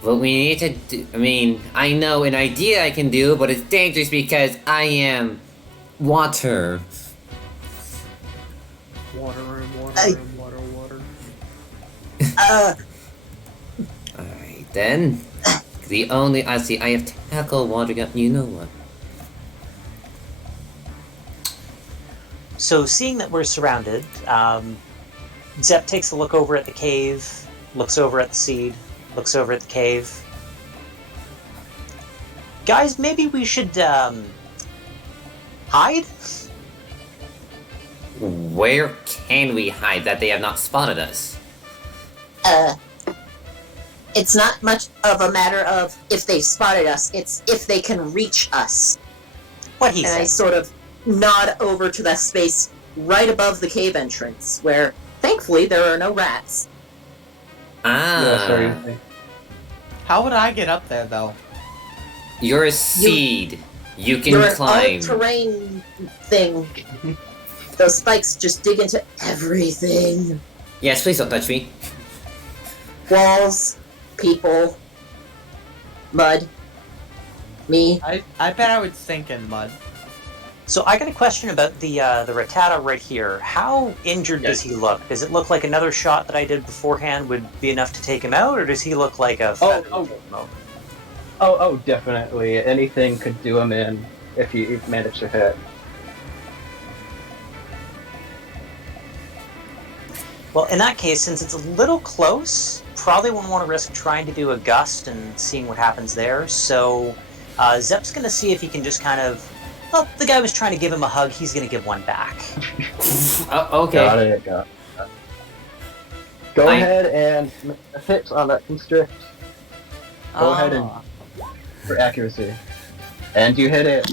What we need to do. I mean, I know an idea I can do, but it's dangerous because I am water. Water room, I- water. Alright, then. The only. I see, I have tackle, water gun. You know what? So, seeing that we're surrounded, Zep takes a look over at the cave, looks over at the seed, looks over at the cave. Guys, maybe we should hide? Where can we hide that they have not spotted us? It's not much of a matter of if they spotted us, it's if they can reach us. What he And I said. sort of nod over to that space right above the cave entrance, where, thankfully, there are no rats. Yeah, sorry. Ah, How would I get up there, though? you're a seed. You can You're an climb. all-terrain thing. Those spikes just dig into everything. Yes, please don't touch me. Walls, people, mud, me. I bet I would sink in mud. So I got a question about the Rattata right here. How injured does he look? Does it look like another shot that I did beforehand would be enough to take him out, or does he look like a feather? Oh, definitely. Anything could do him in if you manage to hit. Well, in that case, since it's a little close, probably wouldn't want to risk trying to do a gust and seeing what happens there. So Zep's going to see if he can just kind of... Well, the guy was trying to give him a hug. He's going to give one back. Okay. Got it. Go ahead and make a hit on that constrict. Go ahead and for accuracy. And you hit it.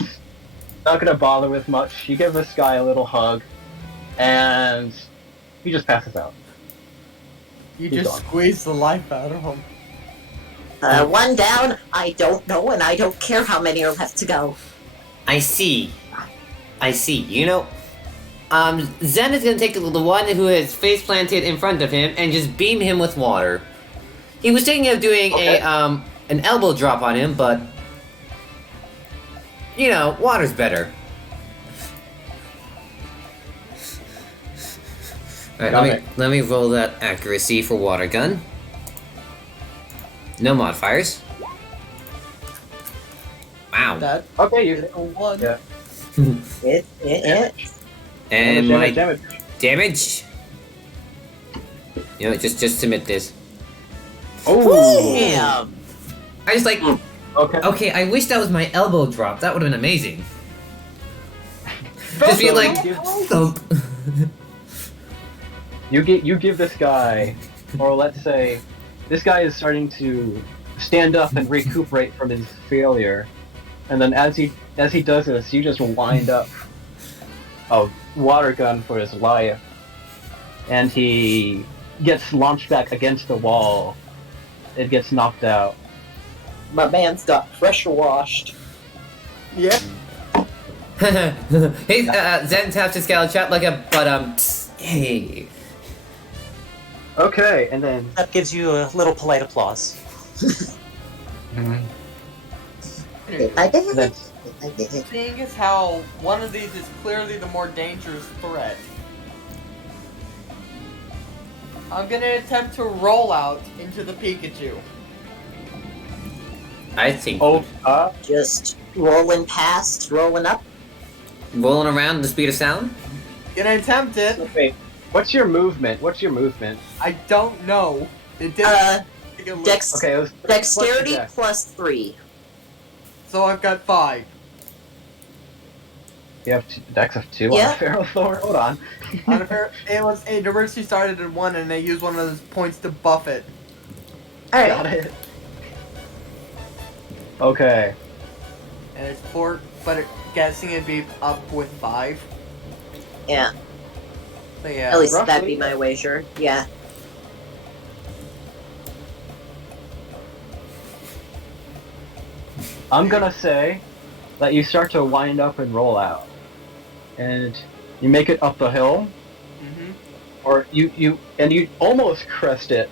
Not gonna bother with much. You give this guy a little hug, and he just passes out. You He's just gone. squeeze the life out of him. One down, I don't know, and I don't care how many are left to go. I see. You know, Zen is gonna take the one who is face planted in front of him and just beam him with water. He was thinking of doing Okay. an elbow drop on him, but you know, water's better. Alright, Got let me roll that accuracy for water gun. No modifiers. Wow. That Okay, you is a 1. Yeah. And my damage. damage. You know, just submit this. Oh. Damn! I just like. Okay. Okay, I wish that was my elbow drop. That would have been amazing. Just be like thump. You give this guy, or let's say, this guy is starting to stand up and recuperate from his failure, and then as he does this, you just wind up a water gun for his life, and he gets launched back against the wall. It gets knocked out. My man's got pressure washed. Yeah. Hey, Zen taps his scallop chat like a hey. Okay, and then That gives you a little polite applause. I did it. that's I did it. Seeing as how one of these is clearly the more dangerous threat, I'm gonna attempt to roll out into the Pikachu. I think Just rolling past, rolling up. rolling around the speed of sound. Gonna attempt it. wait. What's your movement? I don't know. It didn't. Dex, Okay, it was dexterity Dex. plus 3. So I've got 5. You have Dex of 2 Yeah. on Feral Thor? Hold on. It was a diversity started at 1, and they used one of those points to buff it. Alright. Got it. Okay. And it's 4, but guessing it'd be up with 5. Yeah, So yeah. at least roughly. that'd be my wager. Yeah. I'm gonna say that you start to wind up and roll out. And you make it up the hill, Mm-hmm. or you almost crest it,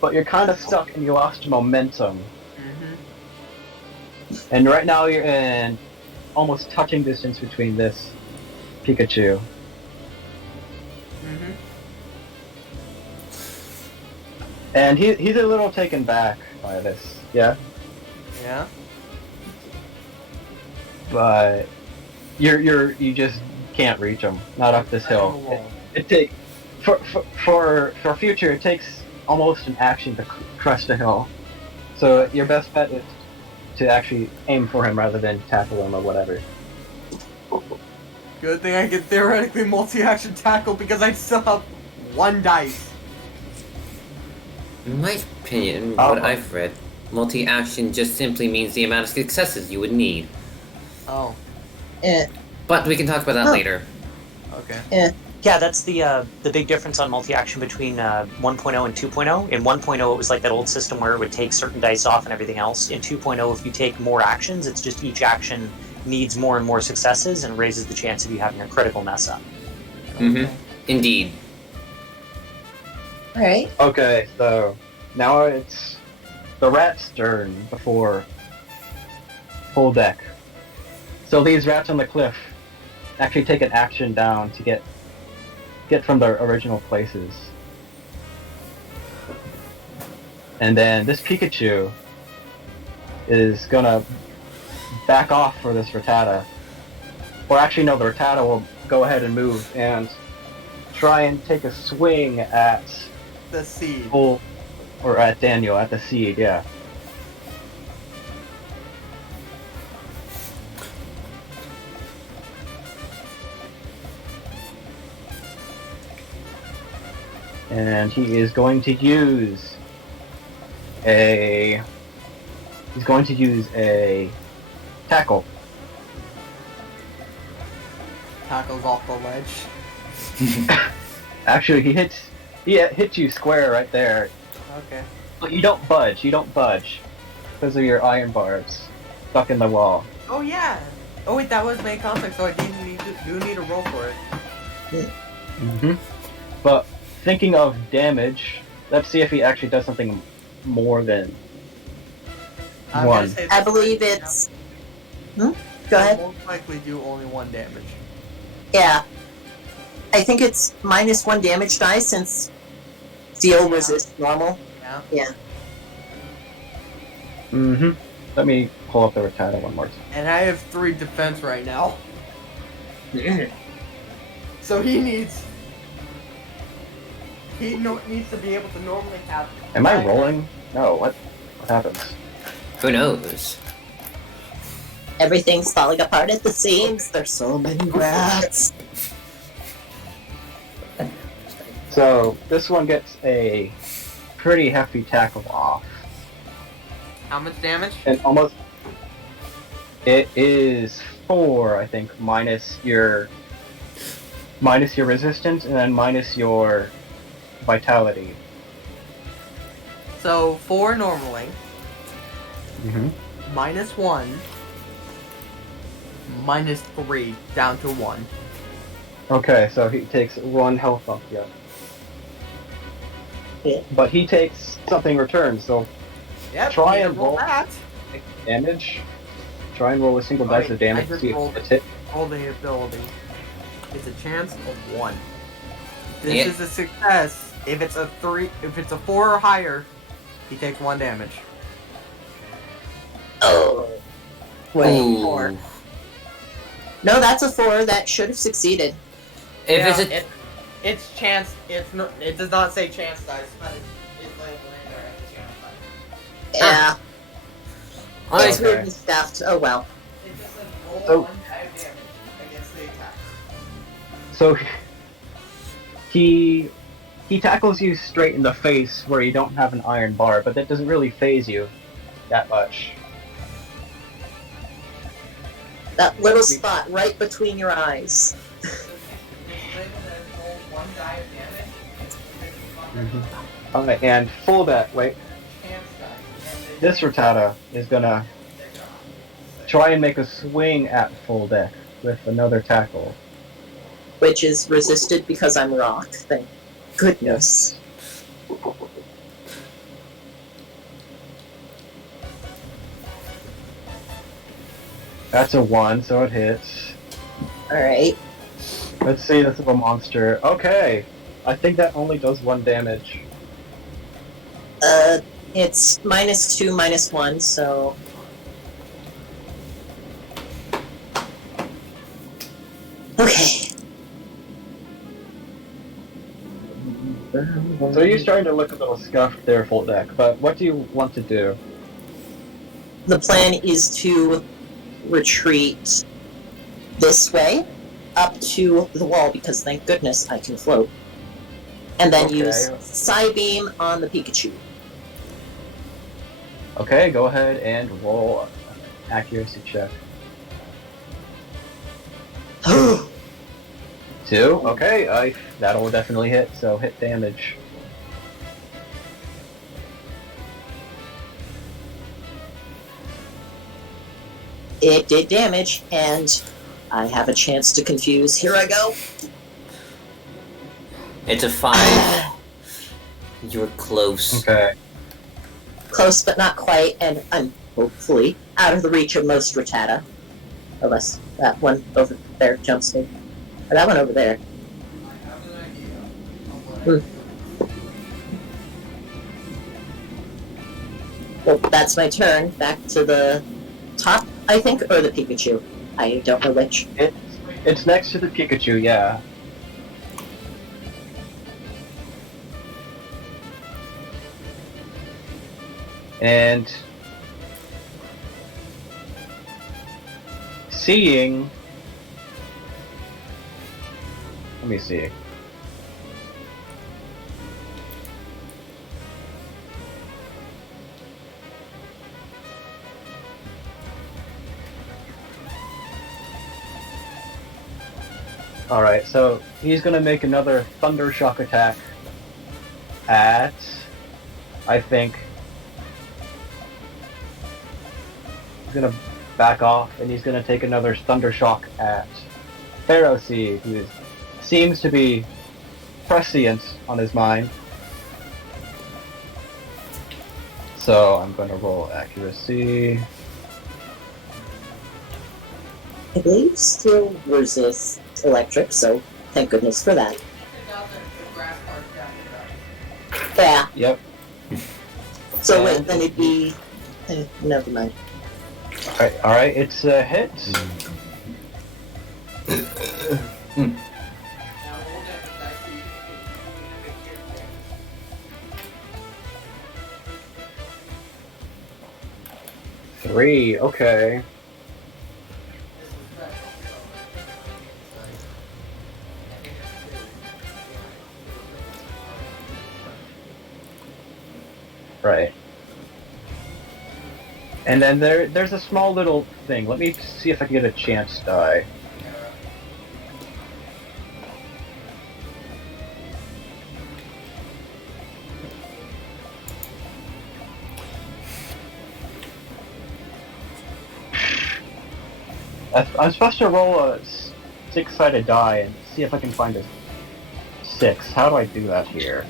but you're kind of stuck and you lost momentum. Mm-hmm. And right now you're in almost touching distance between this Pikachu. Mm-hmm. And he's a little taken back by this, yeah? Yeah. But you just can't reach him. Not up this hill. It takes for future. It takes almost an action to crest a hill. So your best bet is to actually aim for him rather than tackle him or whatever. Good thing I can theoretically multi-action tackle because I still have 1 dice. In my opinion, Oh. what I've read, multi-action just simply means the amount of successes you would need. Oh, Eh, But we can talk about that Huh. later. okay. Yeah, that's the big difference on multi-action between 1.0 and 2.0. In 1.0, it was like that old system where it would take certain dice off and everything else. In 2.0, if you take more actions, it's just each action needs more and more successes and raises the chance of you having a critical mess up. Mm-hmm. Indeed. Alright. Okay, so now it's the rat's turn before full deck. So these rats on the cliff actually take an action down to get from their original places. And then this Pikachu is gonna back off for this Rattata. Or actually no, the Rattata will go ahead and move and try and take a swing at The seed. full, or at Daniel, at the seed, yeah. And he is going to use a tackle. Tackles off the ledge. Actually, he hits you square right there. Okay. But you don't budge because of your iron barbs stuck in the wall. Oh yeah. Oh wait, that was main contact, so I do need a roll for it. Mm-hmm. But thinking of damage, let's see if he actually does something more than I'm one. gonna say I this believe right it's. now. Go ahead. I'll most likely do only 1 damage. Yeah. I think it's -1 damage die since steel resist normal. Yeah. Yeah. Mm-hmm. Let me pull up the Rattata one more time. And I have 3 defense right now. So he needs to be able to normally have. Am I rolling? No, what happens? Who knows? Everything's falling apart at the seams. There's so many rats. So this one gets a pretty hefty tackle off. How much damage? And almost it is 4, I think, minus your resistance and then minus your vitality. So 4 normally, Mm-hmm. -1, -3, down to 1. Okay, so he takes 1 health off you. Yeah. But he takes something returned, so Yep. Try need to and roll. that. damage. Try and roll a single dice of I damage to just see if rolled it's hit. Roll the ability. It's a chance of 1. This Yeah. is a success. If it's a 4 or higher, he takes 1 damage. Oh. Wait, Ooh. 4. No, that's a 4. That should have succeeded. If Yeah, it's a it's chance. It's no, it does not say chance dice, but it's labeled in there as chance dice. Yeah. I, It's weird and stuffed. Oh well. It just says roll So- 1 die of damage against the attack. So he tackles you straight in the face where you don't have an iron bar, but that doesn't really phase you that much. That little spot right between your eyes. It's labeled as roll 1 die of damage. Mm-hmm. Alright, and full that, wait, Chance die. this Rattata is gonna try and make a swing at full deck with another tackle. Which is resisted because I'm rock. Thank goodness. That's a 1, so it hits. Alright. Let's see, this is a monster. Okay, I think that only does 1 damage. It's -2, -1, so. Okay. So you're starting to look a little scuffed there, full deck, but what do you want to do? the plan is to retreat this way up to the wall because thank goodness I can float. And then Okay. use Psybeam on the Pikachu. Okay, go ahead and roll accuracy check. 2. Okay, that'll definitely hit. So hit damage. It did damage, and I have a chance to confuse. Here I go. It's a 5. You were close. Okay. Close but not quite, and I'm hopefully out of the reach of most Rattata. Unless that one over there jumps me. Or that one over there. I have an idea of what Well, that's my turn. Back to the top, I think, or the Pikachu. I don't know which. It's next to the Pikachu, yeah. And seeing, let me see. Alright, so he's gonna make another Thunder Shock attack at, I think, he's gonna back off and he's gonna take another Thunder Shock at Pharaoh Seed, who seems to be prescient on his mind. So I'm gonna roll accuracy. I believe still resists electric, so thank goodness for that. Yeah. Yep. So wait, then it'd be... never mind. Alright, it's a hit. Three, okay. Right. And then there's a small little thing. Let me see if I can get a chance die. I'm supposed to roll a 6-sided die and see if I can find a 6. How do I do that here?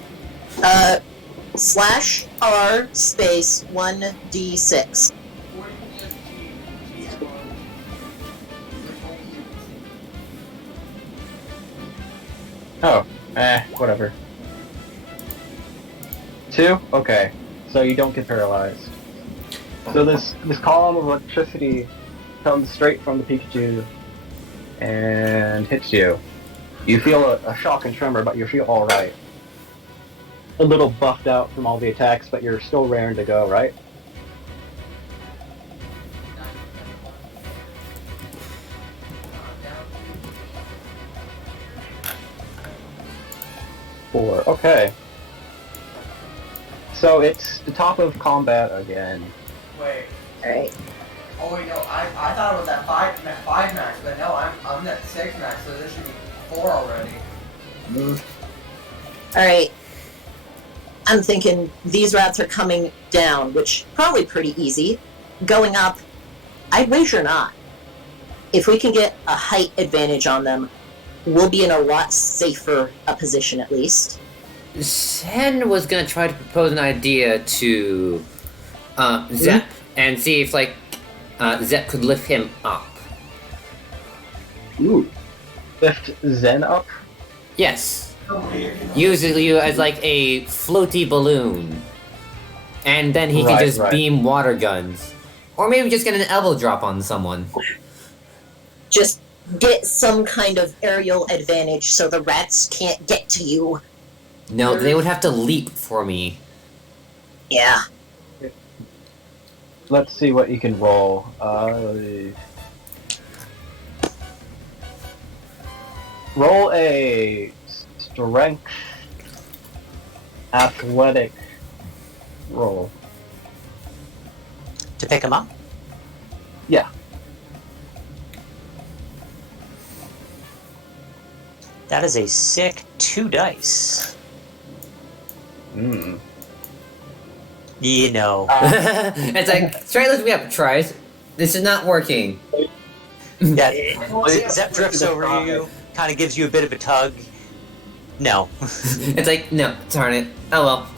/R space 1d6. Oh, whatever. 2? Okay. So you don't get paralyzed. So this column of electricity comes straight from the Pikachu and hits you. You feel a shock and tremor, but you feel alright. A little buffed out from all the attacks, but you're still raring to go, right? Four. Okay. So it's the top of combat again. Wait. Alright. Oh wait, no. I thought it was at 5 max, but no, I'm at 6 max, so there should be 4 already. Alright. I'm thinking these rats are coming down, which probably pretty easy. Going up, I'd wager not. If we can get a height advantage on them, we'll be in a lot safer a position at least. Sen was gonna try to propose an idea to Zep and see if Zep could lift him up. Ooh. Lift Zen up? Yes. Use you as like a floaty balloon. And then he can just beam water guns. Or maybe just get an elbow drop on someone. Just get some kind of aerial advantage so the rats can't get to you. No, they would have to leap for me. Yeah. let's see what you can roll. Roll a strength athletic roll. To pick him up? Yeah. That is a sick 2 dice. Mm. You know. It's like, try lifting me up, tries. This is not working. Yeah, Zep drifts over you, kind of gives you a bit of a tug. No. It's like, no, darn it. Oh well.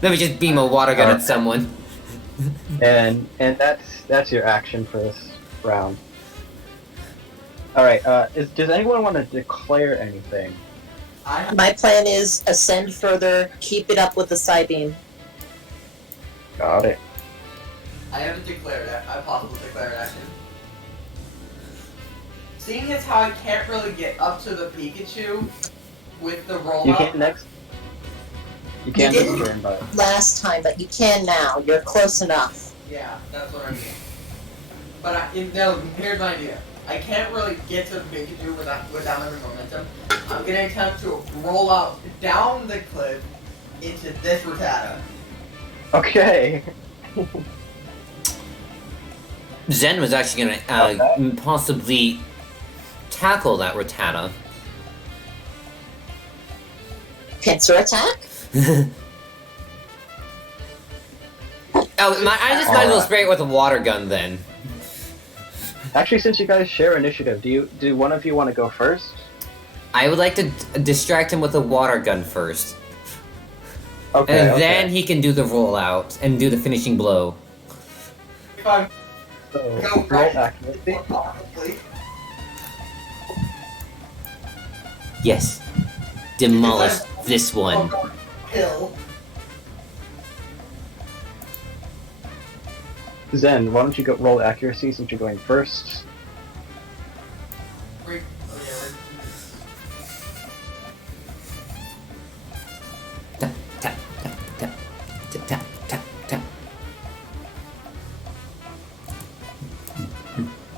Let me just beam a water gun at someone. And that's your action for this round. Alright, does anyone want to declare anything? My plan is ascend further, keep it up with the side beam. Got it. I haven't declared a possible declared action. Seeing as how I can't really get up to the Pikachu with the roll You up. can't next. You You can't didn't this turn, but last time, but you can now. You're close enough. Yeah, that's what I mean. But here's my idea. I can't really get to the Pikachu without having momentum. I'm gonna attempt to roll out down the cliff into this Rattata. okay. Zen was actually gonna possibly tackle that Rattata. Pincer attack? I just might as well spray it with a water gun then. Actually, since you guys share initiative, do one of you want to go first? I would like to distract him with a water gun first. Okay. And okay. then he can do the rollout and do the finishing blow. If I'm So, go roll right, accuracy. possibly. Yes. Demolish this one. Hill. Zen, why don't you go roll accuracy since you're going first? Tap, tap, tap, tap, tap, tap, tap, tap.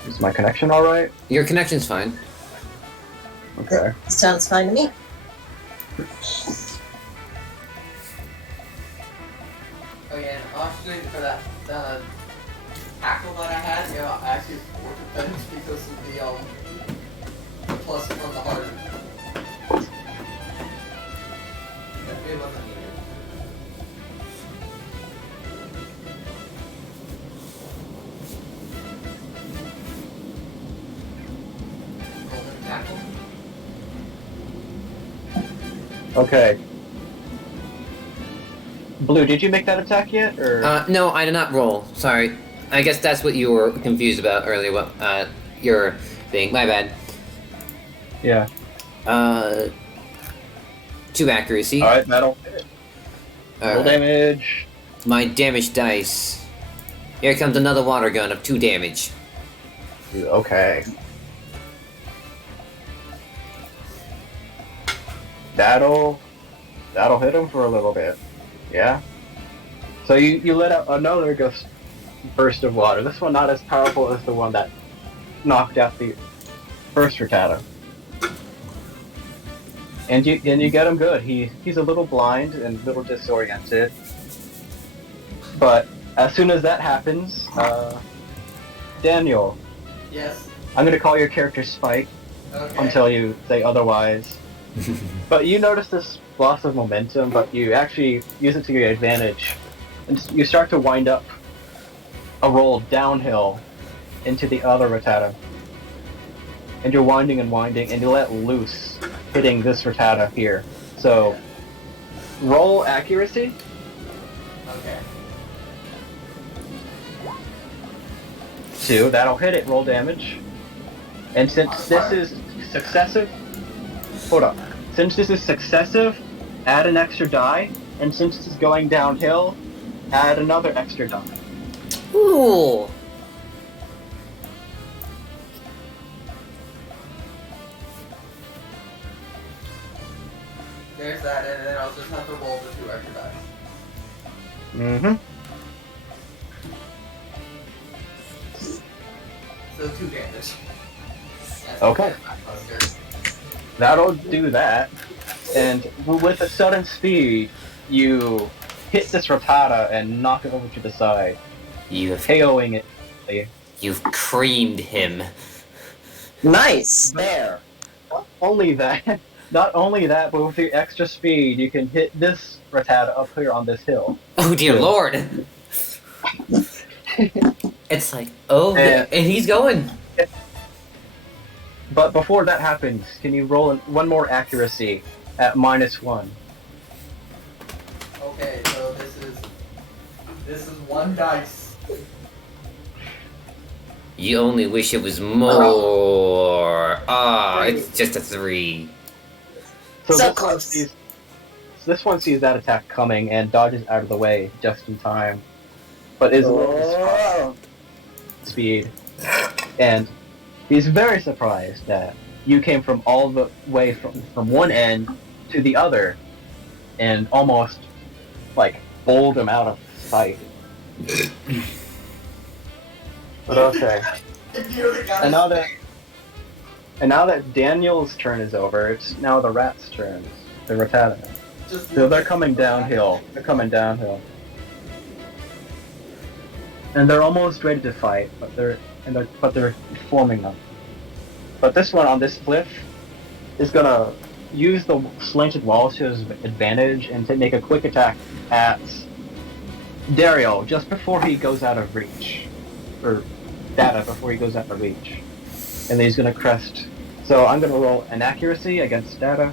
Is my connection all right? Your connection's fine. Okay. Sounds fine to me. Oh yeah, and actually for that tackle that I had, I actually scored defense because of the plus from the harder. It wasn't needed. Rolling tackle. Okay. Blue, did you make that attack yet, or? No, I did not roll. Sorry. I guess that's what you were confused about earlier. What your thing. My bad. Yeah. 2 accuracy. All right, that'll hit. Roll damage. My damage dice. Here comes another water gun of 2 damage. Okay. That'll hit him for a little bit. Yeah. So you let out another burst of water. This one not as powerful as the one that knocked out the first Rattata. And you get him good. He's a little blind and a little disoriented. But as soon as that happens, Daniel, Yes. I'm gonna call your character Spike Okay. until you say otherwise. But you notice this loss of momentum, but you actually use it to your advantage. And you start to wind up a roll downhill into the other Rattata. And you're winding and winding, and you let loose, hitting this Rattata here. So, roll accuracy. Okay. 2, that'll hit it, roll damage. And since this is successive, hold up. Since this is successive, add an extra die, and since this is going downhill, add another extra die. Ooh. There's that, and then I'll just have to roll the 2 extra dice. Mm-hmm. So 2 damage. That's Okay. Buster. That'll do that. And with a sudden speed, you hit this Rattata and knock it over to the side, You've KOing it. you've creamed him. Nice! There. Not only that, but with your extra speed, you can hit this Rattata up here on this hill. Oh dear Yeah. lord! It's like, oh, And- and he's going. But before that happens, can you roll one more accuracy at -1? Okay, so this is 1 dice. You only wish it was more. Ah, it's just a 3. So close. This one sees that attack coming and dodges out of the way just in time, but is a little surprised Oh. at speed, and he's very surprised that you came from all the way from one end to the other, and almost like bowled him out of sight. But okay. And now that Daniel's turn is over, it's now the rat's turn. The Rattata. So they're coming downhill. They're coming downhill. And they're almost ready to fight, but they're forming up. But this one on this cliff is gonna use the slanted wall to his advantage and to make a quick attack at Dario just before he goes out of reach. Or Data before he goes out of reach. And then he's gonna crest. So I'm gonna roll an accuracy against Data.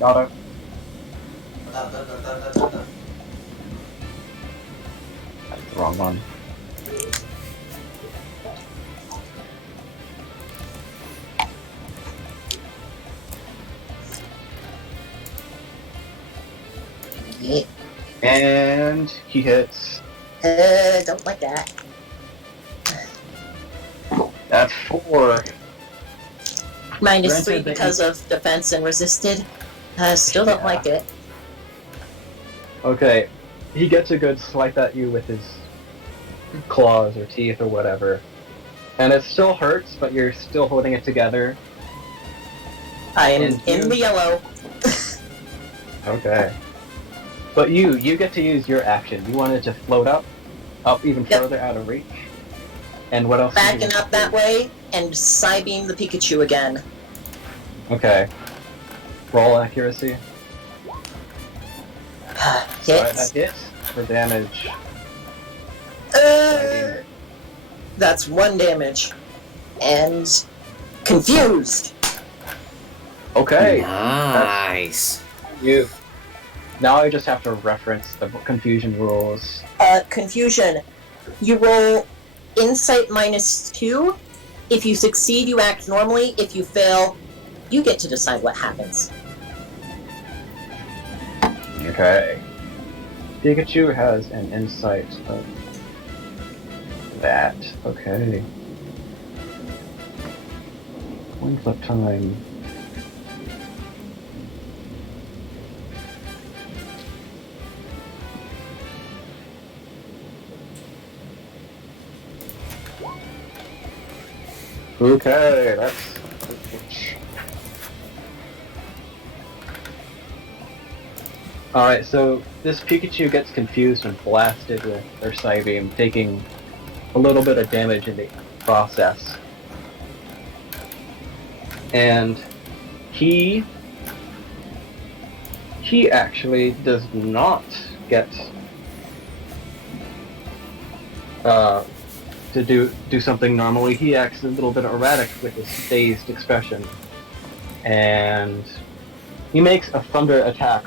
That's the wrong one. Yeah. And he hits. Don't like that. That's 4. -3 Granted that because of defense and resisted. Still don't Yeah. like it. Okay, he gets a good swipe at you with his claws or teeth or whatever. And it still hurts, but you're still holding it together. I am And in you- the yellow. Okay. But you get to use your action. You wanted to float up even Yep. further out of reach. And what else? did you Backing want up to that do? way and Psybeam the Pikachu again. Okay. Roll accuracy. Alright, that Hits. hits for damage. That's 1 damage. And confused. Okay. Nice. You. Now I just have to reference the confusion rules. Confusion. You roll insight -2. If you succeed, you act normally. If you fail, you get to decide what happens. Okay. Pikachu has an insight of that. Okay. One flip time. Okay, that's. Alright, so this Pikachu gets confused and blasted with their Psybeam, taking a little bit of damage in the process. And he actually does not get to do something normally. He acts a little bit erratic with his dazed expression. And he makes a thunder attack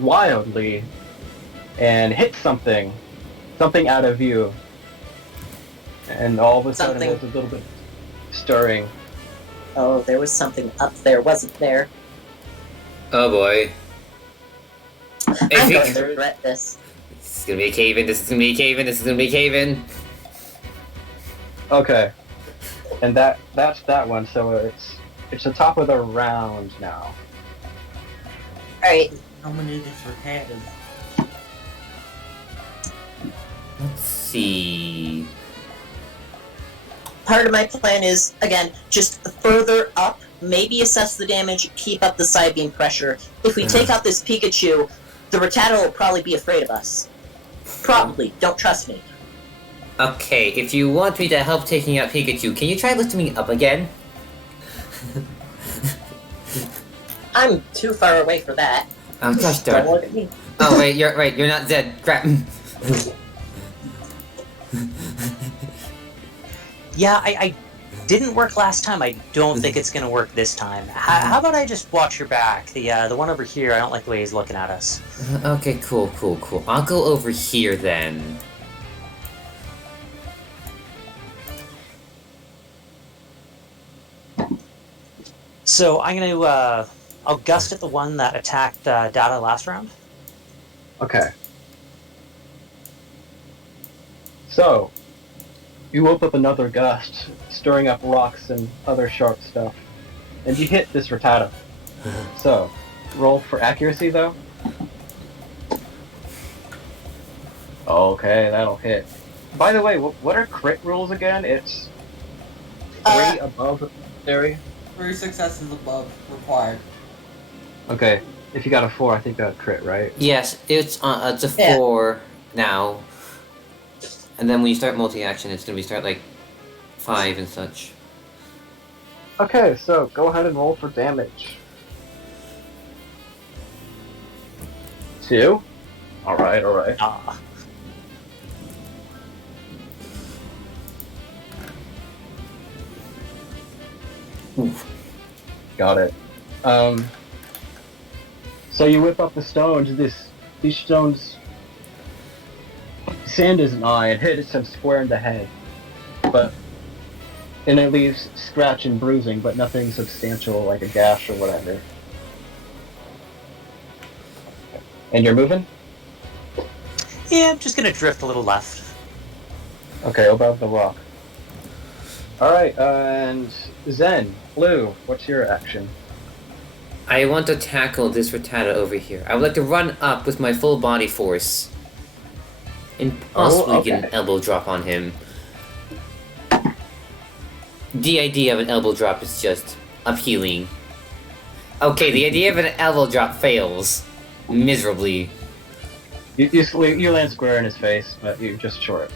wildly and hits something out of view. And all of a sudden Something. there's a little bit stirring. Oh, there was something up there, wasn't there? Oh boy. I I'm going think to regret this. this is gonna be a cave in. This is gonna be a cave in. This is gonna be a cave in. Okay. And that's that one, so it's the top of the round now. Alright, How many did your head? Let's see. part of my plan is, again, just further up, maybe assess the damage, keep up the side beam pressure. If we take out this Pikachu, the Rattata will probably be afraid of us. Probably. Don't trust me. Okay, if you want me to help taking out Pikachu, can you try lifting me up again? I'm too far away for that. Gosh Don't darn. look at me. Oh wait, you're not dead. Crap. Yeah, I didn't work last time. I don't think it's gonna work this time. How about I just watch your back? The one over here, I don't like the way he's looking at us. Okay, cool. I'll go over here then. So I'm gonna I'll gust at the one that attacked Data last round. Okay. So, you whip up another gust, stirring up rocks and other sharp stuff, and you hit this Rattata. So, roll for accuracy though. Okay, that'll hit. By the way, what are crit rules again? It's 3 above the area. 3 successes above required. Okay, if you got a 4, I think that's crit, right? Yes, it's a 4 now. And then when you start multi-action, it's gonna be start like 5 and such. Okay, so go ahead and roll for damage. 2? Alright. Ah. Got it. So you whip up the stones. These stones. Sand is an eye and hit him square in the head, and it leaves scratch and bruising, but nothing substantial like a gash or whatever. And you're moving? Yeah, I'm just gonna drift a little left. Okay, above the rock. Alright, and Zen, Blue, what's your action? I want to tackle this Rattata over here. I would like to run up with my full body force. And possibly get an elbow drop on him. The idea of an elbow drop is just appealing. Okay, the idea of an elbow drop fails. Miserably. You land square in his face, but you're just short.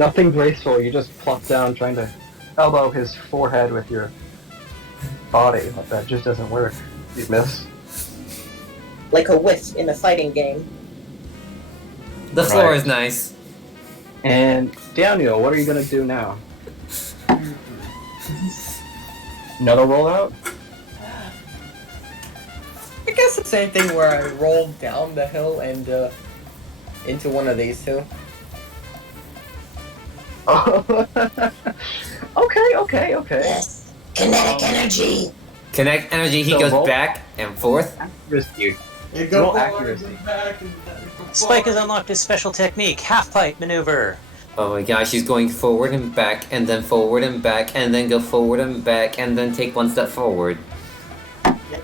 Nothing graceful, you just plop down trying to elbow his forehead with your body, but that just doesn't work. You miss. Like a whiff in a fighting game. The floor Right. is nice. And Daniel, what are you gonna do now? Another rollout? I guess the same thing where I rolled down the hill and into one of these two. Okay. Yes. Kinetic energy. Kinetic energy, he So goes roll- back and forth. Accuracy. You Roll forward, accuracy. and back, and Spike has unlocked his special technique, half pipe maneuver. Oh my gosh, he's going forward and back, and then forward and back, and then go forward and back, and then take one step forward.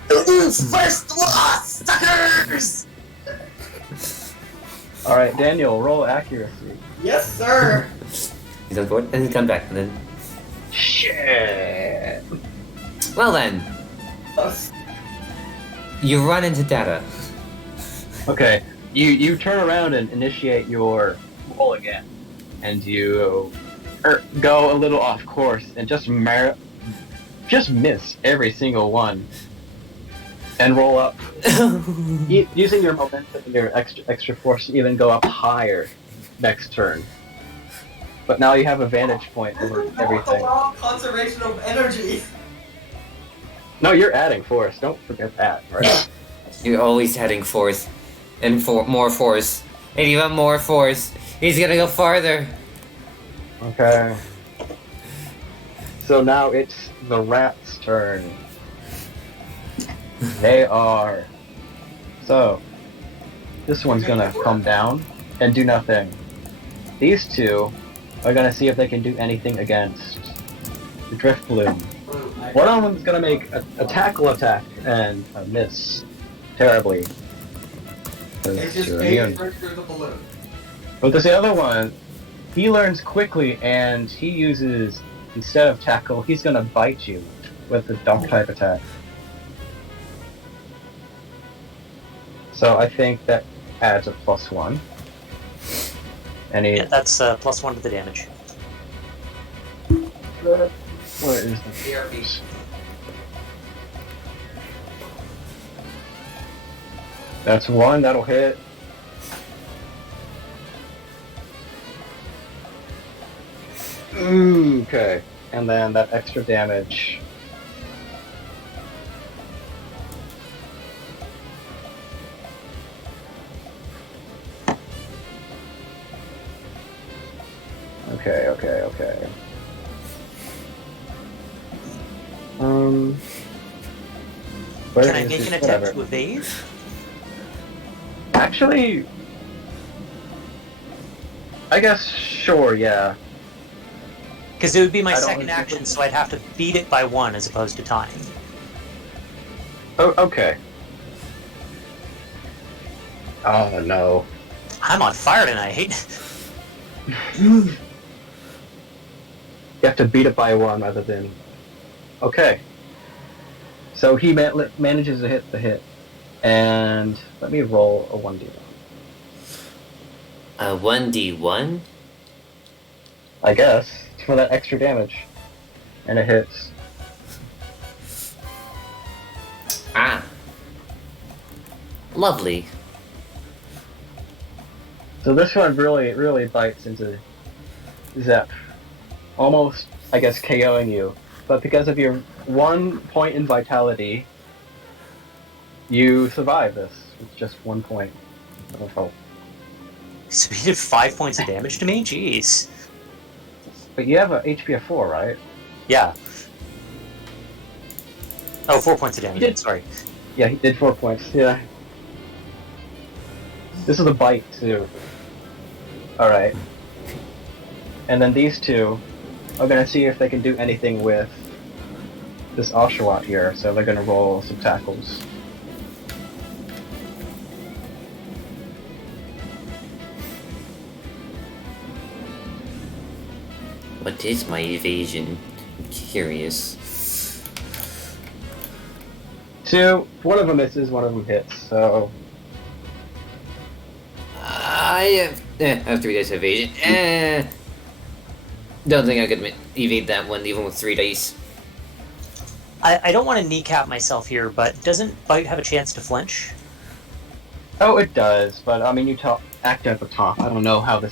First loss, suckers! Alright, Daniel, roll accuracy. Yes, sir. He's on forward, and he's come back, and then... Shit. Well then, you run into Data. Okay, you turn around and initiate your roll again, and you go a little off course and just miss every single one, and roll up. Using your momentum and your extra force to even go up higher next turn. But now you have a vantage point over everything. Conservation of energy. No, you're adding force. Don't forget that, right? You're always heading forth. And more force. And even more force. He's gonna go farther. Okay. So now it's the rat's turn. They are. So, this one's gonna come down and do nothing. These two are gonna see if they can do anything against the Drift Bloom. One of them is gonna make a tackle attack and a miss terribly. 'Cause It just you're made immune. through the balloon. But this other one he learns quickly, and he uses, instead of tackle, he's gonna bite you with the dog type attack. So I think that adds a +1. And he, Yeah, that's +1 to the damage. where is the BRBs? That's 1, that'll hit. Ooh, okay. And then that extra damage. Okay. Where Can I is make this? an attempt Whatever. to evade? Actually, I guess sure, yeah. Because it would be my I don't second remember. action, so I'd have to beat it by 1 as opposed to tying. Oh, okay. Oh no. I'm on fire tonight. You have to beat it by 1 rather than. Okay. So he manages to hit the hit, and let me roll a 1d1. 1d1? I guess for that extra damage, and it hits. Ah. Lovely. So this one really bites into Zep, almost, I guess, KOing you. But because of your 1 point in vitality, you survive this with just 1 point of health. So he did 5 points of damage to me? Jeez. But you have a HP of 4, right? Yeah. Oh, 4 points of damage. He did. Sorry. Yeah, he did 4 points. Yeah. This is a bite too. All right. And then these two are gonna see if they can do anything with this Oshawott here. So they're gonna roll some tackles. What is my evasion? I'm curious. 2. One of them misses. One of them hits. So I have 3 dice evasion. Don't think I could evade that one even with 3 dice. I don't want to kneecap myself here, but doesn't Bite have a chance to flinch? oh, it does. But I mean, you act at the top. I don't know how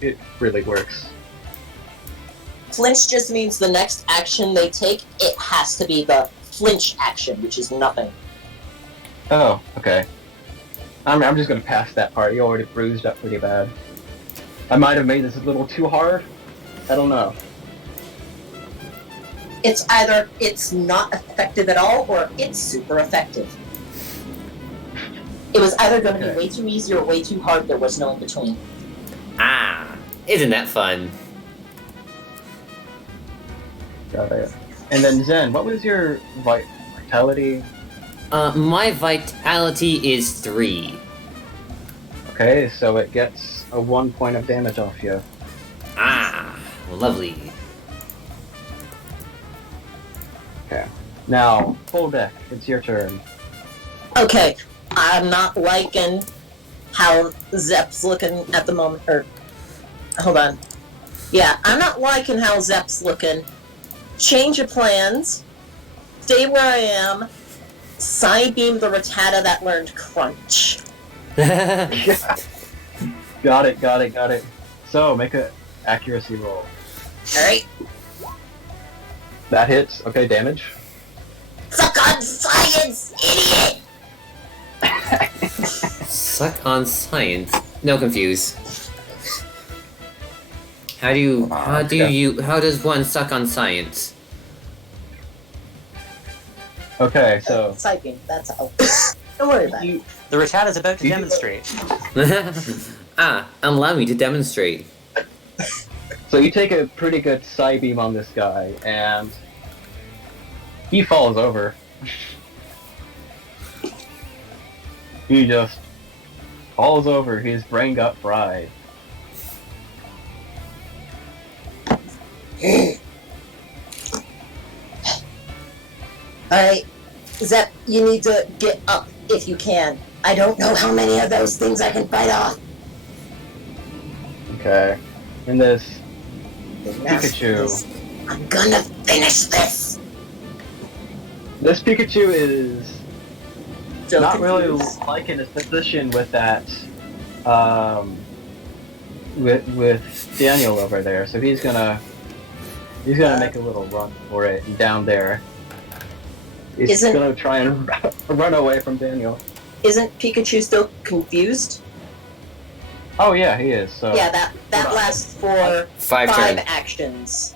it really works. Flinch just means the next action they take, it has to be the flinch action, which is nothing. Oh, okay. I'm just gonna pass that part. You already bruised up pretty bad. I might have made this a little too hard. I don't know. It's either it's not effective at all, or it's super effective. It was either going to Okay. be way too easy or way too hard. There was no in between. Ah, isn't that fun? Got it. And then Zen, what was your vitality? My vitality is 3. Okay, so it gets a 1 point of damage off you. Ah, lovely. Okay. Now, full deck. It's your turn. Okay, I'm not liking how Zep's looking at the moment. Or, hold on. Yeah, I'm not liking how Zep's looking. Change of plans. Stay where I am. Side beam the Rattata that learned Crunch. Got it. So, make a accuracy roll. Alright? That hits. Okay, damage. Suck on science, idiot! Suck on science. No confuse. How does one suck on science? Okay, so Side beam, that's how. Don't worry about it. The Rattata's about to You- demonstrate. Allow me to demonstrate. So you take a pretty good side beam on this guy, and he falls over. He just falls over. His brain got fried. Alright, Zep, you need to get up if you can. I don't know how many of those things I can fight off. Okay. And this Enough. Pikachu. I'm gonna finish this! This Pikachu is So not really confused. liking his position with that, with Daniel over there. So he's gonna make a little run for it down there. He's Isn't- gonna try and run away from Daniel. Isn't Pikachu still confused? Oh yeah, he is. So Yeah, that Hold on. lasts for 5 5 turns. actions.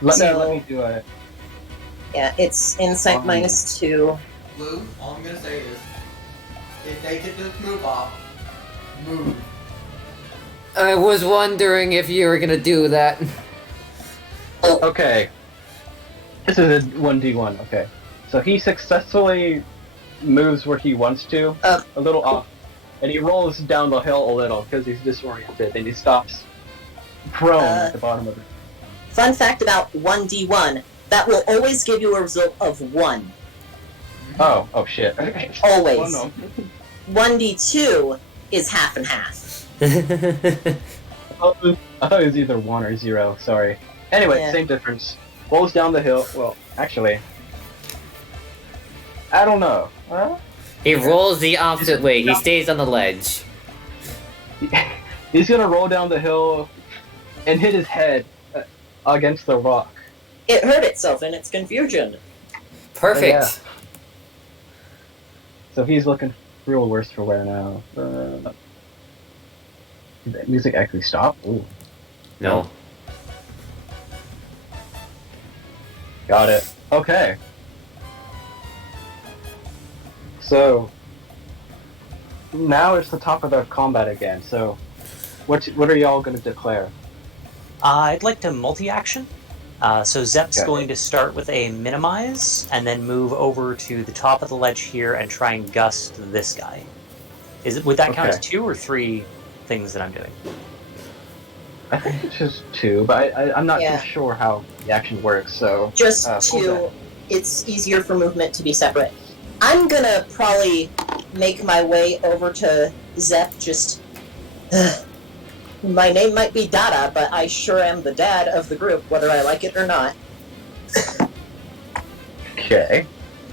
let so- me do it. Yeah, it's insight Fine. -2. Blue, all I'm gonna say is, if they get this move off, move. I was wondering if you were gonna do that. Okay. This is a 1d1. Okay. So he successfully moves where he wants to, Uh, a little off, and he rolls down the hill a little because he's disoriented, and he stops prone at the bottom of it. Fun fact about 1d1, that will always give you a result of 1. Oh shit. Always. Oh no. 1d2 is half and half. I thought it was either 1 or 0, sorry. Anyway, Yeah. same difference. Rolls down the hill. Well, actually, I don't know. Huh? He rolls the opposite way. He stays on the ledge. He's gonna roll down the hill and hit his head against the rock. It hurt itself in its confusion. Perfect. Yeah. So he's looking real worse for wear now. Did that music actually stop? Ooh. No. Got it. Okay. So now it's the top of the combat again. So what are y'all gonna declare? I'd like to multi-action. So Zep's Okay. going to start with a minimize, and then move over to the top of the ledge here and try and gust this guy. Would that count as Okay. 2 or 3 things that I'm doing? I think it's just 2, but I'm not Yeah. too sure how the action works. So Just hold 2, it's easier for movement to be separate. I'm gonna probably make my way over to Zep, just... my name might be Dada, but I sure am the dad of the group, whether I like it or not. okay.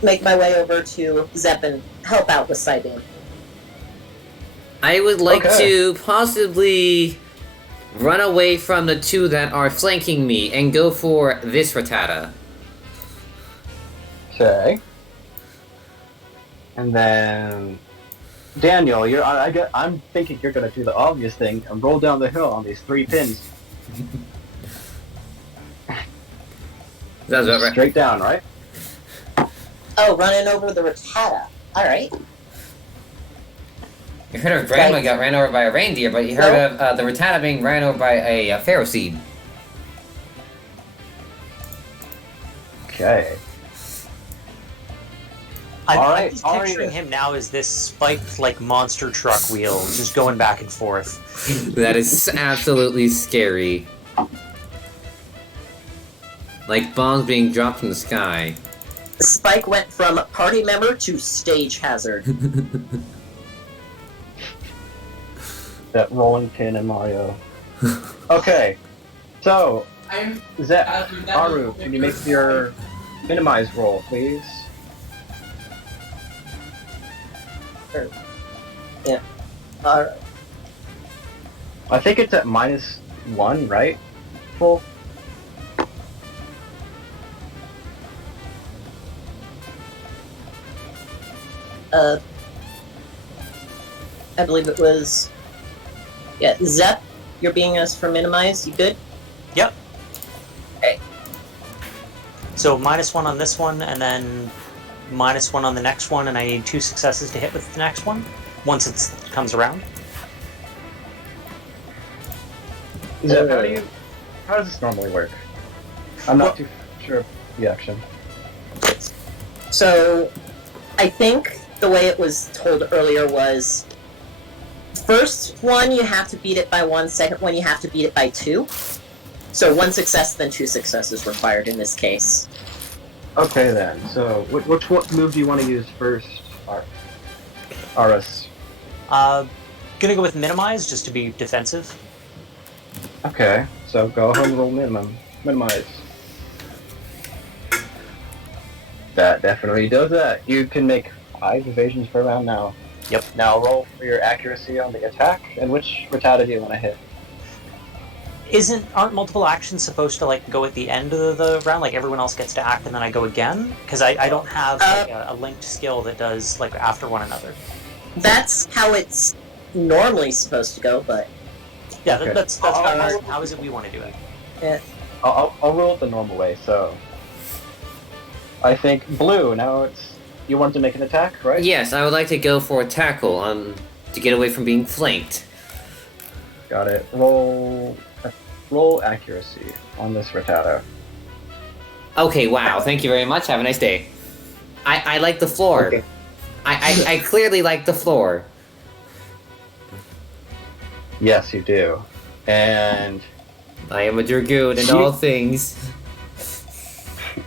Make my way over to Zep and help out with Siding. I would like Okay. to possibly run away from the 2 that are flanking me and go for this Rattata. Okay. And then Daniel, I'm thinking you're gonna do the obvious thing and roll down the hill on these 3 pins. That's about right. Straight down, right? Oh, running over the Rattata. Alright. You heard of Grandma Right. got ran over by a reindeer, but you heard of the Rattata being ran over by a pharaoh seed. Okay. I'm Alright, just Aria. picturing him now as this spiked, like, monster truck wheel, just going back and forth. That is absolutely scary. Like bombs being dropped from the sky. Spike went from party member to stage hazard. That rolling pin in Mario. Okay. So, I'm Zep, Aru, can you make your minimize roll, please? Alright. I think it's at -1, right? Full. I believe it was... Yeah, Zep, you're being us for minimize, you good? Yep. Okay. So -1 on this one, and then -1 on the next one, and I need 2 successes to hit with the next one, once it comes around. Zep, how does this normally work? I'm not too sure of the action. So, I think the way it was told earlier was... First one, you have to beat it by 1, second one, you have to beat it by 2. So 1 success, then 2 successes required in this case. Okay then. So what move do you want to use first, Aris? Gonna go with minimize just to be defensive. Okay. So go ahead and roll minimize. That definitely does that. You can make 5 evasions per round now. Yep. Now roll for your accuracy on the attack, and which Rattata do you want to hit? Aren't multiple actions supposed to like go at the end of the round? Like everyone else gets to act and then I go again? Because I don't have like, a linked skill that does like after one another. That's how it's normally supposed to go, but Yeah, Okay. that's how is it we want to do it? yeah. I'll roll it the normal way. So I think blue. Now it's you want to make an attack, right? Yes, I would like to go for a tackle to get away from being flanked. Got it. Roll accuracy on this Rattata. Okay, wow, thank you very much. Have a nice day. I like the floor. Okay. I clearly like the floor. Yes, you do. And I am a dragoon in all things.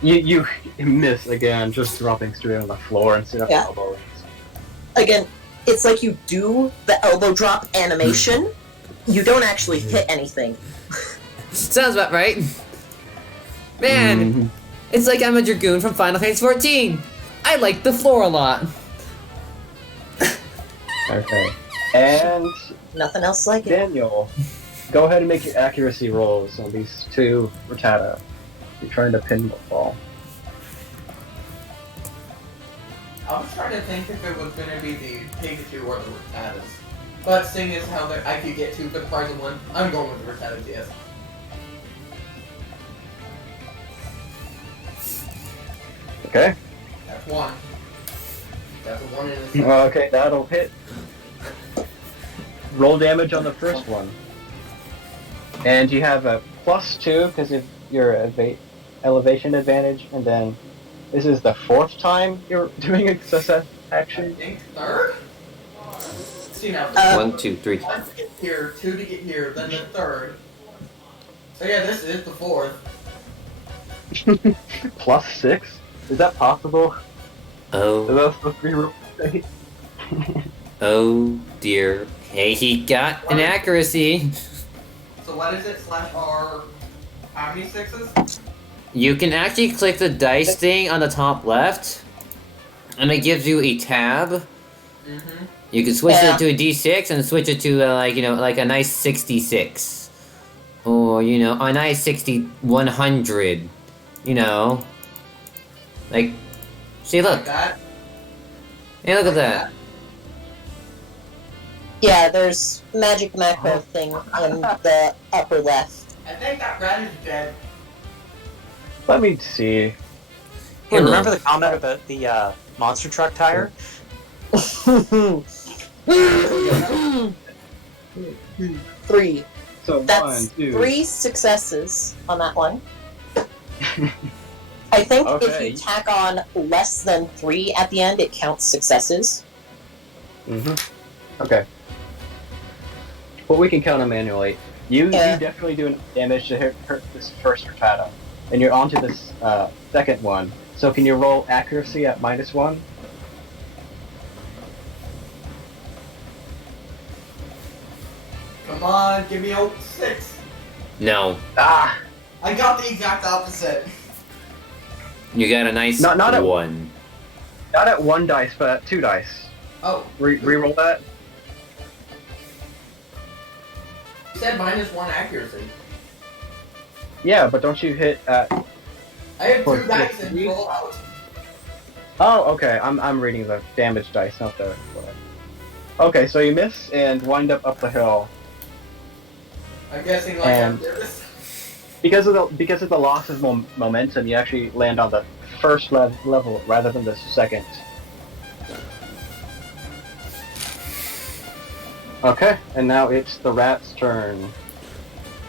you miss again, just dropping straight on the floor instead of Yeah. elbowing. Again, it's like you do the elbow drop animation, you don't actually hit anything. Sounds about right. Man, it's like I'm a dragoon from Final Fantasy XIV. I like the floor a lot. Okay. And Nothing else like it. Daniel, go ahead and make your accuracy rolls on these 2 Rattata. You're trying to pinball. I was trying to think if it was going to be the Pikachu or the Rattatas. But seeing as how I could get 2 for the price of 1, I'm going with the Rattatas, yes. Okay. That's 1. That's a 1 in a 6. Okay, that'll hit. Roll damage on the first one. And you have a +2 because of your elevation advantage, and then this is the 4th time you're doing a success I action. think 3rd? See now. 1, 2, 3. 1 to get here, 2 to get here, then the 3rd. So yeah, this is the 4th. +6? Is that possible? Is Oh, that supposed to be real? oh dear. Hey, he got an accuracy. So what is it? /R. How many 6s? You can actually click the dice thing on the top left, and it gives you a tab. Mm-hmm. You can switch Yeah. it to a D6 and switch it to like a nice 66, or a nice 100. Like, see, look, Like that? hey, look at that. Yeah, there's magic macro thing in the upper left. I think that rat is dead. Let me see. Hey, Hold remember on. the comment about the monster truck tire? 3. So That's 1, 2. 3 successes on that one. I think if Okay. you tack on less than 3 at the end, it counts successes. Okay. But we can count them manually. You Yeah. definitely do damage to hurt this first Rattata. And you're on to this second one. So can you roll accuracy at -1? Come on, give me a 6. No, Ah! I got the exact opposite. you got a nice Not at- 1. Not at 1 dice, but at 2 dice. Oh, Reroll that. you said -1 accuracy. Yeah, but don't you hit at... I have For 2 dice and three? roll out. Oh, okay. I'm reading the damage dice, not the... Okay, so you miss and wind up the hill. I'm guessing like And- I'm this. Because of the loss of momentum, you actually land on the first level rather than the second. Okay, and now it's the rat's turn.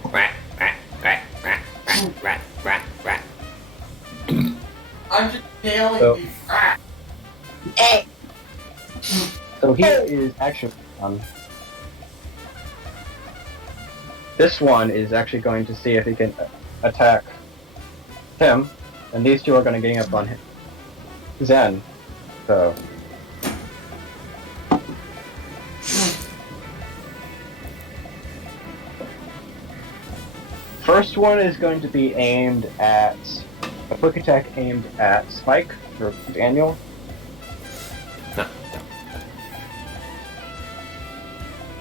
Rat, rat, rat, rat, rat, rat, rat, rat. I'm just nailing So- these. Ah. Eh. So he is actually this one is actually going to see if he can attack him, and these two are going to gang up on him. Zen. So. First one is going to be aimed at a quick attack aimed at Spike or Daniel. No.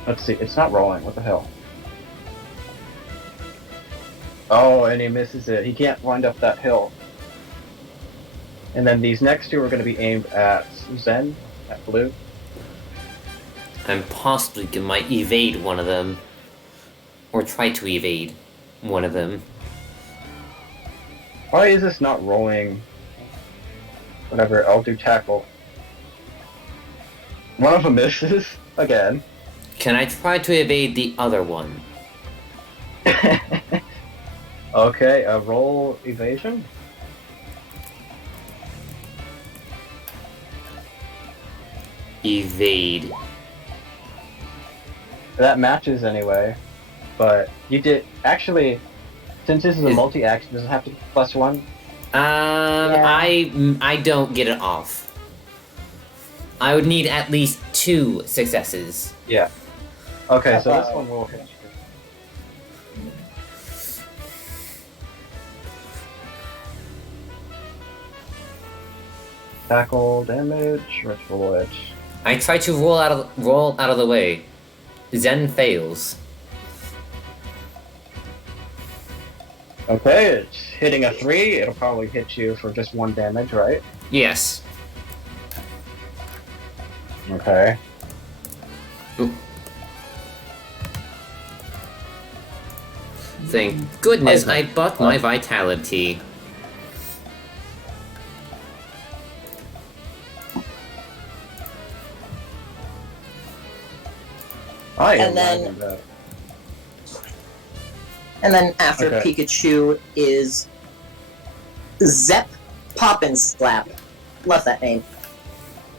Let's see, it's not rolling. What the hell? Oh, and he misses it. He can't wind up that hill. And then these next two are going to be aimed at Zen, at blue. I'm possibly might evade one of them. Or try to evade one of them. Why is this not rolling? Whatever, I'll do tackle. One of them misses again. Can I try to evade the other one? Okay, roll evasion. Evade. That matches anyway, but you did actually. Since this is a multi-action, does it have to be +1? I don't get it off. I would need at least 2 successes. Yeah. Okay, so this one will hit you. Tackle damage. Let's roll it. I try to roll out of the way. Zen fails. Okay, it's hitting a 3. It'll probably hit you for just 1 damage, right? Yes. Okay. Ooh. Thank goodness I bought my vitality. And then after Okay. Pikachu is Zep Poppin' Slap. Love that name.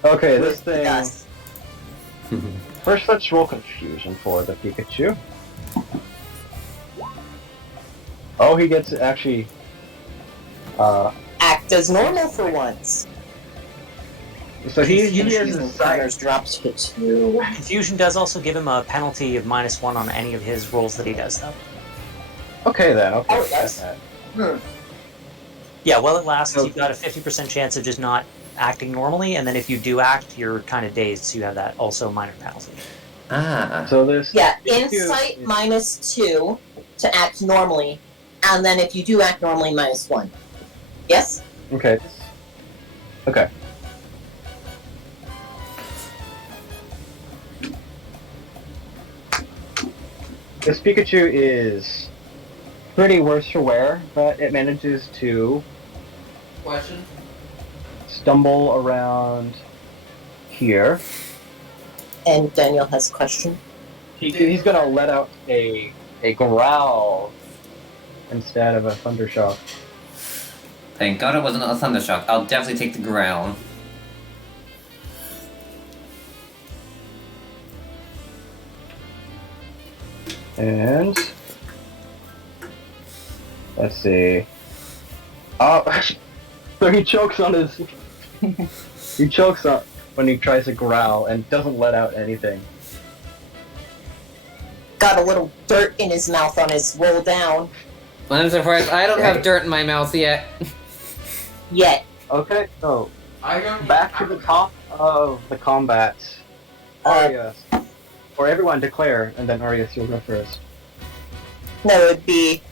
Okay, this With thing. dust. First, let's roll confusion for the Pikachu. Oh, he gets actually. Act as normal for once. So he has Confusion his encounters sight. drops to 2. Confusion does also give him a penalty of -1 on any of his rolls that he does, though. Okay then. Okay. Oh, yes. that. Yeah, while it lasts, Okay. you've got a 50% chance of just not acting normally, and then if you do act, you're kind of dazed, so you have that also minor penalty. Ah. So this. Yeah, Pikachu insight is- -2 to act normally, and then if you do act normally, -1. Yes? Okay. Okay. This Pikachu is pretty worse for wear, but it manages to Question? stumble around here. And Daniel has a question. He's gonna let out a growl instead of a thundershock. Thank God it wasn't a thundershock. I'll definitely take the ground. And let's see. Oh, so he chokes on his. He chokes on when he tries to growl and doesn't let out anything. Got a little dirt in his mouth on his roll down. I'm surprised I don't have Okay. dirt in my mouth yet. Yet. Okay, so I don't back to the top of the combat. Arias, or everyone declare, and then Arias, you'll go first. No, it would be,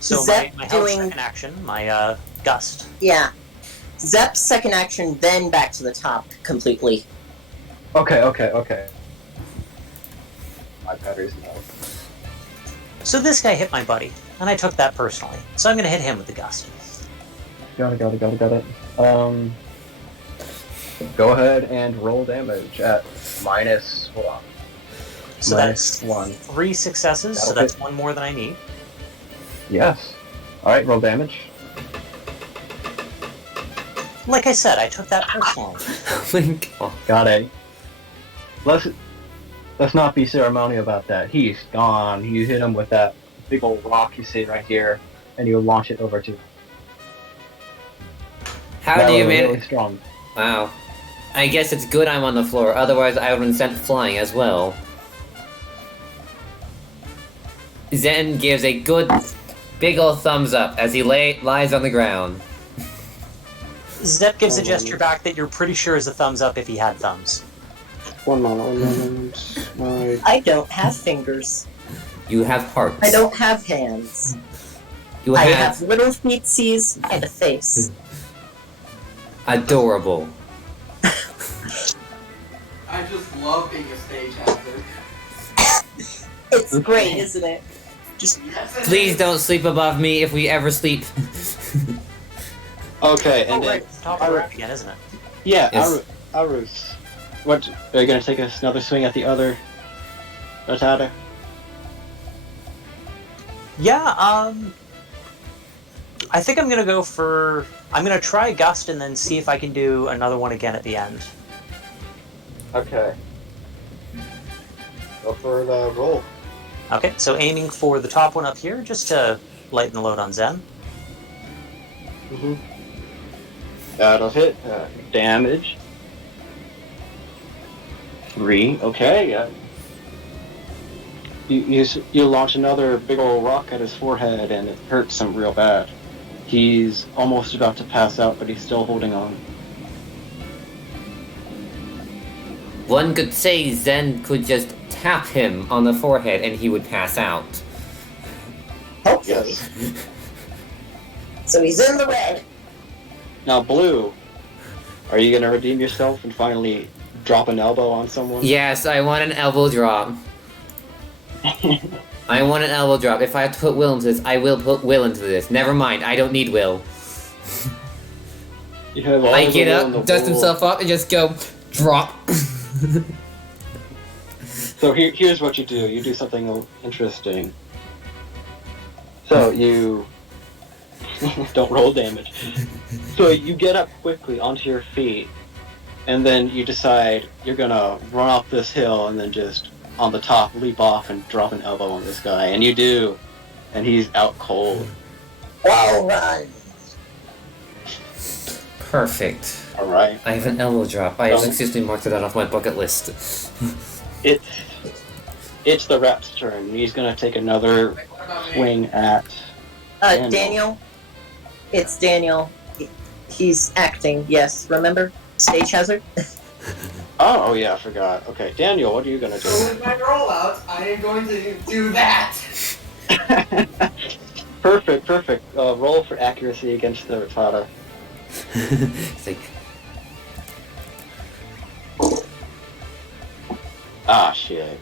So Zep my held doing- second action, my gust. yeah. Zep's second action, then back to the top completely. Okay. My battery's low. So this guy hit my buddy, and I took that personally. So I'm gonna hit him with the gust. Got it. Go ahead and roll damage at minus. Hold on. So Minus that's 1. 3 successes, so That'll that's hit. 1 more than I need. Yes. All right, roll damage. Like I said, I took that personally. Link. Oh, Got it. Let's. let's not be ceremonial about that. He's gone. You hit him with that big old rock you see right here, and you launch it over to him. How That do you was manage? really strong. Wow. I guess it's good I'm on the floor, otherwise I would have been sent flying as well. Zen gives a good, big ol' thumbs up as he lies on the ground. Zep gives a gesture back that you're pretty sure is a thumbs up if he had thumbs. One moment. My... I don't have fingers. You have hearts. I don't have hands. You I have have little feetsies and a face. adorable. I just love being a stage hazard. It's great, isn't it? Just Please don't sleep above me if we ever sleep. Okay, and Oh, then right. It's top of the round again, isn't it? yeah, Yes. Arus. What are you gonna take another swing at the other Rattata? Yeah, I think I'm gonna go for... I'm gonna try Gust and then see if I can do another one again at the end. Okay. Go for the roll. Okay, so aiming for the top one up here, just to lighten the load on Zen. Mm-hmm. That'll hit. Damage. 3. Okay. You launch another big old rock at his forehead, and it hurts him real bad. He's almost about to pass out, but he's still holding on. One could say Zen could just tap him on the forehead and he would pass out. hopefully. Yes. So he's in the red. Now, Blue, are you gonna redeem yourself and finally drop an elbow on someone? Yes, I want an elbow drop. I want an elbow drop. If I have to put Will into this, I will put Will into this. Never mind, I don't need Will. You have all I the get will in the up, dust world. himself up, and just go, drop. So here's what you do. You do something interesting. So you don't roll damage. So you get up quickly onto your feet, and then you decide you're gonna run off this hill and then just on the top leap off and drop an elbow on this guy, and you do, and he's out cold. Wall run. Perfect. All right. I have an elbow drop. I have Don't- successfully marked that off my bucket list. It's the rap's turn. He's gonna take another What about me? swing at. Daniel. It's Daniel. He's acting, yes. Remember? Stage hazard? Oh yeah, I forgot. Okay, Daniel, what are you gonna So do? with my rollouts, I am going to do that. Perfect. Roll for accuracy against the Rattata. It's like, Ah, shit.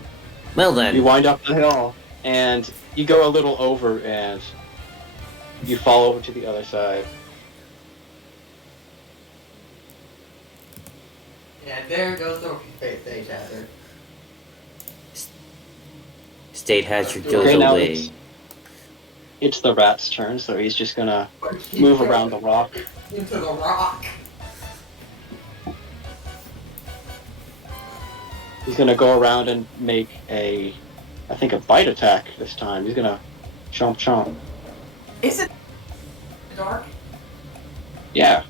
well then. You wind up the hill, and you go a little over, and you fall over to the other side. Yeah, there goes the stage hazard. State hazard goes Okay, now away. it's the rat's turn, so he's just gonna move around the rock. Into the rock. He's gonna go around and make I think a bite attack this time. He's gonna chomp. Is it dark? Yeah.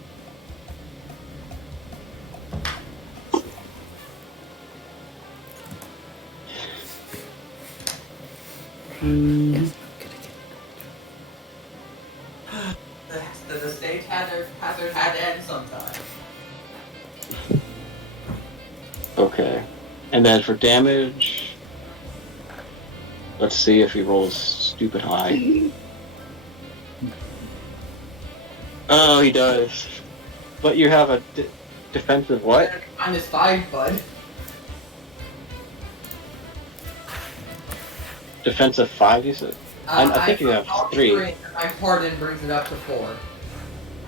The stage hazard had to end sometime. Okay. And then for damage, let's see if he rolls stupid high. Oh, he does. But you have a defensive what? -5, bud. Defensive 5, you said? I think you have 3. My harden brings it up to 4.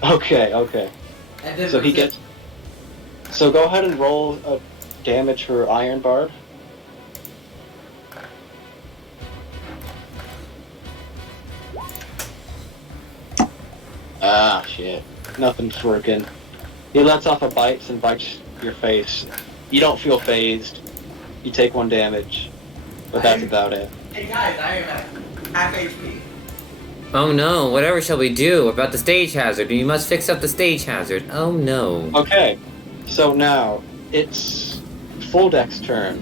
Okay. And then So he gets. So go ahead and roll a damage for Iron Barb. Ah, shit. Nothing's working. He lets off a bite and bites your face. You don't feel phased. You take 1 damage, but that's about it. Hey guys, I am at half HP. Oh no, whatever shall we do about the stage hazard? We must fix up the stage hazard. Oh no. Okay, so now it's Full Deck's turn.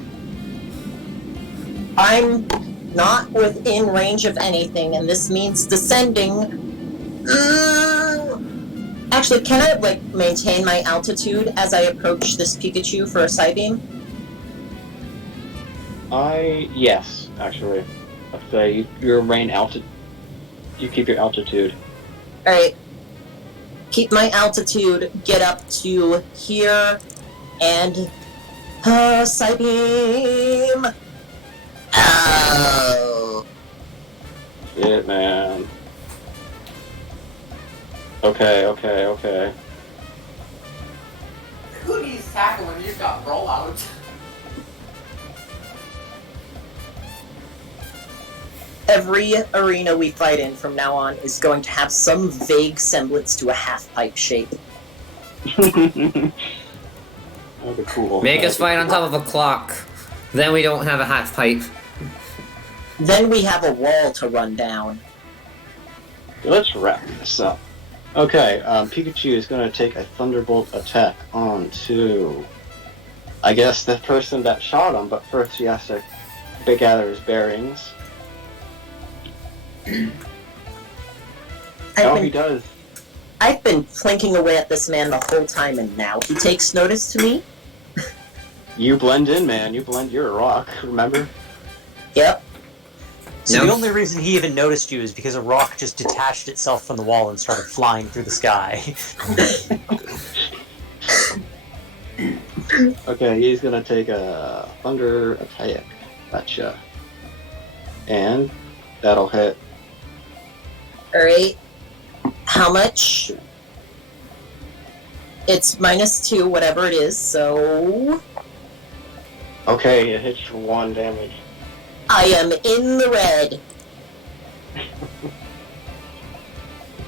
I'm not within range of anything, and this means descending. Actually, can I like maintain my altitude as I approach this Pikachu for a Psybeam? Yes, actually. Let's say your rain altitude. You keep your altitude. Alright. Keep my altitude, get up to here, and Psybeam! Oh! Shit, man. Okay. Who needs tackle when you've got rollout? Every arena we fight in from now on is going to have some vague semblance to a half-pipe shape. That'd be cool. Make us fight on top of a clock. Then we don't have a half pipe. Then we have a wall to run down. Let's wrap this up. Okay, Pikachu is going to take a Thunderbolt attack onto, I guess, the person that shot him, but first he has to gather his bearings. He does. I've been plinking away at this man the whole time, and now he takes notice to me? You blend in, man. You're a rock, remember? Yep. So No. the only reason he even noticed you is because a rock just detached itself from the wall and started flying through the sky. Okay, he's gonna take a Thunder attack. Gotcha. And that'll hit. Alright. How much? It's -2, whatever it is, so... Okay, it hits for 1 damage. I am in the red.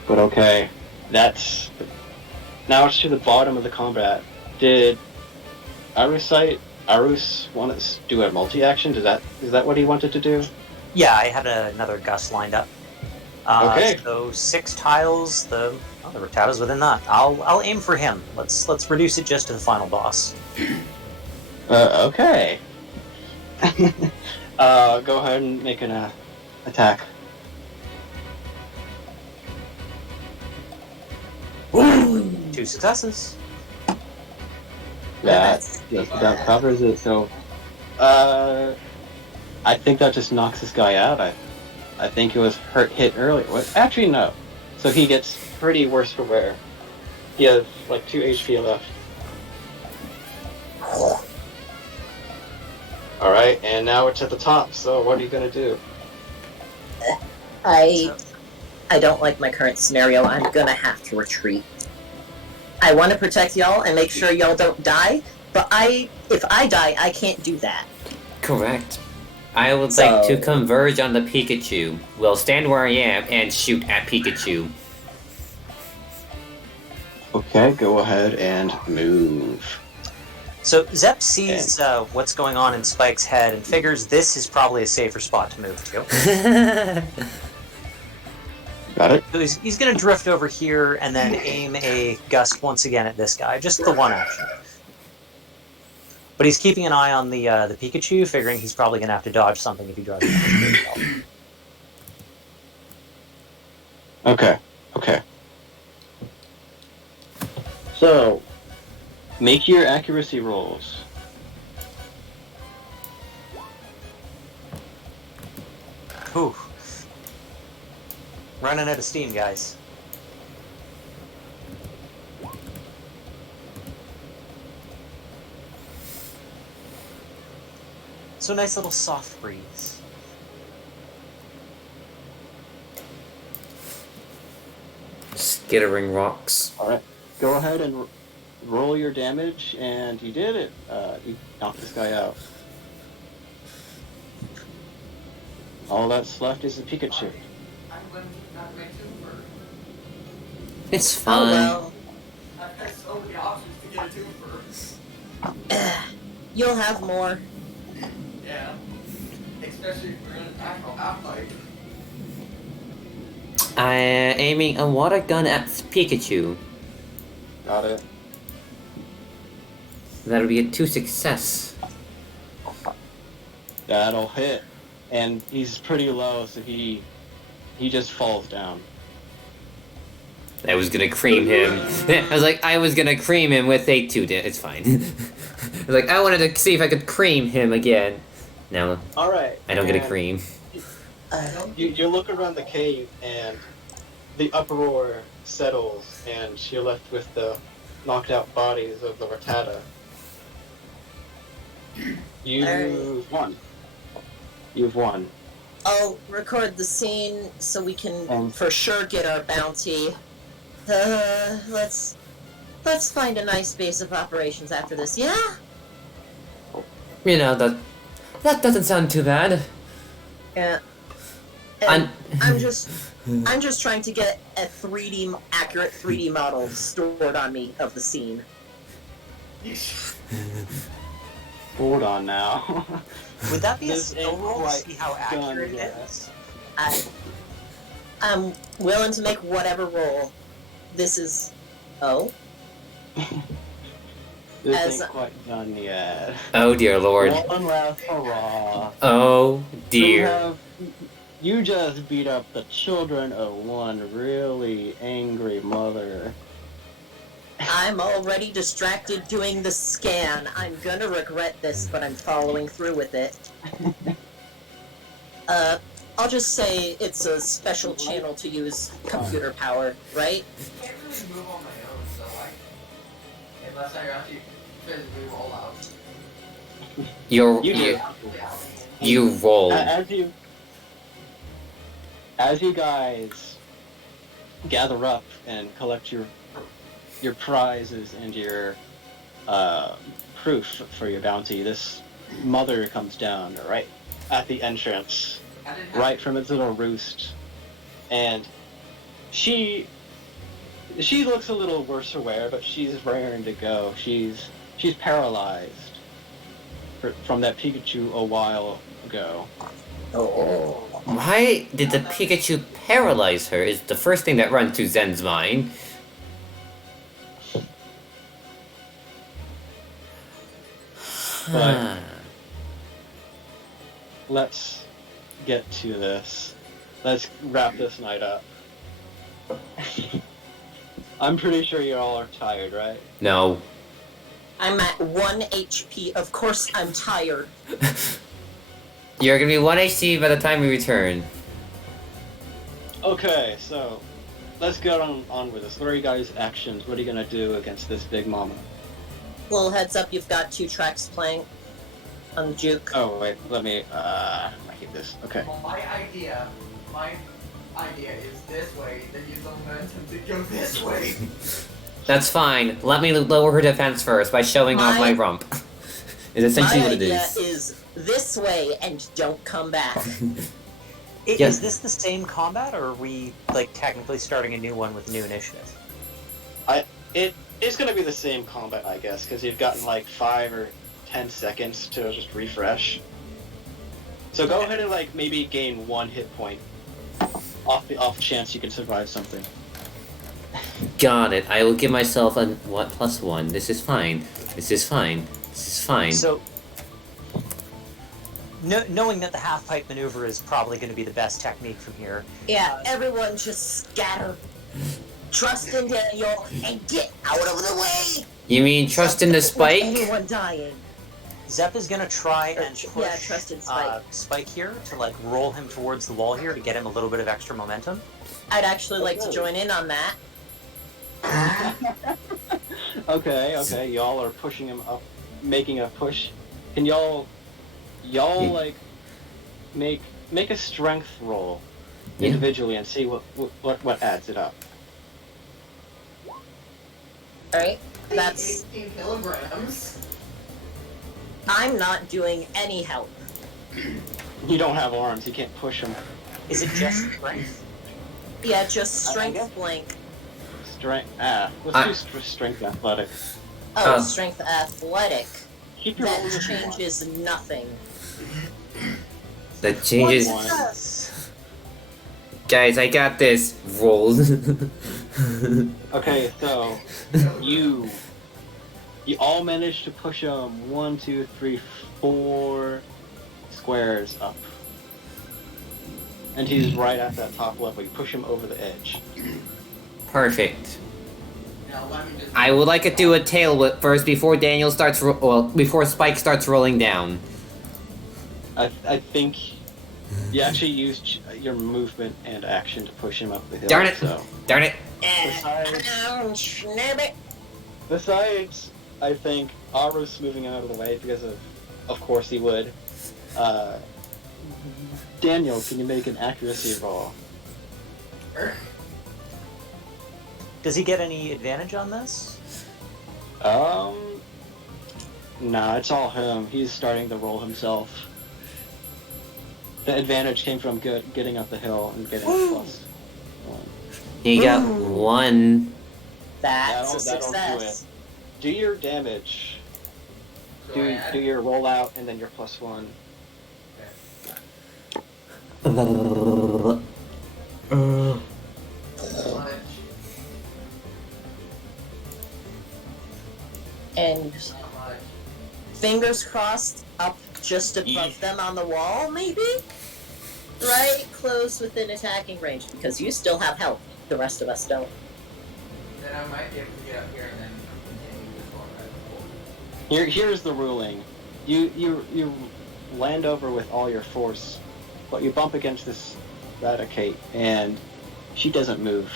But okay, that's... Now it's to the bottom of the combat. Did Arus want to do a multi-action? Is that what he wanted to do? Yeah, I had another gust lined up. Okay. So 6 tiles. The Rattata's within that. I'll aim for him. Let's reduce it just to the final boss. Okay. Go ahead and make an attack. Ooh, 2 successes. That covers it. So, I think that just knocks this guy out. I think it was hit earlier. What? Actually, no. So he gets pretty worse for wear. He has like 2 HP left. All right, and now it's at the top. So what are you gonna do? I don't like my current scenario. I'm gonna have to retreat. I want to protect y'all and make sure y'all don't die, but if I die, I can't do that. Correct. I would like to converge on the Pikachu. Will stand where I am and shoot at Pikachu. Okay, go ahead and move. So Zep sees what's going on in Spike's head and figures this is probably a safer spot to move to. Got it. So he's going to drift over here and then aim a gust once again at this guy. Just the one action. But he's keeping an eye on the Pikachu, figuring he's probably going to have to dodge something if he drives it. Okay. So, make your accuracy rolls. Whew. Running out of steam, guys. So nice little soft breeze. Skittering rocks. Alright, go ahead and roll your damage, and you did it. You knocked this guy out. All that's left is the Pikachu. I'm going to not make two for. It's Oh fine. well. I've had so many options to get a two for. You'll have more. Yeah. Especially if we're in an actual half-life. Aiming a water gun at Pikachu. Got it. That'll be a 2 success. That'll hit. And he's pretty low, so he just falls down. I was gonna cream him. I was gonna cream him with a 2. It's fine. I was like, I wanted to see if I could cream him again. No, Alright. I don't get a cream. You look around the cave, and the uproar settles, and you're left with the knocked out bodies of the Rattata. You've won. You've won. I'll record the scene so we can Um, for sure get our bounty. Let's find a nice base of operations after this. Yeah. You know, that doesn't sound too bad. Yeah. And I'm just trying to get a accurate 3D model stored on me of the scene. Hold on now. Would that be a This skill ain't roll to quite see how accurate it done is? I'm willing to make whatever roll. This is. Oh. This As- ain't quite done yet. Oh dear lord. One last hurrah. Oh dear. You just beat up the children of one really angry mother. I'm already distracted doing the scan. I'm gonna regret this, but I'm following through with it. I'll just say it's a special channel to use computer power, right? I can't really move on my own, so unless I actually physically roll out. You roll. As you guys gather up and collect your prizes and your proof for your bounty, this mother comes down right at the entrance, right from its little roost, and she looks a little worse for wear, but she's raring to go. She's paralyzed from that Pikachu a while ago. Oh. Why did the Pikachu paralyze her is the first thing that runs to Zen's mind. But let's get to this. Let's wrap this night up. I'm pretty sure you all are tired, right? No. I'm at 1 HP. Of course I'm tired. You're gonna be 1 HP by the time we return. Okay, so let's get on with this. What are you guys' actions? What are you gonna do against this big mama? Little heads up, you've got 2 tracks playing on the juke. Oh wait, let me keep this. Okay. My idea is this way, then use the momentum to go this way. That's fine. Let me lower her defense first by showing off my rump. Is essentially My what it idea is. is this way and don't come back. Yes. Is this the same combat, or are we like technically starting a new one with new initiative? It's gonna be the same combat, I guess, because you've gotten like 5 or 10 seconds to just refresh. So go ahead and like maybe gain 1 hit point off chance you can survive something. Got it. I will give myself a what +1. This is fine. This is fine. This is fine. So, knowing that the half-pipe maneuver is probably going to be the best technique from here. Yeah, everyone just scatter. Trust in Daniel and get out of the way! You mean trust in the spike? Anyone dying. Zep is going to try and push Yeah, trust in Spike. Spike here to like roll him towards the wall here to get him a little bit of extra momentum. I'd actually like to join in on that. Okay, y'all are pushing him up, making a push. Can y'all like make a strength roll Yeah. individually and see what adds it up. Alright? That's... 18 kilograms. I'm not doing any help. You don't have arms, you can't push him. Is it just strength? Yeah, just I strength guess- blank. Strength. Let's do strength athletic. Oh, strength athletic. Keep your That rolls if you want. changes nothing. That changes. One. Guys, I got this. Rolled. Okay, so you all managed to push him 1, 2, 3, 4 squares up, and he's right at that top level. You push him over the edge. Perfect. Now let me just. I would like to do a tail whip first before Daniel starts. Before Spike starts rolling down. I think you actually used your movement and action to push him up the hill. Darn it! So. Darn it! Besides, I think Arus moving out of the way because of course he would. Daniel, can you make an accuracy roll? Does he get any advantage on this? Nah, it's all him. He's starting to roll himself. The advantage came from getting up the hill and getting a +1. He got 1. That's a That'll do success. it. Do your damage. Do your rollout and then your +1. And fingers crossed up just above them on the wall, maybe? Right close within attacking range, because you still have help. The rest of us don't. Then I might be able to get up here and then continue this one. Here's the ruling. You land over with all your force, but you bump against this Radicate, and she doesn't move.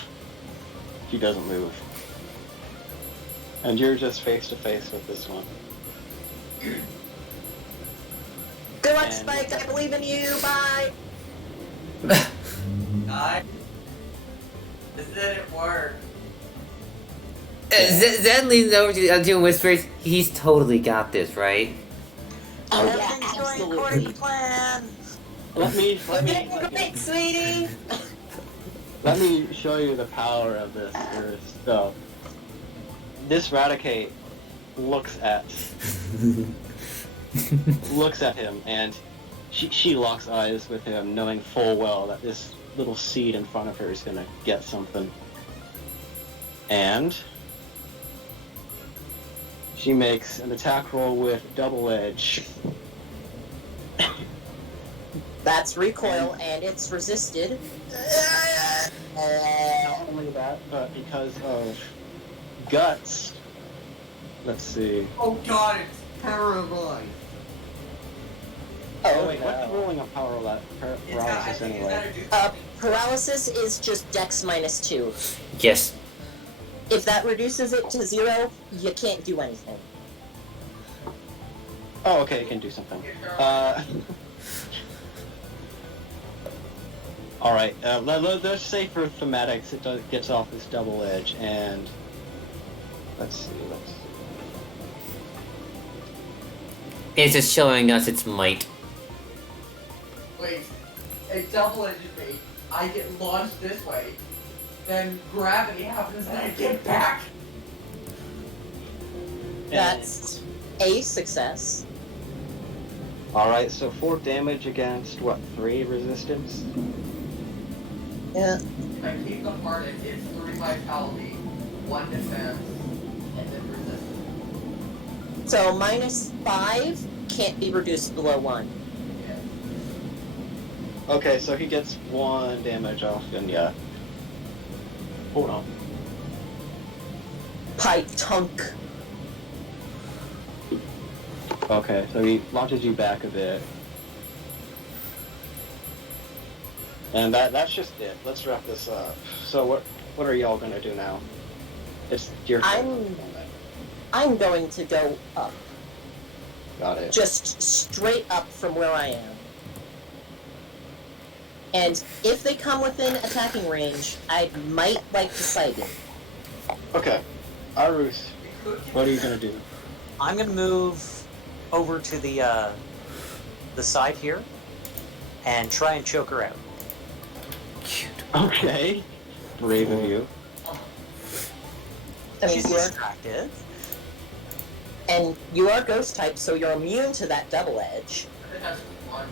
She doesn't move. And you're just face to face with this one. Good luck, And- Spike. I believe in you. Bye. This didn't work. Zen leans over to whispers, he's totally got this, right? Oh, yeah, absolutely. plan. Let me Great, sweetie. let me show you the power of this first. So, this Radicate looks at him, and she locks eyes with him, knowing full well that this little seed in front of her is gonna get something. And she makes an attack roll with double edge. That's recoil, and it's resisted. Not only that, but because of guts. Let's see. Oh god, it's paralyzed. Oh wait, what's the ruling of paralysis anyway? Paralysis is just Dex -2. Yes. If that reduces it to 0, you can't do anything. Oh, okay, it can do something. Alright, let's say for thematics it gets off this double edge, and let's see. It's just showing us its might. Wait, a double-edged bait. I get launched this way, then gravity happens and I get back. That's a success. Alright, so 4 damage against, what, 3 resistance? Yeah. If I keep the hardest, it's 3 vitality, 1 defense, and then resistance. So -5 can't be reduced below 1. Yeah. Okay, so he gets 1 damage off, and yeah. Hold on. Pipe tunk. Okay, so he launches you back a bit. And that's just it. Let's wrap this up. So what are y'all gonna do now? It's your turn. I'm going to go up. Got it. Just straight up from where I am. And if they come within attacking range, I might like to sight it. Okay. Arus, what are you gonna do? I'm gonna move over to the side here and try and choke her out. Okay. Brave of you. I mean, She's distracted. and you are ghost type, so you're immune to that double edge. It has lunch.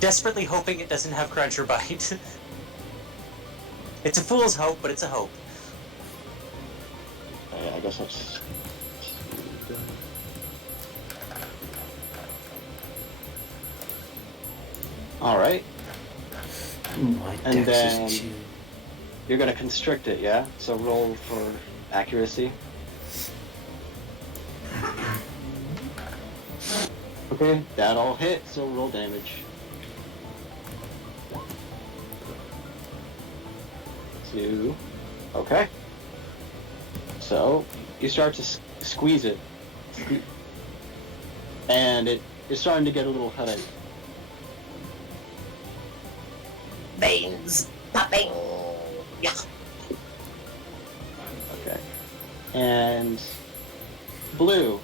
Desperately hoping it doesn't have crunch or bite. It's a fool's hope, but it's a hope. Yeah, I guess that's. All right, My And dex then- is 2. you're gonna constrict it, yeah. So roll for accuracy. Okay, that all hit. So roll damage. 2. Okay. So you start to squeeze it, and it's starting to get a little headache. Veins popping. Yeah. Okay. And Blue,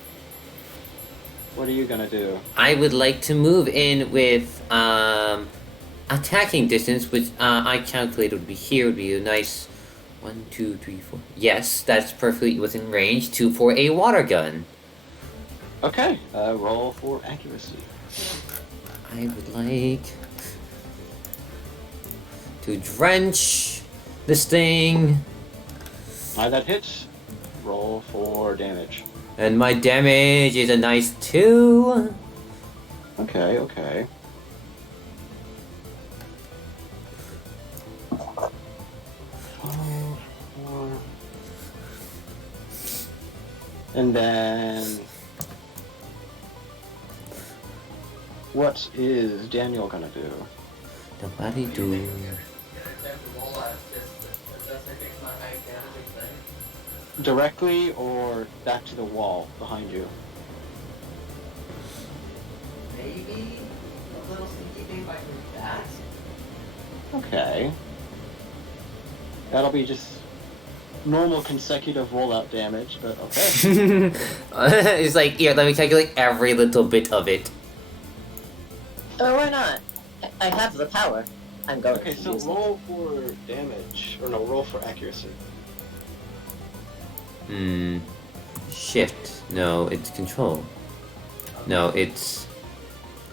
what are you gonna do? I would like to move in with attacking distance, which I calculated would be here. Would be a nice 1, 2, 3, 4. Yes, that's perfectly within range. 2 for a water gun. Okay. Roll for accuracy. I would like to drench this thing, That hits. Roll for damage. and my damage is a nice 2. Okay. Okay. And then, what is Daniel gonna do? Nobody do. Directly or back to the wall behind you? Maybe a little sneaky thing by doing that. Okay. That'll be just normal consecutive rollout damage, but okay. It's like, yeah, let me calculate every little bit of it. Oh, why not? I have the power. I'm going Okay, to so use it. roll for damage, or no, roll for accuracy. Shift. No, it's control. No, it's...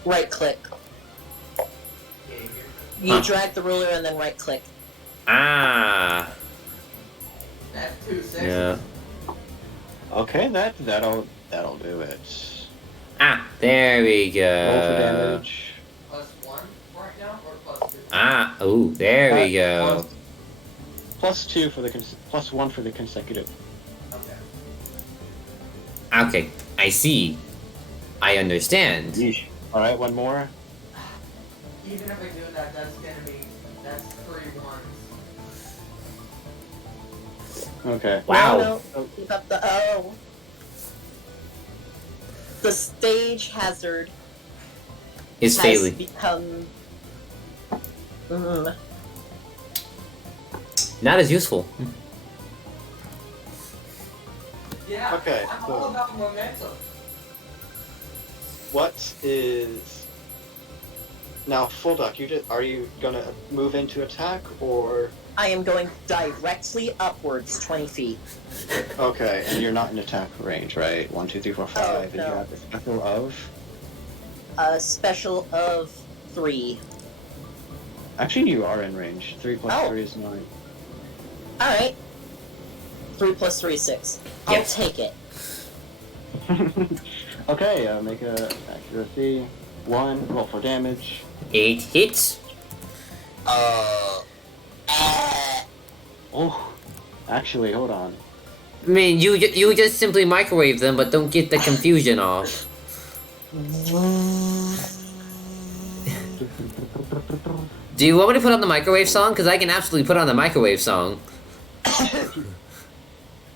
Right click. You Huh. drag the ruler and then right click. Ah! That's 2 6. Yeah. Okay, that'll do it. Ah! There we Roll for go. damage. +1 right now, or +2? Ah! Ooh, there we go. +2 for the +1 for the consecutive. Okay. Okay, I see. I understand. Yeesh. All right, one more. Even if I do that, that's 3 1s. Okay. Wow. No, no. Keep up the O. The stage hazard It's has failing. become. Not as useful. Yeah. Okay, I'm so- all about momentum. What is now, full duck? Are you gonna move into attack or? I am going directly upwards 20 feet. Okay, and you're not in attack range, right? 1, 2, 3, 4, 5, and you no. have the special of. A special of 3. Actually, you are in range. 3 plus Oh. 3 is 9. Alright. 3 plus 3 is 6. I'll Yes. take it. Okay, make a accuracy 1. Roll for damage. 8 hits. Oh, actually, hold on. I mean, you just simply microwave them, but don't get the confusion off. Do you want me to put on the microwave song? Because I can absolutely put on the microwave song.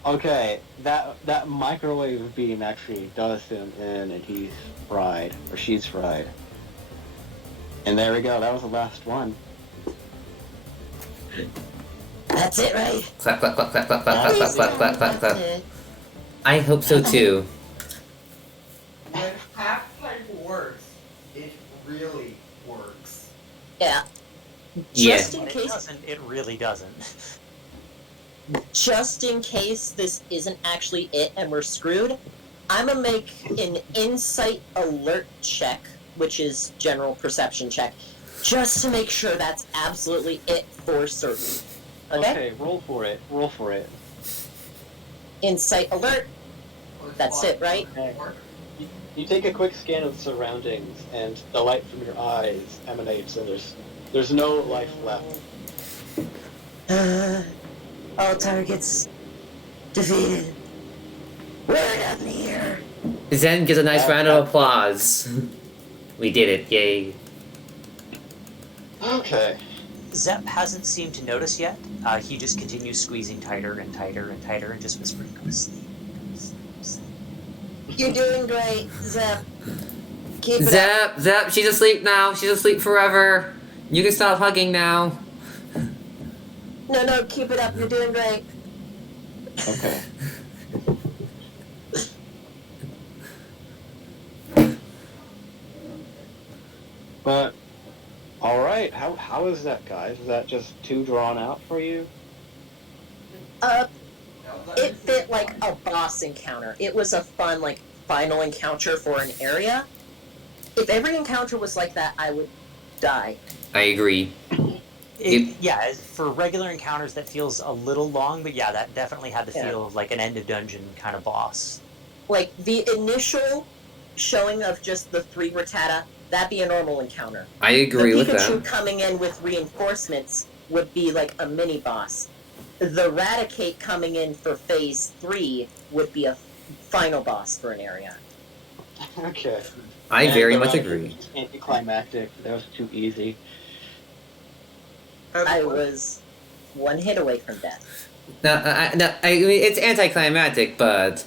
Okay, that microwave beam actually does him in, and he's fried, or she's fried. And there we go. That was the last one. That's it, right? Clap, clap, clap, clap, clap, clap, clap, clap, clap, clap, clap, clap. That's it. I hope so too. When Half-Life works, it really works. Yeah. Yeah. Just in When it case, doesn't, it really doesn't. just in case this isn't actually it and we're screwed, I'm gonna make an insight alert check which is general perception check, just to make sure that's absolutely it for certain. Okay? Roll for it. Roll for it. Insight alert. That's it, right? Okay. You take a quick scan of the surroundings, and the light from your eyes emanates, and there's no life left. All targets defeated. We're done here. Zen gives a nice round of applause. We did it, yay. Okay. Zep hasn't seemed to notice yet. He just continues squeezing tighter and tighter and tighter and just whispering, "Go to sleep, go to sleep, go to sleep." You're doing great, Zep. Keep it up. Zep, she's asleep now. She's asleep forever. You can stop hugging now. No, keep it up. You're doing great. Okay. But, alright, how is that, guys? Is that just too drawn out for you? It fit like a boss encounter. It was a fun, like, final encounter for an area. If every encounter was like that, I would die. I agree. Yeah, for regular encounters, that feels a little long, but yeah, that definitely had the feel of like an end of dungeon kind of boss. Like, the initial showing of just the 3 Rattata, that'd be a normal encounter. I agree with The Pikachu that. coming in with reinforcements would be like a mini boss. The Raticate coming in for phase 3 would be a final boss for an area. Okay. I very much And, agree. Anticlimactic. That was too easy. I was 1 hit away from death. I mean, it's anticlimactic, but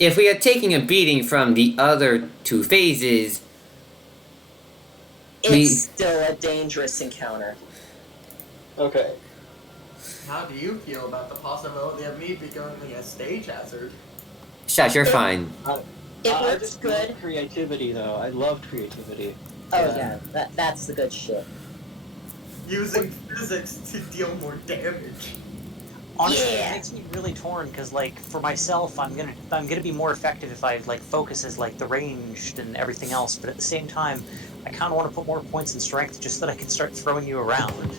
if we had taken a beating from the other 2 phases, It's still a dangerous encounter. Okay. How do you feel about the possibility of me becoming a stage hazard? Shush, you're fine. It I works just good. love creativity, though. I love creativity. Oh yeah, that's the good shit. Using physics to deal more damage. Honestly, Yeah. it makes me really torn because, like, for myself, I'm gonna be more effective if I like focuses like the ranged and everything else. But at the same time, I kind of want to put more points in strength just so that I can start throwing you around.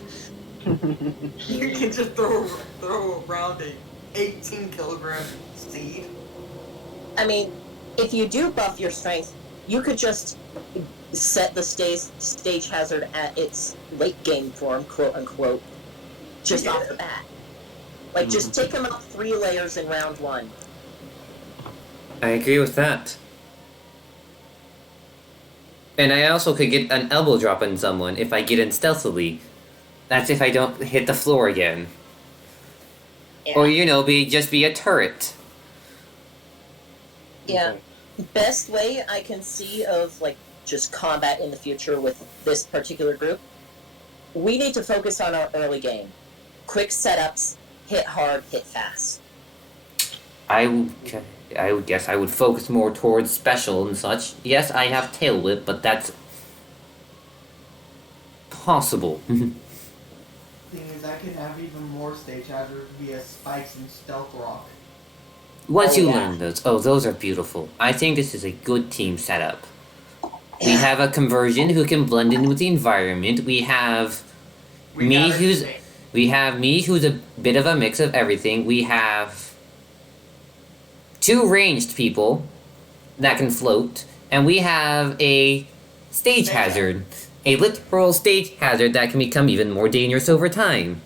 You can just throw around a 18-kilogram seed. I mean, if you do buff your strength, you could just set the stage hazard at its late game form, quote unquote, just off the bat. Like, just take them up 3 layers in round 1. I agree with that. And I also could get an elbow drop on someone if I get in stealthily. That's if I don't hit the floor again. Yeah. Or, just be a turret. Yeah. Best way I can see of, like, just combat in the future with this particular group, we need to focus on our early game. Quick setups, hit hard, hit fast. I would guess I would focus more towards special and such. Yes, I have tail whip, but that's possible. Thing is, I could have even more stage hazard via spikes and stealth rock. Once Oh, you yeah. learn those, those are beautiful. I think this is a good team setup. We have a conversion who can blend in with the environment. We have me who's a bit of a mix of everything. We have 2 ranged people that can float, and we have a stage hazard. A literal stage hazard that can become even more dangerous over time.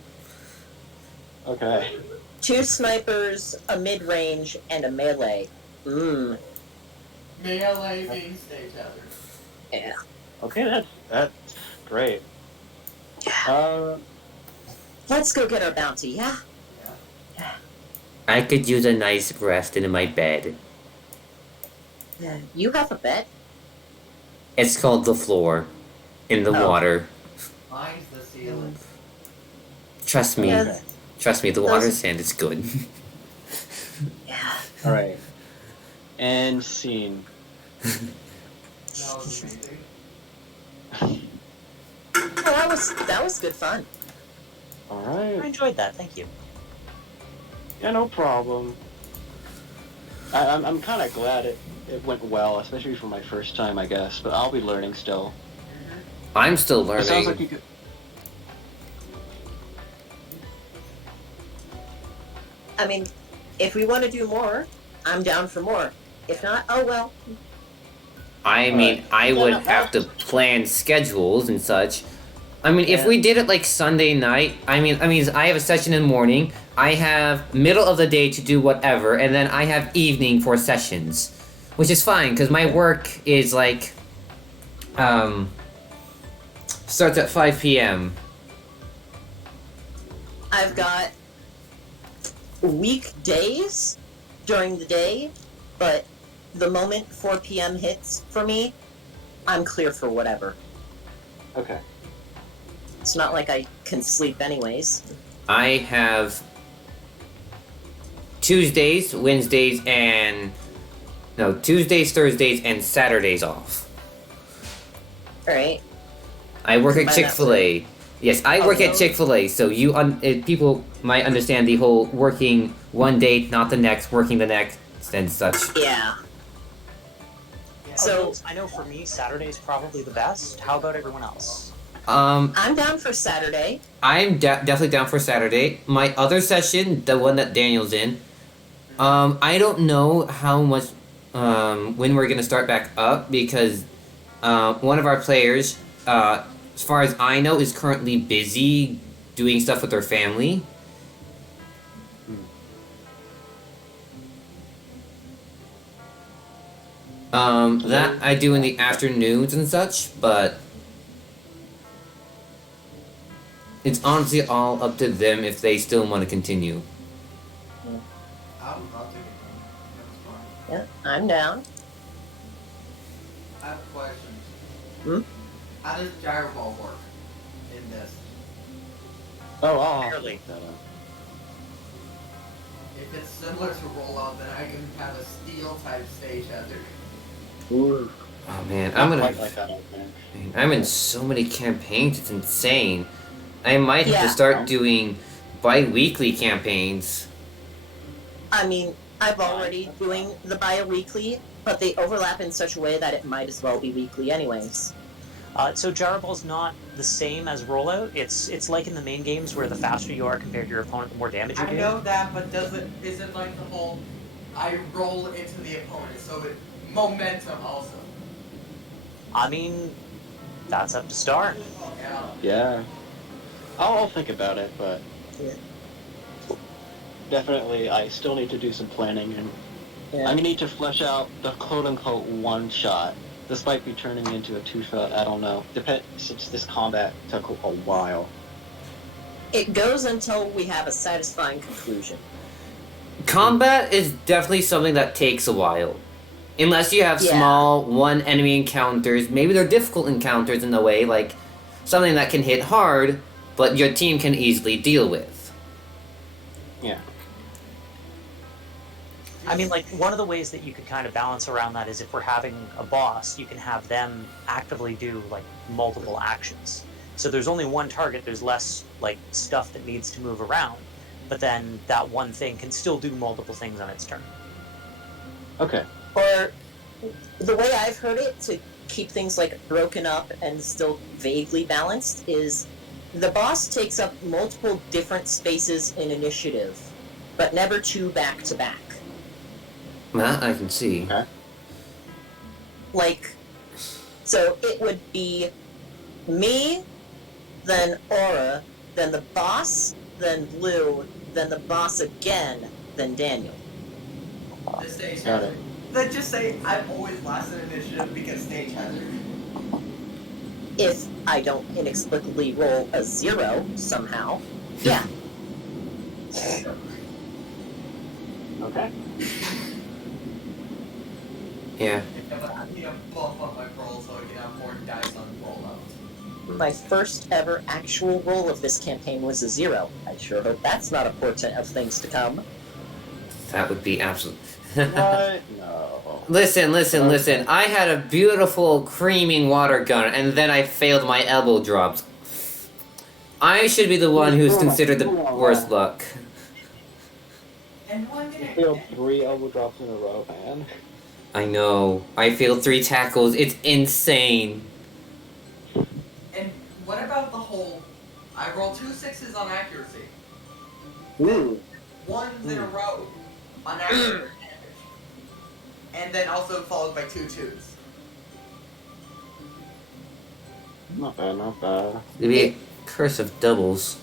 Okay. 2 snipers, a mid-range, and a melee. Melee being stage hazard. Yeah. Okay, that's great. Let's go get our bounty, yeah? I could use a nice rest in my bed. Yeah. You have a bed? It's called the floor. In the Oh. water. Mine's the ceiling. Trust me. Yeah. Trust me, the water sand is good. Yeah. Alright. And scene. That was amazing. Oh, that was good fun. I Alright. enjoyed that. Thank you. Yeah, no problem. I'm kind of glad it went well, especially for my first time, I guess. But I'll be learning still. I'm still It learning. sounds like you could. I mean, if we want to do more, I'm down for more. If not, oh well. I mean, I would have to plan schedules and such. I mean, if Yeah. we did it like Sunday night, I mean, I have a session in the morning. I have middle of the day to do whatever, and then I have evening for sessions, which is fine because my work is like, starts at 5 p.m. I've got weekdays during the day, but the moment 4 p.m. hits for me, I'm clear for whatever. Okay. It's not like I can sleep anyways. I have Tuesdays, Wednesdays, Tuesdays, Thursdays, and Saturdays off. Alright. I work at Combine that Chick-fil-A. Yes, I Oh, work at no. Chick-fil-A, so people might understand the whole working one day, not the next, working the next, and such. Yeah. Yeah, So- I know for me, Saturday's probably the best. How about everyone else? I'm down for Saturday. I'm definitely down for Saturday. My other session, the one that Daniel's in, I don't know how much, when we're gonna start back up because, one of our players, as far as I know, is currently busy doing stuff with her family. That I do in the afternoons and such, but it's honestly all up to them if they still want to continue. I'll take it. That's fine. Yeah, I'm down. I have questions. Hmm? How does gyro ball work in this? Oh, I'll Barely. look that up. If it's similar to rollout, then I can have a steel type stage hazard. Ooh. Oh man, Not I'm gonna. quite like that, I think. Man, I'm in so many campaigns, it's insane. I might have Yeah. to start doing bi-weekly campaigns. I mean, I've already doing the bi-weekly, but they overlap in such a way that it might as well be weekly anyways. So Gyro Ball's not the same as Rollout. It's like in the main games where the faster you are compared to your opponent, the more damage you I do. know that, but is it like the whole I roll into the opponent, so it momentum also? I mean, that's up to Star. Yeah. Yeah. I'll think about it, but Yeah. definitely I still need to do some planning, and Yeah. I need to flesh out the quote-unquote one-shot. This might be turning into a two-shot, I don't know. Since this combat took a while. It goes until we have a satisfying conclusion. Combat is definitely something that takes a while. Unless you have Yeah. small one enemy encounters, maybe they're difficult encounters in a way, like something that can hit hard, but your team can easily deal with. Yeah. I mean, like, one of the ways that you could kind of balance around that is if we're having a boss, you can have them actively do, like, multiple actions. So there's only one target, there's less, like, stuff that needs to move around, but then that one thing can still do multiple things on its turn. Okay. Or the way I've heard it to keep things like broken up and still vaguely balanced is the boss takes up multiple different spaces in initiative, but never two back to back. That I can see. Okay. Like, so it would be me, then Aura, then the boss, then Blue, then the boss again, then Daniel. The stage Got hazard. Let's just say I'm always last in initiative because stage hazard. If I don't inexplicably roll a 0 somehow, yeah. Okay. Yeah. I need to bump up my roll so I can have more dice on rollout. My first ever actual roll of this campaign was a 0. I sure hope that's not a portent of things to come. That would be absolute. What? No. Listen. I had a beautiful creaming water gun, and then I failed my elbow drops. I should be the one who's considered the worst luck. And one You minute. failed 3 elbow drops in a row, man. I know. I failed 3 tackles. It's insane. And what about the whole? I rolled 2 6s on accuracy. Ooh. Ones in a row on accuracy damage. And then also followed by 2 2s. Not bad, not bad. It'd be a curse of doubles.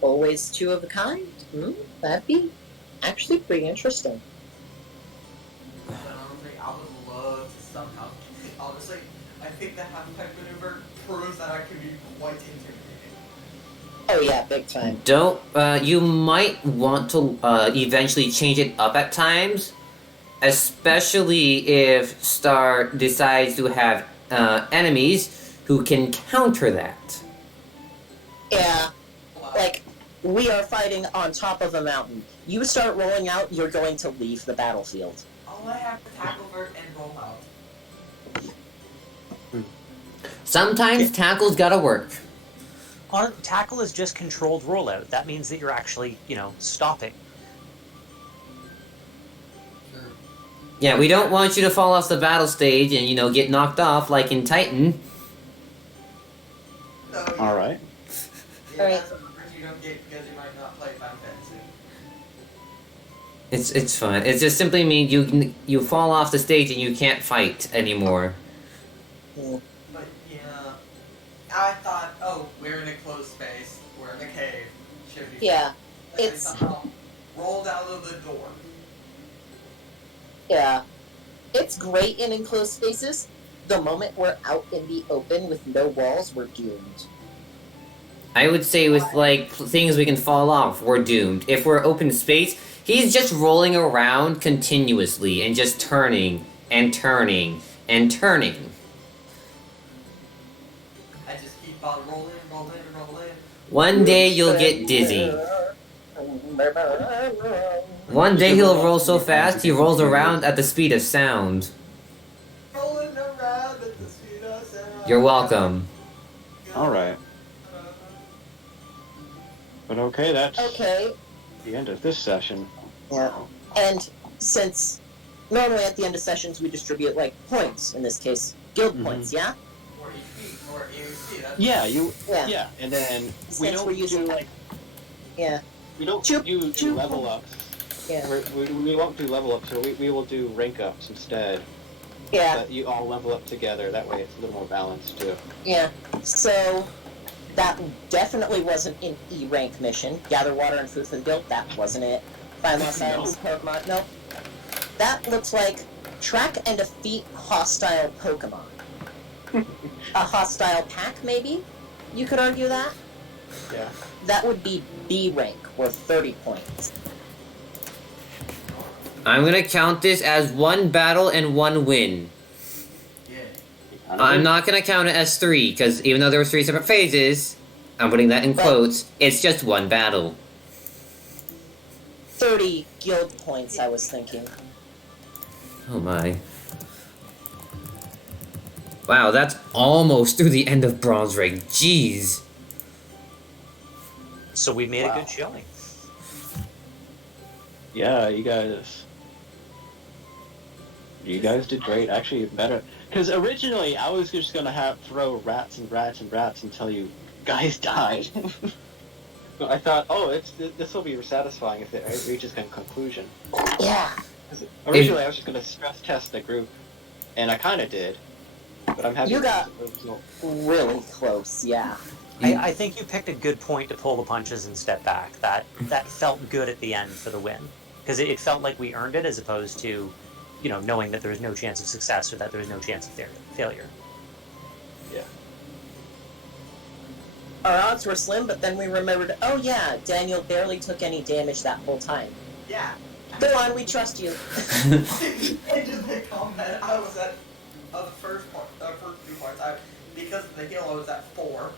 Always 2 of a kind? That'd be actually pretty interesting. But honestly, I would love to somehow. Honestly, I think the half-pipe maneuver proves that I can be quite intimidating. Oh yeah, big time. Don't, you might want to, eventually change it up at times. Especially if Star decides to have, enemies who can counter that. Yeah, like, we are fighting on top of a mountain. You start rolling out, you're going to leave the battlefield. All I have to tackle vert and roll out. Sometimes tackle's gotta work. Tackle is just controlled rollout. That means that you're actually, stopping. Yeah, we don't want you to fall off the battle stage and, get knocked off like in Titan. So, Alright. yeah, Alright. that's a numbers you don't get because you might not play Final Fantasy. It's fine. It just simply means you fall off the stage and you can't fight anymore. But yeah, I thought, oh, we're in a closed space, we're in a cave, should be. Yeah, And they it's- somehow rolled out of the door. Yeah. It's great in enclosed spaces. The moment we're out in the open with no walls, we're doomed. I would say with things we can fall off, we're doomed. If we're open space, he's just rolling around continuously and just turning and turning and turning. I just keep on rolling, rolling, rolling. One day you'll get dizzy. One day he'll roll so fast he rolls around at the speed of sound. Rolling around at the speed of sound. You're welcome. Alright. But okay, that's Okay, the end of this session. yeah. And since normally at the end of sessions we distribute, like, points, in this case, guild points, yeah? Or EP, or EXP, that's Yeah, Yeah. and then we Since don't we're using- do, like, Yeah. we don't Two- do two- level ups. Yeah. We won't do level ups, so we will do rank ups instead. Yeah. But you all level up together, that way it's a little more balanced too. Yeah. So that definitely wasn't an E rank mission. Gather water and food for the guild, that wasn't it. Find lost items, Pokemon, nope. That looks like track and defeat hostile Pokemon. A hostile pack, maybe? You could argue that? Yeah. That would be B rank, worth 30 points. I'm gonna count this as 1 battle and 1 win. yeah. I'm not gonna count it as 3, because even though there were 3 separate phases, I'm putting that in quotes, it's just 1 battle. 30 guild points, I was thinking. Oh my. Wow, that's almost through the end of Bronze Ring. Jeez. So we made a Wow. good showing. Yeah, you guys did great. Actually, better. Because originally I was just gonna throw rats and rats and rats until you guys died. But I thought, oh, this will be satisfying if it reaches a conclusion. Yeah. 'Cause originally I was just gonna stress test the group, and I kind of did. But I'm happy. You with got- the result. Really close, yeah. I think you picked a good point to pull the punches and step back. That felt good at the end for the win. Because it felt like we earned it as opposed to, knowing that there was no chance of success or that there was no chance of failure. Our odds were slim, but then we remembered, oh yeah, Daniel barely took any damage that whole time. Yeah. Go on, we trust you. Into the combat, I was at the first 2 parts. Because of the heal, I was at 4.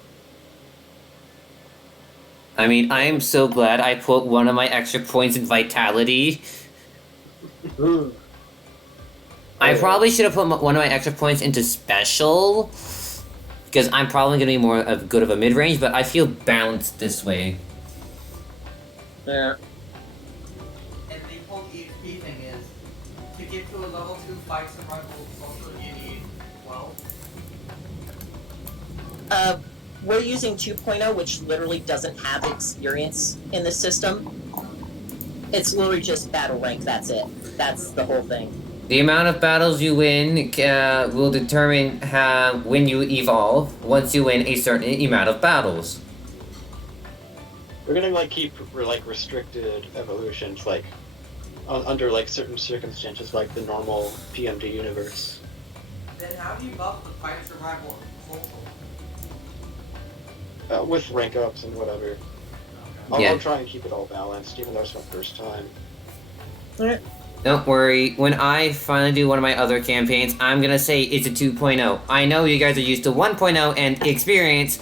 I mean, I am so glad I put one of my extra points in Vitality. I probably should have put one of my extra points into Special. because I'm probably gonna be more of good of a mid range, but I feel balanced this way. Yeah. And the whole EXP thing is, to get to a level 2 fight survival, also you need 12. We're using 2.0, which literally doesn't have experience in the system. It's literally just battle rank, that's it. That's the whole thing. The amount of battles you win will determine when you evolve once you win a certain amount of battles. We're gonna like keep like restricted evolutions, like under like certain circumstances, like the normal PMD universe. Then how do you buff the fight survival social? With rank ups and whatever. I'll try and keep it all balanced, even though it's my first time. Don't worry, when I finally do one of my other campaigns, I'm gonna say it's a 2.0. I know you guys are used to 1.0 and experience.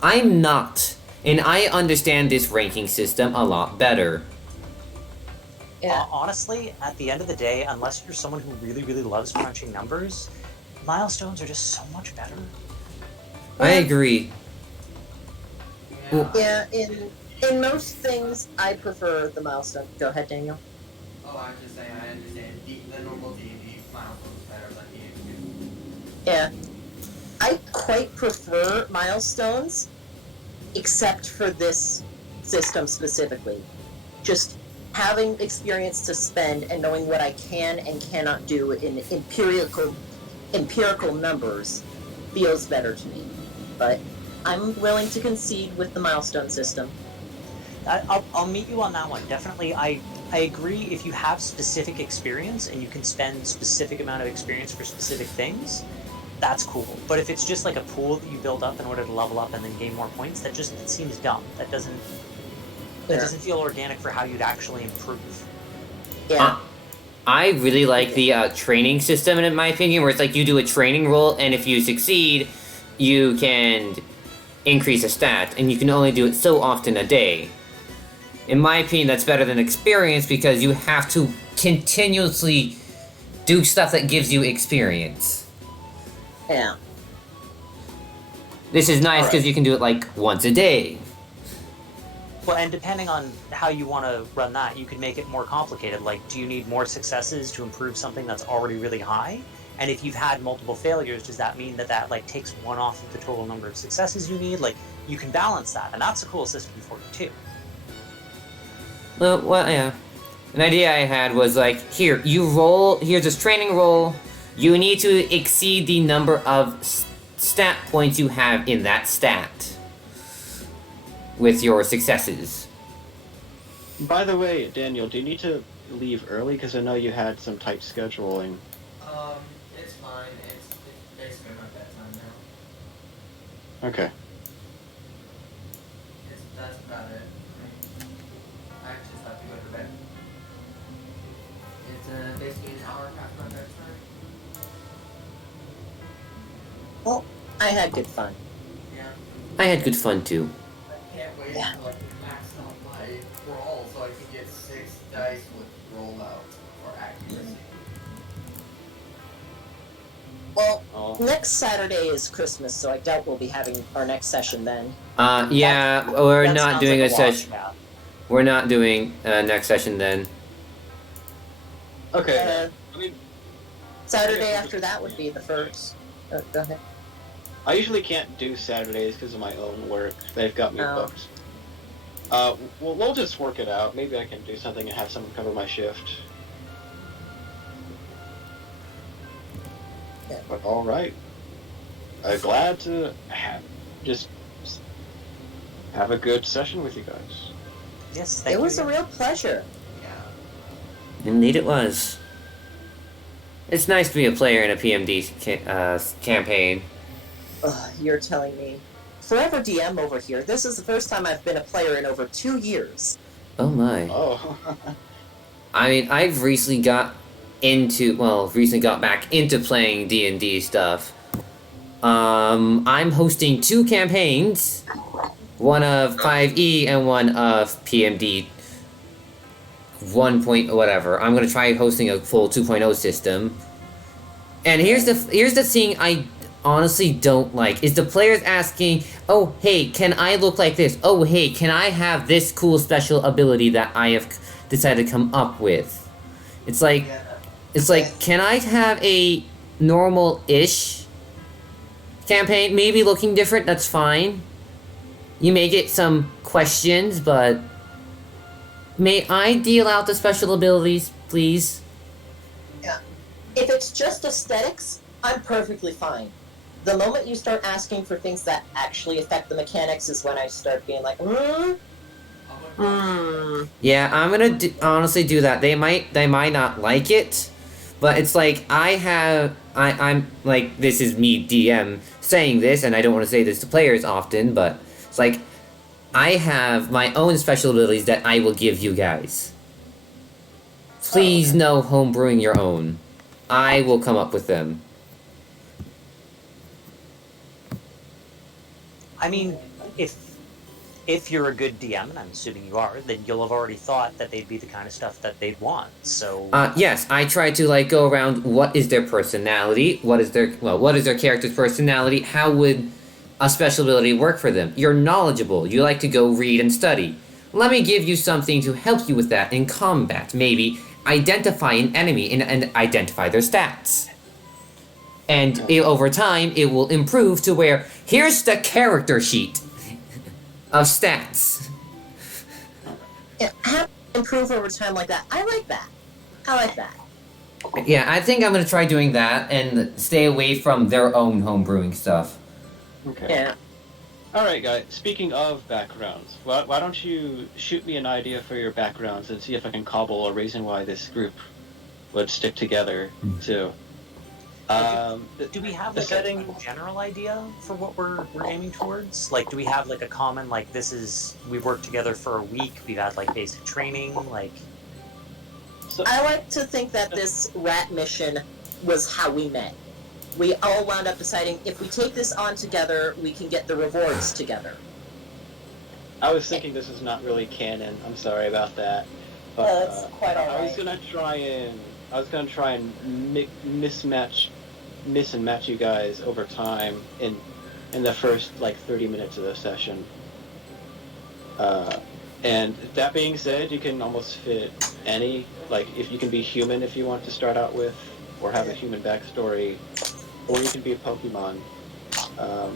I'm not. And I understand this ranking system a lot better. Yeah. Honestly, at the end of the day, unless you're someone who really, really loves crunching numbers, milestones are just so much better. I agree. Yeah, in most things, I prefer the milestone. Go ahead, Daniel. Oh, I'm just saying, I understand the normal D&D milestones better than EXP. Yeah. I quite prefer milestones, except for this system specifically. Just having experience to spend and knowing what I can and cannot do in empirical numbers feels better to me. But I'm willing to concede with the milestone system. I'll meet you on that one. Definitely, I agree if you have specific experience and you can spend specific amount of experience for specific things, that's cool. But if it's just like a pool that you build up in order to level up and then gain more points, that seems dumb. That doesn't feel organic for how you'd actually improve. Yeah. I really like the training system, in my opinion, where it's like you do a training roll, and if you succeed, you can increase a stat, and you can only do it so often a day. In my opinion, that's better than experience because you have to continuously do stuff that gives you experience. Yeah. This is nice because you can do it like once a day. Well, and depending on how you want to run that, you can make it more complicated. Like, do you need more successes to improve something that's already really high? And if you've had multiple failures, does that mean that like takes one off of the total number of successes you need? Like, you can balance that, and that's a cool system for you too. Well, yeah. An idea I had was like, here's this training roll. You need to exceed the number of stat points you have in that stat with your successes. By the way, Daniel, do you need to leave early? Because I know you had some tight scheduling. It's fine. It's basically my bedtime now. Okay. That's about it. I just have to go to bed. It's basically an hour past my bedtime. Well, I had good fun. Yeah. I had good fun too. I can't wait to like max out my roll so I can get 6 dice with rollout for accuracy. Well, Oh. next Saturday is Christmas, so I doubt we'll be having our next session then. Yeah, we're That not sounds doing like a wash, session. yeah. We're not doing next session then. Okay. I mean, Saturday after that would be the first. Go ahead. I usually can't do Saturdays because of my own work. They've got me Oh. booked. We'll just work it out. Maybe I can do something and have someone cover my shift. Yeah. But all right. Glad to have a good session with you guys. Yes, thank It you. was a real pleasure. Yeah. Indeed it was. It's nice to be a player in a PMD campaign. Ugh, you're telling me. Forever DM over here. This is the first time I've been a player in over 2 years. Oh my. Oh. I mean, I've recently got back into playing D&D stuff. I'm hosting 2 campaigns. One of 5e and one of PMD 1 point whatever. I'm gonna try hosting a full 2.0 system. And here's the thing honestly don't like is the players asking, oh, hey, can I look like this? Oh, hey, can I have this cool special ability that I have decided to come up with? It's like, can I have a normal-ish campaign? Maybe looking different, that's fine. You may get some questions, but may I deal out the special abilities, please? Yeah. If it's just aesthetics, I'm perfectly fine. The moment you start asking for things that actually affect the mechanics is when I start being like, Yeah, I'm gonna honestly do that. They might not like it, but it's like I'm like, this is me DM saying this, and I don't want to say this to players often, but it's like I have my own special abilities that I will give you guys. Please no homebrewing your own. I will come up with them. I mean, if you're a good DM, and I'm assuming you are, then you'll have already thought that they'd be the kind of stuff that they'd want. So Yes, I try to like go around what is their personality, what is their character's personality, how would a special ability work for them? You're knowledgeable, you like to go read and study. Let me give you something to help you with that in combat. Maybe identify an enemy and identify their stats. And over time, it will improve to where, here's the character sheet of stats. yeah, have improve over time like that. I like that. Yeah, I think I'm gonna try doing that and stay away from their own homebrewing stuff. Okay. Yeah. Alright, guys. Speaking of backgrounds, why don't you shoot me an idea for your backgrounds and see if I can cobble a reason why this group would stick together, too. do we have the like setting... a general idea for what we're aiming towards? Like, do we have like a common, like, we've worked together for a week, we've had like basic training, like... I like to think that this rat mission was how we met. We all wound up deciding if we take this on together, we can get the rewards together. I was thinking this is not really canon. I'm sorry about that. But, that's quite alright. I was gonna try and miss and match you guys over time in the first like 30 minutes of the session. And that being said, you can almost fit any, like, if you can be human if you want to start out with, or have a human backstory, or you can be a Pokemon. I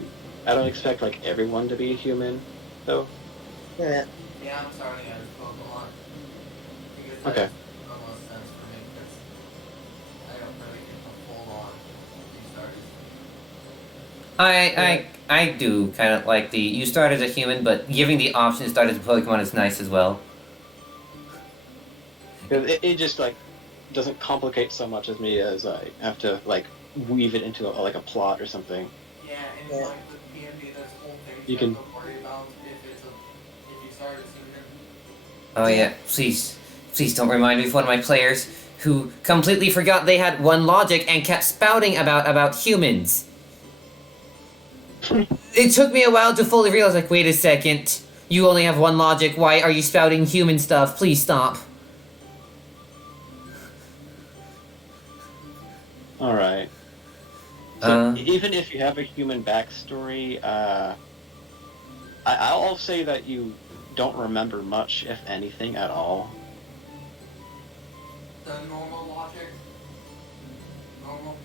don't expect like everyone to be a human, though. Yeah. Yeah, I'm starting as Pokemon. Because Okay. that's the most sense for me, because I don't really get the full-on restarters. I do kind of like you start as a human, but giving the option to start as a Pokemon is nice as well. It just like doesn't complicate so much as me as I have to like weave it into like a plot or something. Yeah, and like with PMD, there's whole things You you can- have to worry about if you start as human. Oh yeah, please don't remind me of one of my players who completely forgot they had one logic and kept spouting about humans. It took me a while to fully realize, like, wait a second, you only have one logic, why are you spouting human stuff? Please stop. Alright. So even if you have a human backstory, I'll say that you don't remember much, if anything, at all. The normal logic.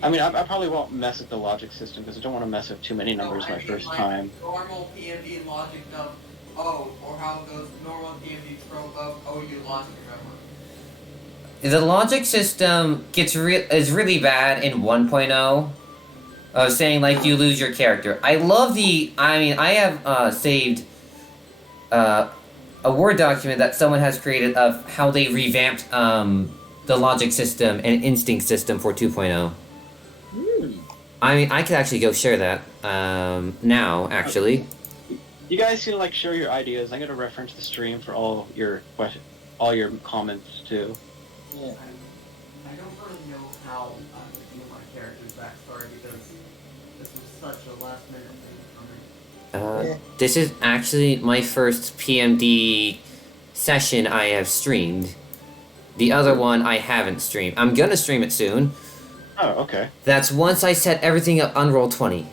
I mean, I probably won't mess with the logic system because I don't want to mess with too many numbers my first time. Normal PMD logic of or how it goes normal PMD trope of you lost your memory. The logic system is really bad in 1.0 of saying, like, you lose your character. I have saved a Word document that someone has created of how they revamped the logic system and instinct system for 2.0. I mean, I could actually go share that now, actually. You guys can like share your ideas. I'm gonna reference the stream for all your comments too. Yeah. I don't really know how I'm to do my character's backstory because this was such a last minute thing for me. This is actually my first PMD session I have streamed. The other one I haven't streamed. I'm gonna stream it soon, Oh, okay. That's once I set everything up on roll 20.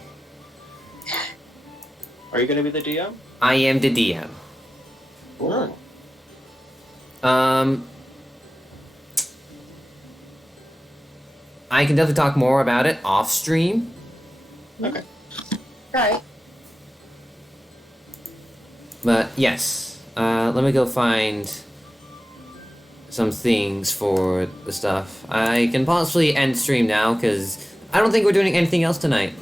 Are you gonna be the DM? I am the DM. Cool. I can definitely talk more about it off stream. Okay. Right. But yes, let me go find some things for the stuff. I can possibly end stream now because I don't think we're doing anything else tonight.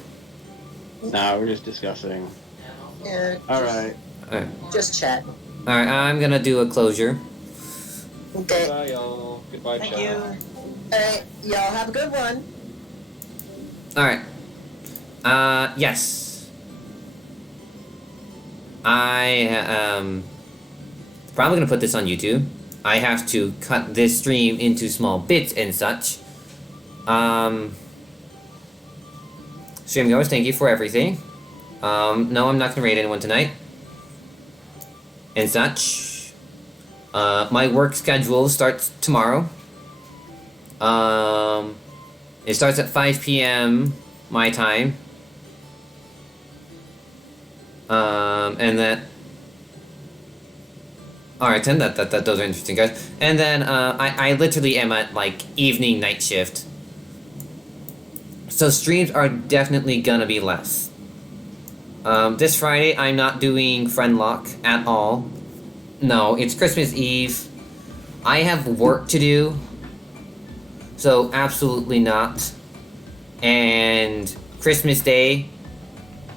Nah, we're just discussing. Yeah. Alright. Just chat. Alright, I'm gonna do a closure. Okay. Goodbye, y'all. Goodbye, Thank chat. you. Alright, y'all have a good one. Alright. Yes. I, probably gonna put this on YouTube. I have to cut this stream into small bits and such. Streamgoers, thank you for everything. No, I'm not gonna raid anyone tonight. And such. My work schedule starts tomorrow. It starts at 5 p.m. my time. And then... Alright, then those are interesting, guys. And then, I literally am at, like, evening night shift. So streams are definitely gonna be less. This Friday, I'm not doing Friend Lock at all. No, it's Christmas Eve. I have work to do. So, absolutely not. And Christmas Day,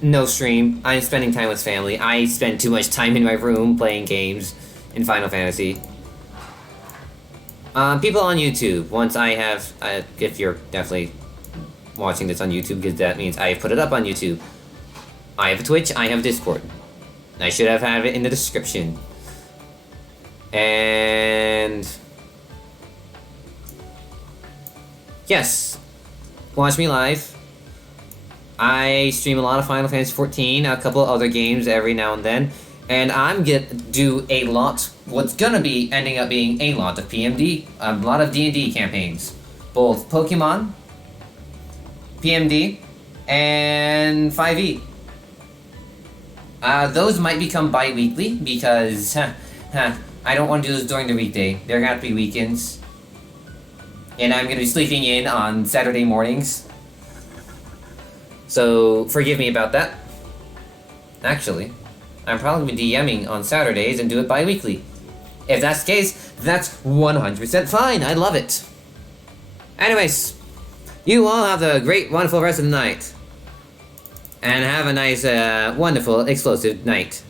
no stream. I'm spending time with family. I spend too much time in my room playing games in Final Fantasy. People on YouTube, once I have, if you're definitely watching this on YouTube, because that means I put it up on YouTube. I have a Twitch, I have Discord. I should have had it in the description. And... yes. Watch me live. I stream a lot of Final Fantasy XIV, a couple of other games every now and then. And I'm gonna do a lot, what's gonna be ending up being a lot of PMD, a lot of D&D campaigns. Both Pokemon, PMD, and 5e. Those might become bi-weekly because, I don't want to do those during the weekday. They're gonna have to be weekends. And I'm gonna be sleeping in on Saturday mornings. So, forgive me about that. Actually, I'm probably DMing on Saturdays and do it bi-weekly. If that's the case, that's 100% fine. I love it. Anyways, you all have a great, wonderful rest of the night. And have a nice, wonderful, explosive night.